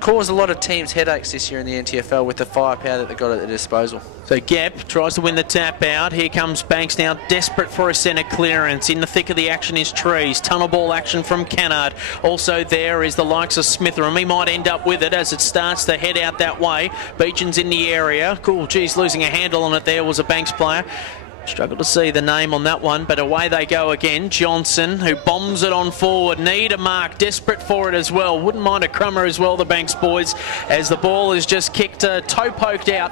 cause a lot of teams headaches this year in the NTFL with the firepower that they've got at their disposal. So Gap tries to win the tap out. Here comes Banks now, desperate for a centre clearance. In the thick of the action is Trees. Tunnel ball action from Kennard. Also there is the likes of Smitheram. He might end up with it as it starts to head out that way. Beecham's in the area. Cool, geez, losing a handle on it there was a Banks player. Struggle to see the name on that one, but away they go again. Johnson, who bombs it on forward. Need a mark, desperate for it as well. Wouldn't mind a crummer as well, the Banks boys, as the ball is just kicked, toe poked out,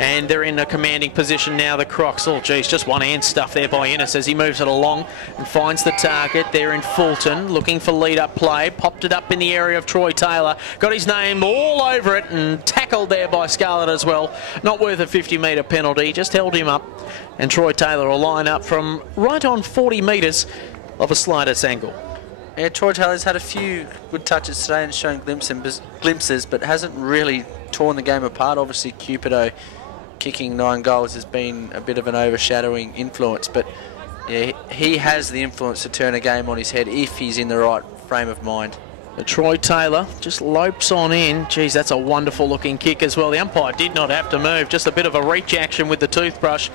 and they're in a commanding position now, the Crocs. Oh, geez, just one hand stuff there by Innes as he moves it along and finds the target there in Fulton, looking for lead-up play. Popped it up in the area of Troy Taylor. Got his name all over it and tackled there by Scarlett as well. Not worth a 50-metre penalty, just held him up. And Troy Taylor will line up from right on 40 metres of a slightest angle. Yeah, Troy Taylor's had a few good touches today and shown glimpses, but hasn't really torn the game apart. Obviously, Cupido kicking 9 goals has been a bit of an overshadowing influence, but yeah, he has the influence to turn a game on his head if he's in the right frame of mind. But Troy Taylor just lopes on in. Geez, that's a wonderful looking kick as well. The umpire did not have to move, just a bit of a reach action with the toothbrush.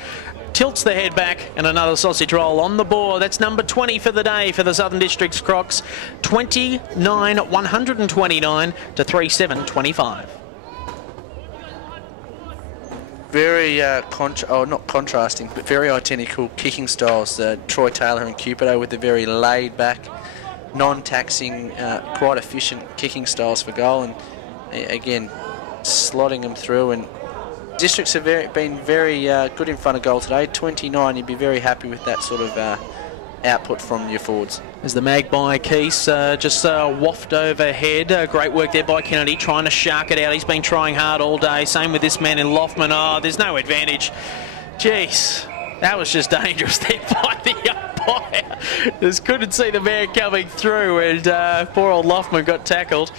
Tilts the head back, and another sausage roll on the board. That's number 20 for the day for the Southern Districts Crocs. 29-129 to 37-25. Very, not contrasting, but very identical kicking styles. Troy Taylor and Cupido with the very laid back, non-taxing, quite efficient kicking styles for goal, and again, slotting them through. And districts have been very good in front of goal today. 29, you'd be very happy with that sort of output from your forwards. As the Magpie Keys just waft overhead. Great work there by Kennedy, trying to shark it out. He's been trying hard all day. Same with this man in Loftman. Oh, there's no advantage. Jeez, that was just dangerous there by the umpire. Just couldn't see the man coming through, and poor old Loftman got tackled.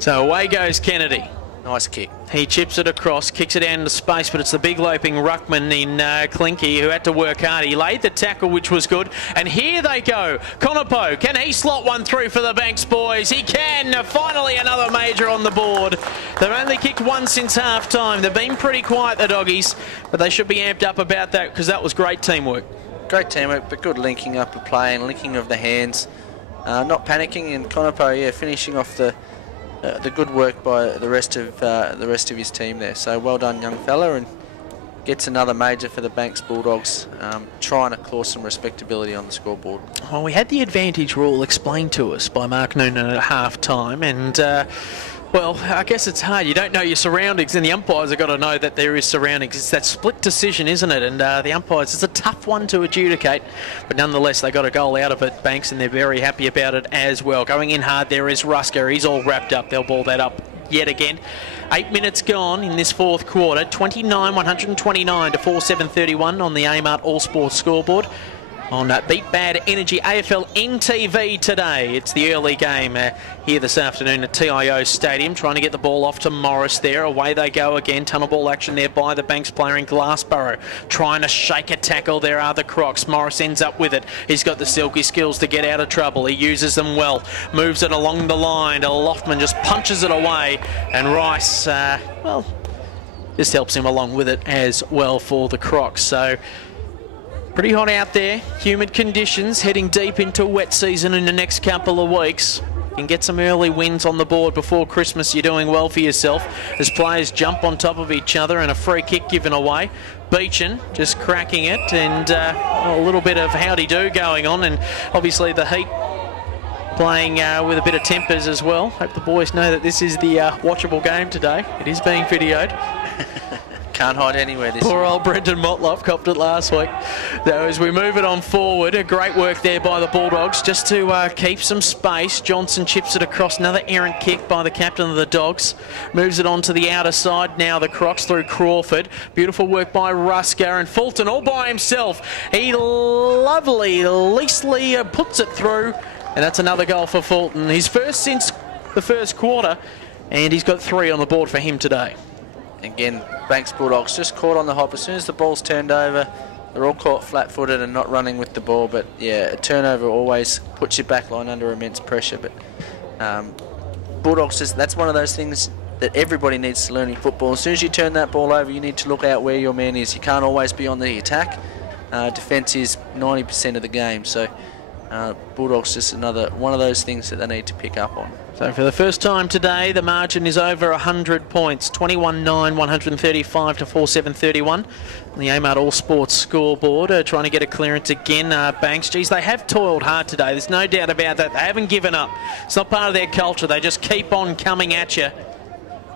So away goes Kennedy. Nice kick. He chips it across, kicks it down into space, but it's the big loping ruckman in Clinky who had to work hard. He laid the tackle, which was good. And here they go. Conopo, can he slot one through for the Banks boys? He can. Finally another major on the board. They've only kicked one since half-time. They've been pretty quiet, the doggies, but they should be amped up about that because that was great teamwork. Great teamwork, but good linking up of play and linking of the hands. Not panicking, and Conopo, yeah, finishing off the good work by the rest of his team there. So well done, young fella, and gets another major for the Banks Bulldogs, trying to claw some respectability on the scoreboard. Well, we had the advantage rule explained to us by Mark Noonan at half-time, and well, I guess it's hard. You don't know your surroundings, and the umpires have got to know that there is surroundings. It's that split decision, isn't it? And the umpires, it's a tough one to adjudicate, but nonetheless, they got a goal out of it, Banks, and they're very happy about it as well. Going in hard there is Rusker. He's all wrapped up. They'll ball that up yet again. 8 minutes gone in this fourth quarter. 29-129 to 47-31 on the AMart All Sports scoreboard. On Beat Bad Energy AFLNTv today. It's the early game here this afternoon at TIO Stadium, trying to get the ball off to Morris there. Away they go again. Tunnel ball action there by the Banks player in Glassborough. Trying to shake a tackle. There are the Crocs. Morris ends up with it. He's got the silky skills to get out of trouble. He uses them well. Moves it along the line. Loftman just punches it away. And Rice, well, just helps him along with it as well for the Crocs. So pretty hot out there, humid conditions, heading deep into wet season in the next couple of weeks. You can get some early wins on the board before Christmas, you're doing well for yourself as players jump on top of each other and a free kick given away. Beechin just cracking it, and a little bit of howdy-do going on, and obviously the Heat playing with a bit of tempers as well. Hope the boys know that this is the watchable game today. It is being videoed. Can't hide anywhere this Poor year. old Brendan Motloff copped it last week. So as we move it on forward, a great work there by the Bulldogs just to keep some space. Johnson chips it across, another errant kick by the captain of the Dogs. Moves it on to the outer side now, the Crocs through Crawford. Beautiful work by Rusker, and Fulton all by himself. He leastly puts it through, and that's another goal for Fulton. His first since the first quarter, and he's got 3 on the board for him today. Again, Banks Bulldogs just caught on the hop. As soon as the ball's turned over, they're all caught flat-footed and not running with the ball. But yeah, a turnover always puts your back line under immense pressure. But Bulldogs, that's one of those things that everybody needs to learn in football. As soon as you turn that ball over, you need to look out where your man is. You can't always be on the attack. Defence is 90% of the game. So Bulldogs just another one of those things that they need to pick up on. So for the first time today, the margin is over 100 points. 21-9, 135 to 47-31 on the AMart All Sports scoreboard. Trying to get a clearance again, Banks. Geez, they have toiled hard today. There's no doubt about that. They haven't given up. It's not part of their culture. They just keep on coming at you.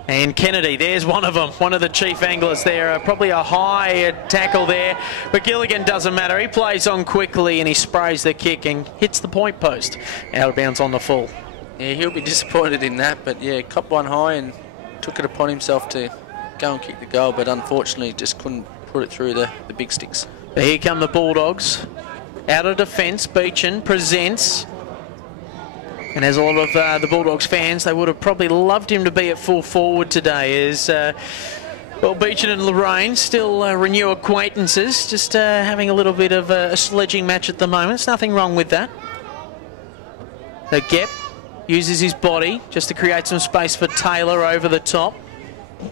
And Kennedy, there's one of them, one of the chief anglers there. Probably a high tackle there, but Gilligan doesn't matter. He plays on quickly and he sprays the kick and hits the point post. Out of bounds on the full. Yeah, he'll be disappointed in that, but yeah, copped one high and took it upon himself to go and kick the goal, but unfortunately just couldn't put it through the big sticks. But here come the Bulldogs. Out of defence, Beechin presents. And as a lot of the Bulldogs fans, they would have probably loved him to be at full forward today. As well, Beechin and Lorraine still renew acquaintances, just having a little bit of a sledging match at the moment. There's nothing wrong with that. So Gep uses his body just to create some space for Taylor over the top.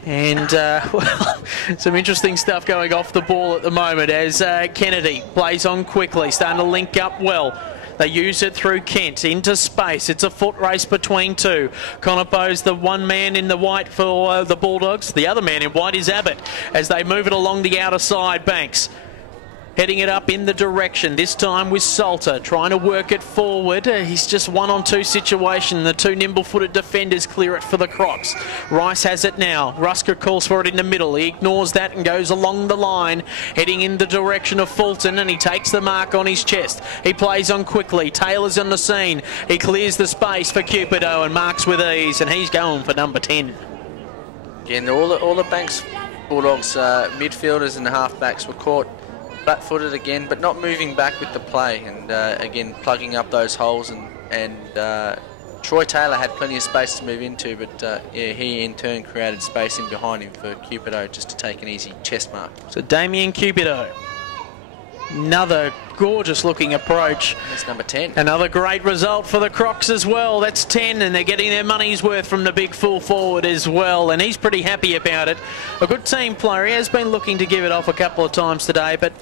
And, well, some interesting stuff going off the ball at the moment as Kennedy plays on quickly, starting to link up well. They use it through Kent into space. It's a foot race between two. Conopo's the one man in the white for the Bulldogs. The other man in white is Abbott as they move it along the outer side. Banks heading it up in the direction, this time with Salter, trying to work it forward. He's just 1-on-2 situation. The two nimble-footed defenders clear it for the Crocs. Rice has it now. Rusker calls for it in the middle. He ignores that and goes along the line, heading in the direction of Fulton, and he takes the mark on his chest. He plays on quickly. Taylor's on the scene. He clears the space for Cupido and marks with ease, and he's going for number 10. Again, all the Banks Bulldogs midfielders and halfbacks were caught flat-footed again, but not moving back with the play, and again plugging up those holes and Troy Taylor had plenty of space to move into, but yeah, he in turn created space in behind him for Cupido just to take an easy chest mark. So Damien Cupido, another gorgeous looking approach. That's number 10. Another great result for the Crocs as well. That's 10, and they're getting their money's worth from the big full forward as well, and he's pretty happy about it. A good team player. He has been looking to give it off a couple of times today, but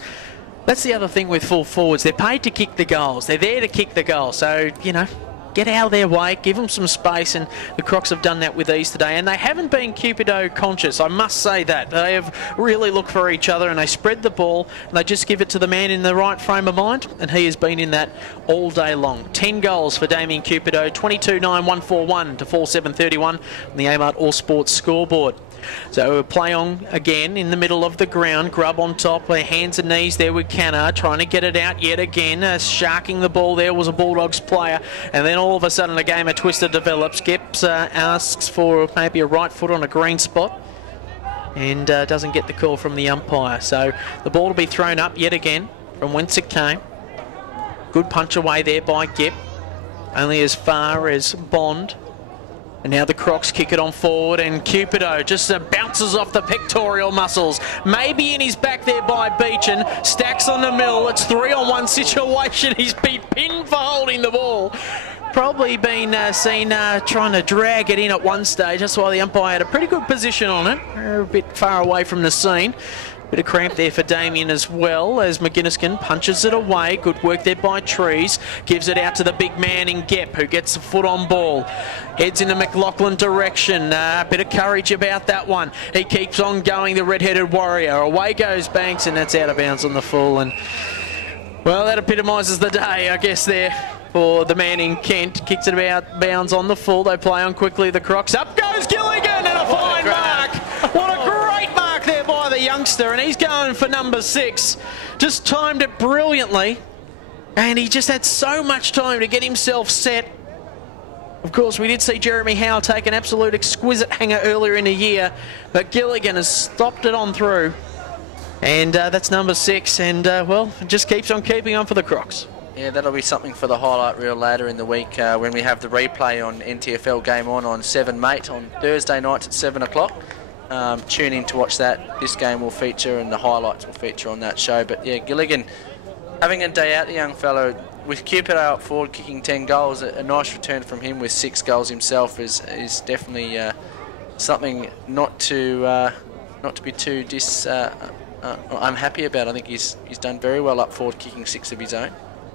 that's the other thing with full forwards. They're paid to kick the goals. They're there to kick the goal. So, you know, get out of their way, give them some space, and the Crocs have done that with ease today. And they haven't been Cupido conscious, I must say that. They have really looked for each other, and they spread the ball, and they just give it to the man in the right frame of mind, and he has been in that all day long. 10 goals for Damien Cupido, 22-9-141 to 4-7-31 on the Amart All Sports scoreboard. So a play on again in the middle of the ground. Grubb on top, their hands and knees there with Canard, trying to get it out yet again. Sharking the ball there was a Bulldogs player, and then all of a sudden a game of twister develops. Gibbs asks for maybe a right foot on a green spot, and doesn't get the call from the umpire. So the ball will be thrown up yet again from whence it came. Good punch away there by Gibb, only as far as Bond. And now the Crocs kick it on forward, and Cupido just bounces off the pectoral muscles. Maybe in his back there by Beechin. Stacks on the mill. It's 3-on-1 situation. He's been pinned for holding the ball. Probably been seen trying to drag it in at one stage. That's why the umpire had a pretty good position on it. A bit far away from the scene. Bit of cramp there for Damien as well, as McGuinnesskin punches it away. Good work there by Trees. Gives it out to the big man in Gep, who gets a foot on ball. Heads into McLaughlin direction. Bit of courage about that one. He keeps on going, the red-headed warrior. Away goes Banks, and that's out of bounds on the full. And, well, that epitomises the day, I guess, there for the man in Kent. Kicks it about bounds on the full. They play on quickly, the Crocs. Up goes Gilligan, and a fine mark. What a great mark there by the youngster, and he's going for number 6. Just timed it brilliantly, and he just had so much time to get himself set. Of course, we did see Jeremy Howe take an absolute exquisite hanger earlier in the year, but Gilligan has stopped it on through, and that's number 6, and well, it just keeps on keeping on for the Crocs. Yeah, that'll be something for the highlight reel later in the week when we have the replay on NTFL Game On 7 Mate on Thursday nights at 7 o'clock. Tune in to watch that. This game will feature and the highlights will feature on that show. But yeah, Gilligan having a day out, the young fellow, with Cupido up forward kicking 10 goals. A nice return from him with 6 goals himself is definitely something not to be too unhappy about. I think he's done very well up forward kicking 6 of his own.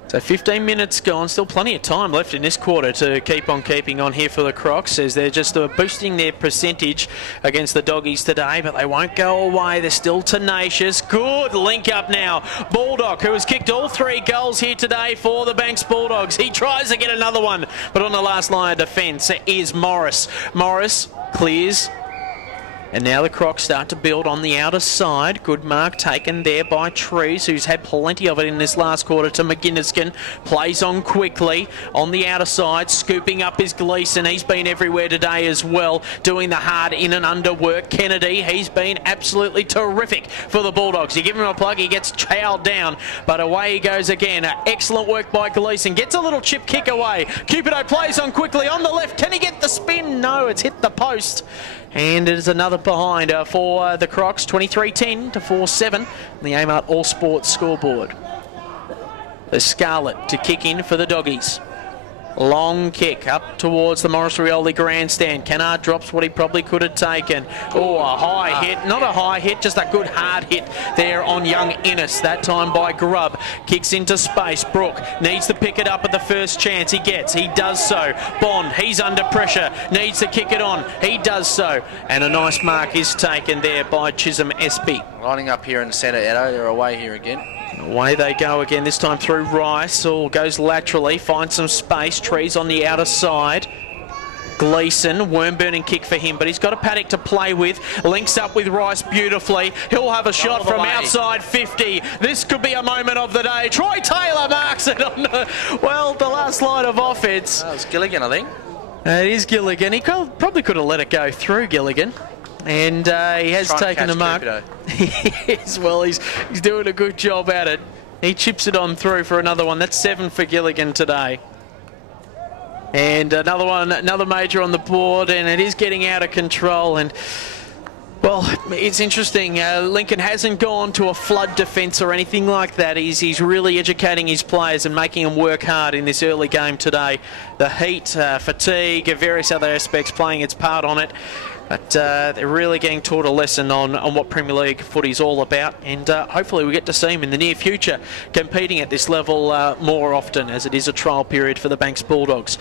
So 15 minutes gone, still plenty of time left in this quarter to keep on keeping on here for the Crocs, as they're just boosting their percentage against the Doggies today, but they won't go away. They're still tenacious. Good link up now. Baldock, who has kicked all 3 goals here today for the Banks Bulldogs. He tries to get another one, but on the last line of defence is Morris. Morris clears. And now the Crocs start to build on the outer side. Good mark taken there by Trees, who's had plenty of it in this last quarter, to McGuinnesskin. Plays on quickly on the outer side, scooping up his Gleeson. He's been everywhere today as well, doing the hard in and under work. Kennedy, he's been absolutely terrific for the Bulldogs. You give him a plug, he gets chowed down, but away he goes again. Excellent work by Gleeson. Gets a little chip kick away. Cupido plays on quickly on the left. Can he get the spin? No, it's hit the post. And it is another behind for the Crocs, 23-10 to 4-7 on the Amart All Sports scoreboard. The Scarlet to kick in for the Doggies. Long kick up towards the Morris Rioli grandstand. Canard drops what he probably could have taken. Oh, a high hit. Not a high hit, just a good hard hit there on young Innes. That time by Grubb. Kicks into space. Brook needs to pick it up at the first chance he gets. He does so. Bond, he's under pressure. Needs to kick it on. He does so. And a nice mark is taken there by Chisholm Espy. Lining up here in the centre, Edo. They're away here again. Away they go again, this time through Rice. All goes laterally, finds some space. Trees on the outer side. Gleeson, worm-burning kick for him, but he's got a paddock to play with. Links up with Rice beautifully. He'll have a shot from outside 50. This could be a moment of the day. Troy Taylor marks it on the last line of offense. That was Gilligan, I think. It is Gilligan. He probably could have let it go through Gilligan. And he has taken a mark. Yes, well, he's doing a good job at it. He chips it on through for another one. That's 7 for Gilligan today. And another one, another major on the board, and it is getting out of control. And well, it's interesting. Lincoln hasn't gone to a flood defence or anything like that. He's really educating his players and making them work hard in this early game today. The heat, fatigue, various other aspects playing its part on it. But they're really getting taught a lesson on what Premier League footy is all about, and hopefully we get to see them in the near future competing at this level more often, as it is a trial period for the Banks Bulldogs.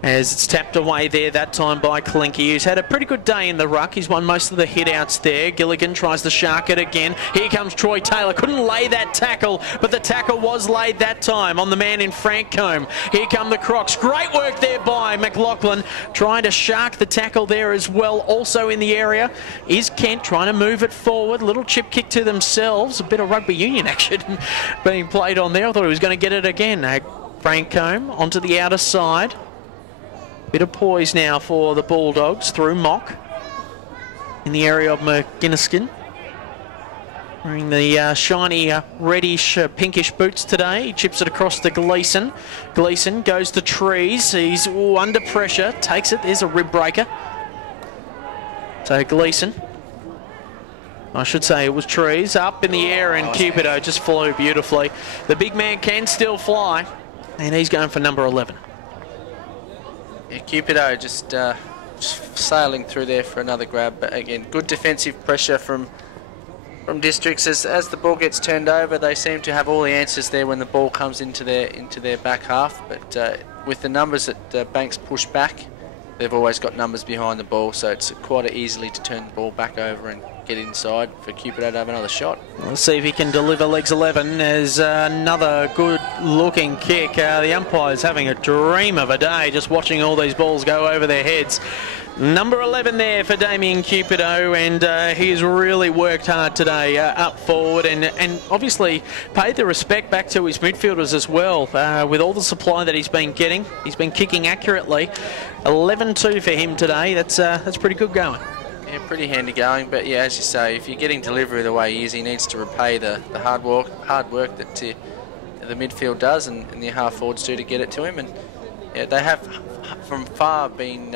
As it's tapped away there that time by Clinky, who's had a pretty good day in the ruck. He's won most of the hit-outs there. Gilligan tries to shark it again. Here comes Troy Taylor. Couldn't lay that tackle, but the tackle was laid that time on the man in Francombe. Here come the Crocs. Great work there by McLaughlin, trying to shark the tackle there as well. Also in the area is Kent, trying to move it forward. Little chip kick to themselves. A bit of rugby union action being played on there. I thought he was going to get it again. Francombe onto the outer side. Bit of poise now for the Bulldogs through Mock in the area of McGinniskin. Wearing the shiny reddish pinkish boots today. He chips it across to Gleeson. Gleeson goes to Trees. He's under pressure. Takes it. There's a rib breaker. So Gleeson. I should say it was Trees. Up in the air, and Cupido just flew beautifully. The big man can still fly, and he's going for number 11. Yeah, Cupido just sailing through there for another grab, but again, good defensive pressure from Districts. As the ball gets turned over, they seem to have all the answers there when the ball comes into their back half. But with the numbers that Banks push back, they've always got numbers behind the ball, so it's quite easily to turn the ball back over and get inside for Cupido to have another shot. Let's see if he can deliver legs 11. There's another good looking kick. The umpire's having a dream of a day just watching all these balls go over their heads. Number 11 there for Damien Cupido, and he's really worked hard today up forward, and obviously paid the respect back to his midfielders as well. With all the supply that he's been getting, he's been kicking accurately. 11-2 for him today. That's pretty good going. Yeah, pretty handy going, but yeah, as you say, if you're getting delivery the way he is, he needs to repay the hard work that the midfield does and the half forwards do to get it to him. And yeah, they have from far been.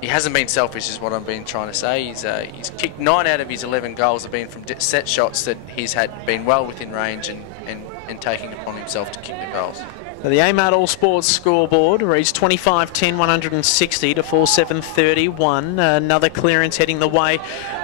He hasn't been selfish, is what I've been trying to say. He's kicked 9 out of his 11 goals have been from set shots that he's had been well within range and taking upon himself to kick the goals. The Amart All Sports scoreboard reads 25-10, 160 to 4-7-31. Another clearance heading the way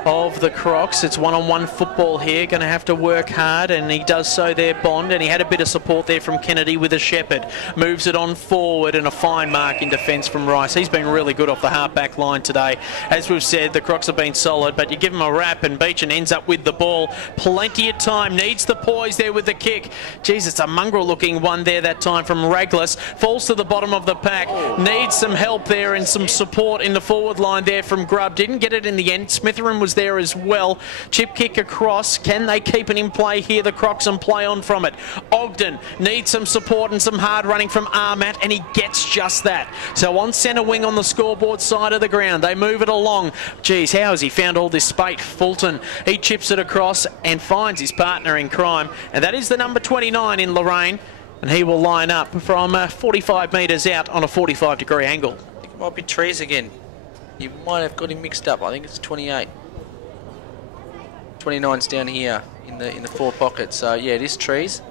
of the Crocs. It's one-on-one football here. Going to have to work hard, and he does so there, Bond. And he had a bit of support there from Kennedy with a Shepherd. Moves it on forward, and a fine mark in defence from Rice. He's been really good off the half-back line today. As we've said, the Crocs have been solid, but you give him a wrap, and Beechin ends up with the ball. Plenty of time. Needs the poise there with the kick. Jeez, it's a mongrel-looking one there that time from Raglas. Falls to the bottom of the pack. Needs some help there and some support in the forward line there from Grubb. Didn't get it in the end. Smitherin was there as well. Chip kick across. Can they keep it in play here, the Crocs, and play on from it? Ogden needs some support and some hard running from Armat, and he gets just that. So on centre wing on the scoreboard side of the ground, they move it along. Geez, how has he found all this spate? Fulton, he chips it across and finds his partner in crime, and that is the number 29 in Lorraine. And he will line up from 45 metres out on a 45-degree angle. I think it might be Trees again. You might have got him mixed up. I think it's 28. 29's down here in the 4 pockets. So yeah, it is Trees.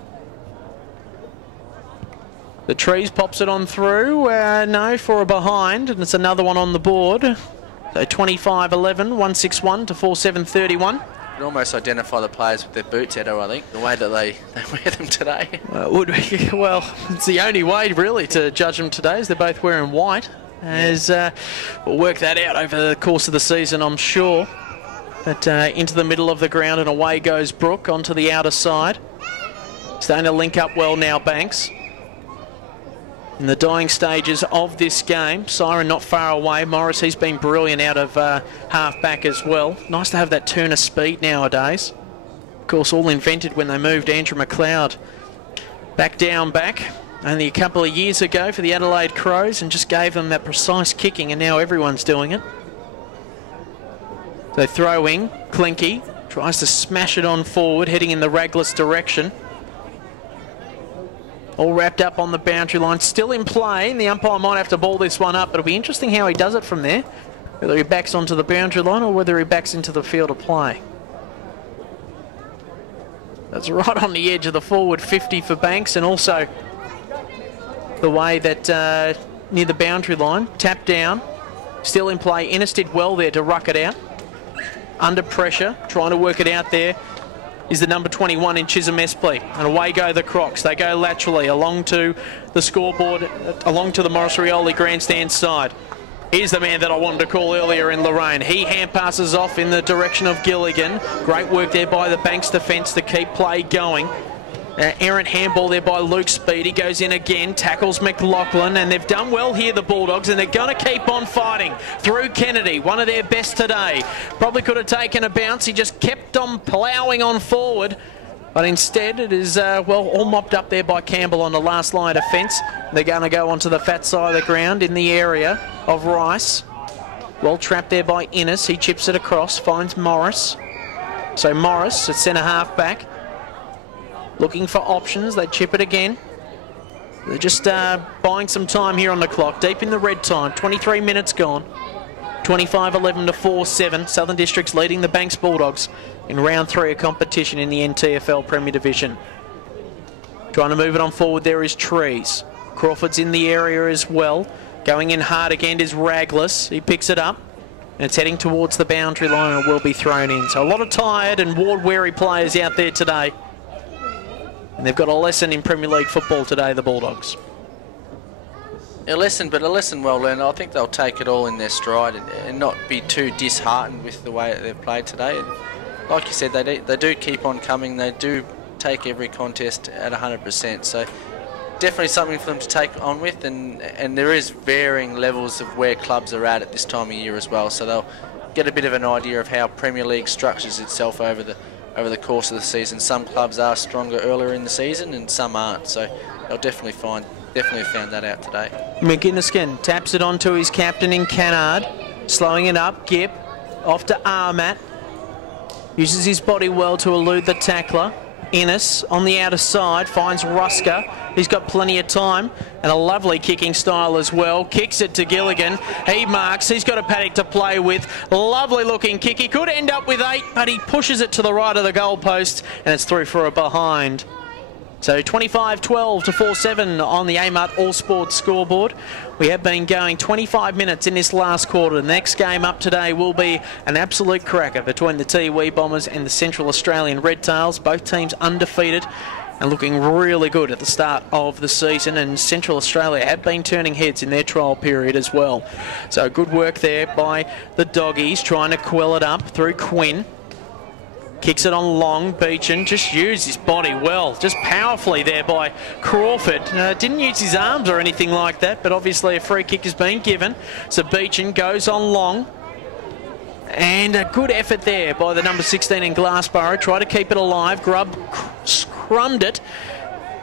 The Trees pops it on through. No, for a behind, and it's another one on the board. So 25-11, 161 to 4-7-31. You can almost identify the players with their boots, Edo, I think, the way that they wear them today. Would be, well, it's the only way really to judge them today, is they're both wearing white. As we'll work that out over the course of the season, I'm sure. But into the middle of the ground, and away goes Brook onto the outer side. Starting to link up well now, Banks. In the dying stages of this game, Siren not far away. Morris, he's been brilliant out of half-back as well. Nice to have that turn of speed nowadays. Of course, all invented when they moved Andrew McLeod back only a couple of years ago for the Adelaide Crows, and just gave them that precise kicking, and now everyone's doing it. So throwing, Clinky tries to smash it on forward, heading in the Raglas direction. All wrapped up on the boundary line, still in play. The umpire might have to ball this one up. It'll be interesting how he does it from there. Whether he backs onto the boundary line or whether he backs into the field of play. That's right on the edge of the forward 50 for Banks, and also the way that near the boundary line, tap down, still in play. Innes did well there to ruck it out. Under pressure, trying to work it out there is the number 21 in Chisholm Espley. And away go the Crocs. They go laterally along to the scoreboard, along to the Morris Rioli grandstand side. Here's the man that I wanted to call earlier in Lorraine. He hand passes off in the direction of Gilligan. Great work there by the Banks defence to keep play going. Errant handball there by Luke Speed. He goes in again, tackles McLaughlin, and they've done well here, the Bulldogs, and they're going to keep on fighting through Kennedy. One of their best today. Probably could have taken a bounce. He just kept on ploughing on forward, but instead it is, well, all mopped up there by Campbell on the last line of fence. They're going to go onto the fat side of the ground in the area of Rice. Well trapped there by Innes. He chips it across, finds Morris. So Morris at centre half back, looking for options. They chip it again. They're just buying some time here on the clock. Deep in the red time. 23 minutes gone. 25-11 to 4-7. Southern Districts leading the Banks Bulldogs in round 3 of competition in the NTFL Premier Division. Trying to move it on forward there is Trees. Crawford's in the area as well. Going in hard again is Raglis. He picks it up. And it's heading towards the boundary line and will be thrown in. So a lot of tired and ward-weary players out there today. And they've got a lesson in Premier League football today, the Bulldogs. A lesson, but a lesson well learned. I think they'll take it all in their stride and not be too disheartened with the way that they've played today. And like you said, they do keep on coming. They do take every contest at 100%. So definitely something for them to take on with. And there is varying levels of where clubs are at this time of year as well. So they'll get a bit of an idea of how Premier League structures itself over the course of the season. Some clubs are stronger earlier in the season and some aren't, so they'll definitely found that out today. McGinniskin taps it onto his captain in Canard, slowing it up. Gipp off to Armat, uses his body well to elude the tackler. Innes on the outer side finds Rusker. He's got plenty of time and a lovely kicking style as well. Kicks it to Gilligan. He marks. He's got a paddock to play with. Lovely looking kick. He could end up with 8, but he pushes it to the right of the goalpost and it's through for a behind. So 25-12 to 4-7 on the Amart All Sports scoreboard. We have been going 25 minutes in this last quarter. The next game up today will be an absolute cracker between the Tiwi Bombers and the Central Australian Red Tails. Both teams undefeated and looking really good at the start of the season, and Central Australia have been turning heads in their trial period as well. So good work there by the Doggies, trying to quell it up through Quinn. Kicks it on long. Beechin just used his body well, just powerfully there by Crawford. Didn't use his arms or anything like that, but obviously a free kick has been given. So Beechin goes on long. And a good effort there by the number 16 in Glassborough. Try to keep it alive. Grubb scrummed it.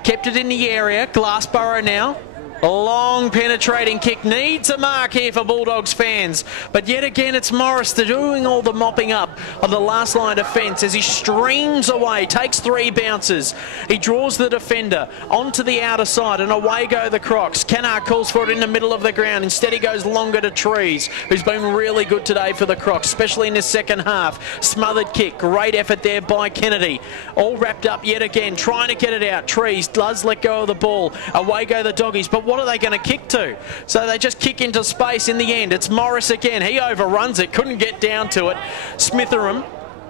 Kept it in the area. Glassborough now. A long penetrating kick. Needs a mark here for Bulldogs fans. But yet again, it's Morris doing all the mopping up of the last line of defence as he streams away. Takes 3 bounces. He draws the defender onto the outer side and away go the Crocs. Canard calls for it in the middle of the ground. Instead he goes longer to Trees, who's been really good today for the Crocs, especially in the second half. Smothered kick. Great effort there by Kennedy. All wrapped up yet again. Trying to get it out. Trees does let go of the ball. Away go the Doggies. But what are they going to kick to? So they just kick into space in the end. It's Morris again. He overruns it. Couldn't get down to it. Smitheram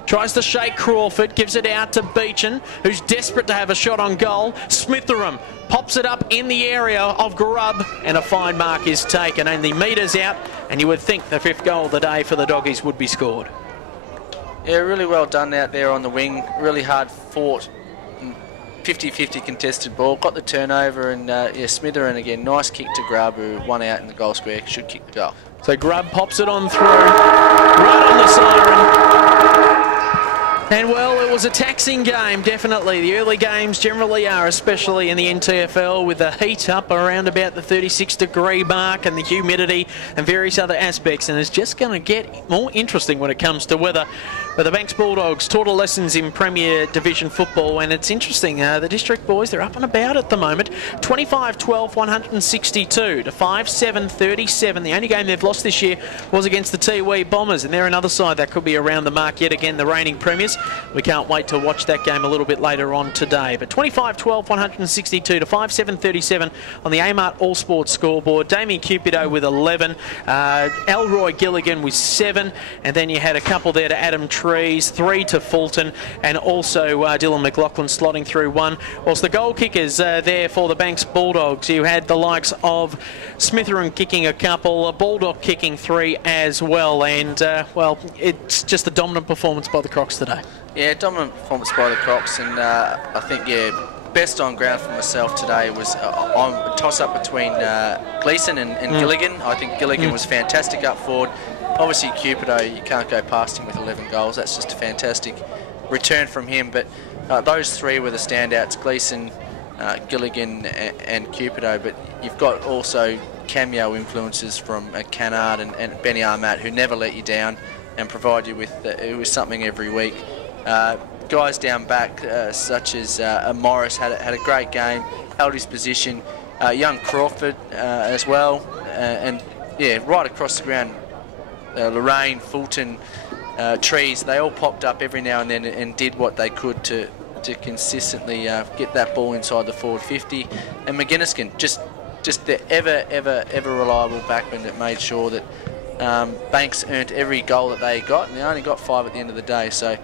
tries to shake Crawford. Gives it out to Beechin, who's desperate to have a shot on goal. Smitheram pops it up in the area of Grubb, and a fine mark is taken. Only metres out, and you would think the 5th goal of the day for the Doggies would be scored. Yeah, really well done out there on the wing. Really hard fought. 50-50 contested ball, got the turnover, and Smitheram again, nice kick to Grubb, who won out in the goal square, should kick the goal. So Grubb pops it on through, right on the siren. And well, it was a taxing game, definitely. The early games generally are, especially in the NTFL, with the heat up around about the 36-degree mark and the humidity and various other aspects. And it's just going to get more interesting when it comes to weather But the Banks Bulldogs taught lessons in Premier Division football, and it's interesting, the District boys, they're up and about at the moment. 25-12, 162 to 5-7-37. The only game they've lost this year was against the TIO Bombers, and they're another side that could be around the mark yet again, the reigning premiers. We can't wait to watch that game a little bit later on today. But 25-12, 162 to 5-7-37 on the Amart All Sports scoreboard. Damien Cupido with 11, Elroy Gilligan with 7, and then you had a couple there to Adam Trees, 3 to Fulton, and also Dylan McLaughlin slotting through 1. Whilst the goal kickers there for the Banks Bulldogs, you had the likes of Smitherin kicking a couple, Baldock kicking 3 as well, and well, it's just a dominant performance by the Crocs today. Yeah, dominant performance by the Crocs, and I think, yeah, best on ground for myself today was a toss-up between Gleeson and Gilligan. I think Gilligan was fantastic up forward. Obviously, Cupido, you can't go past him with 11 goals. That's just a fantastic return from him. But those three were the standouts, Gleeson, Gilligan and Cupido. But you've got also cameo influences from Canard and Benny Armat, who never let you down and provide you with something every week. Guys down back, such as Morris, had a great game, held his position. Young Crawford as well, and yeah, right across the ground, Lorraine, Fulton, Trees, they all popped up every now and then and did what they could to consistently get that ball inside the forward 50. And McGinniskin, just the ever reliable backman that made sure that Banks earned every goal that they got, and they only got 5 at the end of the day. So.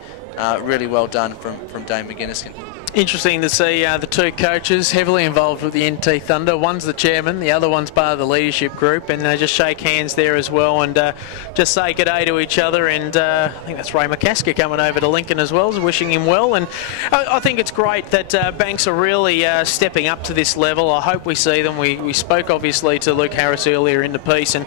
Really well done from Dame McGinniskin. Interesting to see the two coaches heavily involved with the NT Thunder. One's the chairman, the other one's part of the leadership group, and they just shake hands there as well and just say good day to each other. And I think that's Ray McCasker coming over to Lincoln as well, wishing him well. And I think it's great that Banks are really stepping up to this level. I hope we see them. We spoke obviously to Luke Harris earlier in the piece, and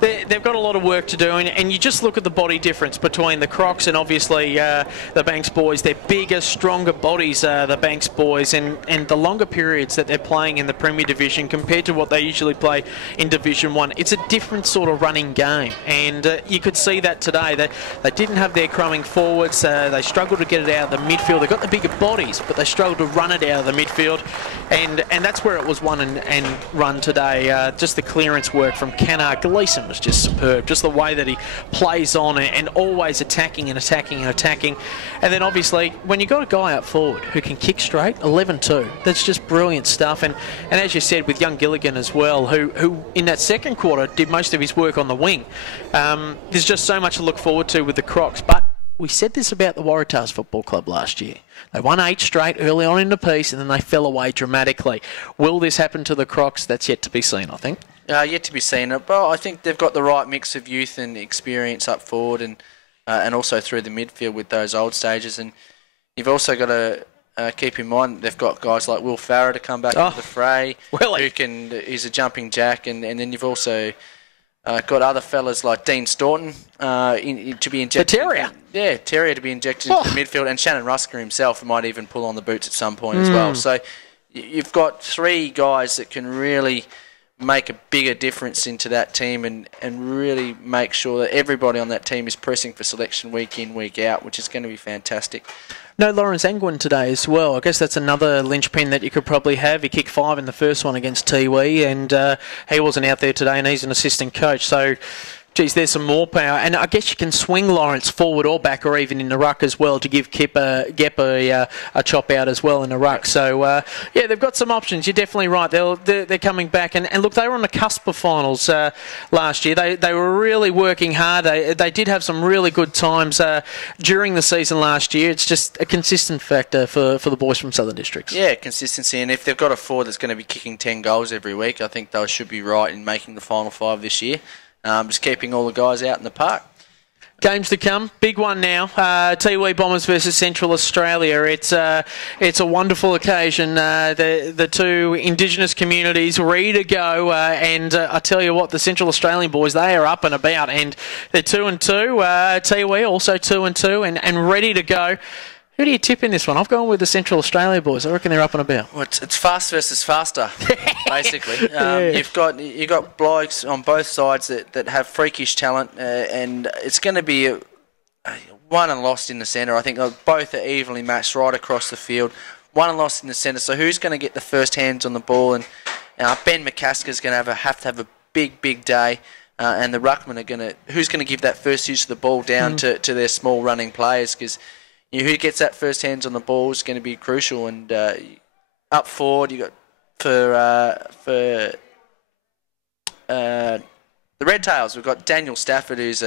they've got a lot of work to do, and you just look at the body difference between the Crocs and obviously the Banks boys. They're bigger, stronger bodies, the Banks boys, and the longer periods that they're playing in the Premier Division compared to what they usually play in Division 1. It's a different sort of running game, and you could see that today. They didn't have their crumbing forwards. They struggled to get it out of the midfield. They got the bigger bodies, but they struggled to run it out of the midfield, and that's where it was won and run today. Just the clearance work from Canard. Gleeson was just superb, just the way that he plays on and always attacking and attacking and attacking. And then obviously when you got a guy up forward who can kick straight, 11-2, that's just brilliant stuff. And as you said, with young Gilligan as well, who in that second quarter did most of his work on the wing. There's just so much to look forward to with the Crocs. But we said this about the Waratahs Football Club last year. They won 8 straight early on in the piece, and then they fell away dramatically. Will this happen to the Crocs? That's yet to be seen, I think. Yet to be seen. But I think they've got the right mix of youth and experience up forward, and also through the midfield with those old stages. And you've also got to keep in mind they've got guys like Will Farrer to come back into the fray, he's a jumping jack, and then you've also got other fellas like Dean Staunton to be injected. Terrier to be injected into the midfield, and Shannon Rusker himself might even pull on the boots at some point as well. So you've got 3 guys that can really make a bigger difference into that team and really make sure that everybody on that team is pressing for selection week in, week out, which is going to be fantastic. No Lawrence Angwin today as well. I guess that's another linchpin that you could probably have. He kicked 5 in the first one against Tiwi, and he wasn't out there today, and he's an assistant coach. So, geez, there's some more power. And I guess you can swing Lawrence forward or back or even in the ruck as well to give Gep a chop out as well in the ruck. So, yeah, they've got some options. You're definitely right. They're coming back. And look, they were on the cusp of finals last year. They were really working hard. They did have some really good times during the season last year. It's just a consistent factor for the boys from Southern Districts. Yeah, consistency. And if they've got a forward that's going to be kicking 10 goals every week, I think they should be right in making the final 5 this year. Just keeping all the guys out in the park. Games to come. Big one now. Tiwi Bombers versus Central Australia. It's a wonderful occasion. The two Indigenous communities ready to go. And I tell you what, the Central Australian boys, they are up and about. And they're 2-2. Tiwi also 2-2 and ready to go. Who do you tip in this one? I've gone with the Central Australia boys. I reckon they're up and about. Well, it's fast versus faster, basically. You've got blokes on both sides that have freakish talent, and it's going to be won and lost in the centre. I think both are evenly matched right across the field. Won and lost in the centre. So who's going to get the first hands on the ball? And Ben McCaskill's going to have to have a big day. And the ruckman are who's going to give that first use of the ball down to their small running players? Because who gets that first hands on the ball is going to be crucial. And up forward, you got for the Red Tails, we've got Daniel Stafford, who's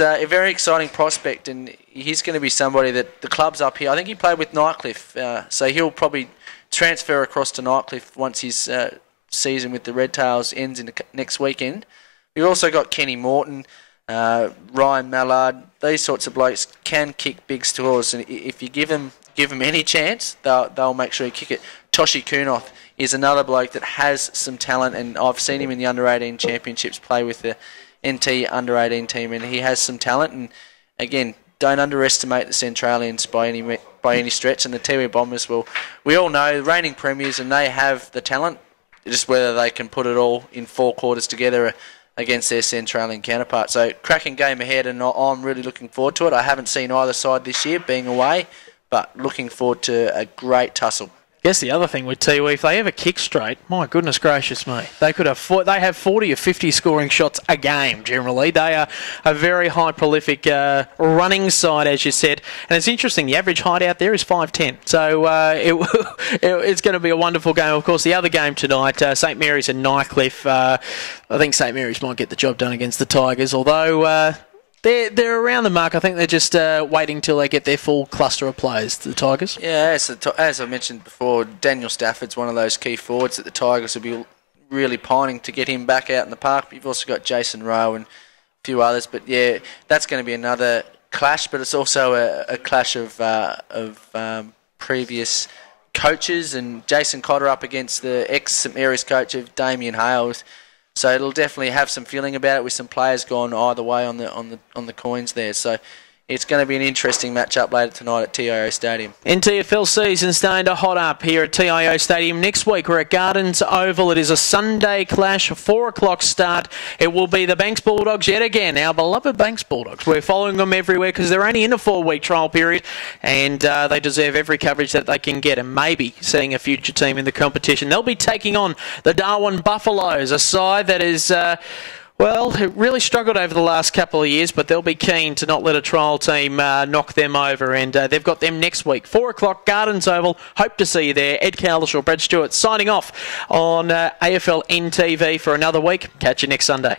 a very exciting prospect, and he's going to be somebody that the club's up here. I think he played with Nightcliffe, so he'll probably transfer across to Nightcliffe once his season with the Red Tails ends in next weekend. We've also got Kenny Morton, Ryan Mallard. These sorts of blokes can kick big scores, and if you give them any chance, they'll make sure you kick it. Toshi Kunoth is another bloke that has some talent, and I've seen him in the under-18 championships play with the NT under-18 team, and he has some talent. And again, don't underestimate the Centralians by any stretch. And the Tiwi Bombers, we all know, reigning premiers, and they have the talent. Just whether they can put it all in 4 quarters together against their Centralian counterpart. So cracking game ahead, and I'm really looking forward to it. I haven't seen either side this year, being away, but looking forward to a great tussle. I guess the other thing with Tiwi, if they ever kick straight, my goodness gracious me, they have 40 or 50 scoring shots a game generally. They are a very high prolific running side, as you said. And it's interesting, the average height out there is 5'10". So it's going to be a wonderful game. Of course, the other game tonight, St Mary's and Nightcliffe. I think St Mary's might get the job done against the Tigers, although they're around the mark. I think they're just waiting till they get their full cluster of players, the Tigers. Yeah, as I mentioned before, Daniel Stafford's one of those key forwards that the Tigers will be really pining to get him back out in the park. You've also got Jason Rowe and a few others. But yeah, that's going to be another clash, but it's also a clash of previous coaches, and Jason Cotter up against the ex-St Mary's coach of Damien Hales. So it'll definitely have some feeling about it, with some players gone either way on the coins there. So it's going to be an interesting matchup later tonight at TIO Stadium. NTFL season starting to hot up here at TIO Stadium. Next week we're at Gardens Oval. It is a Sunday clash, 4 o'clock start. It will be the Banks Bulldogs yet again, our beloved Banks Bulldogs. We're following them everywhere because they're only in a 4-week trial period, and they deserve every coverage that they can get, and maybe seeing a future team in the competition. They'll be taking on the Darwin Buffaloes, a side that is... Well, it really struggled over the last couple of years, but they'll be keen to not let a trial team knock them over, and they've got them next week. 4 o'clock, Gardens Oval. Hope to see you there. Ed Calishaw, Brad Stewart signing off on AFLNTv for another week. Catch you next Sunday.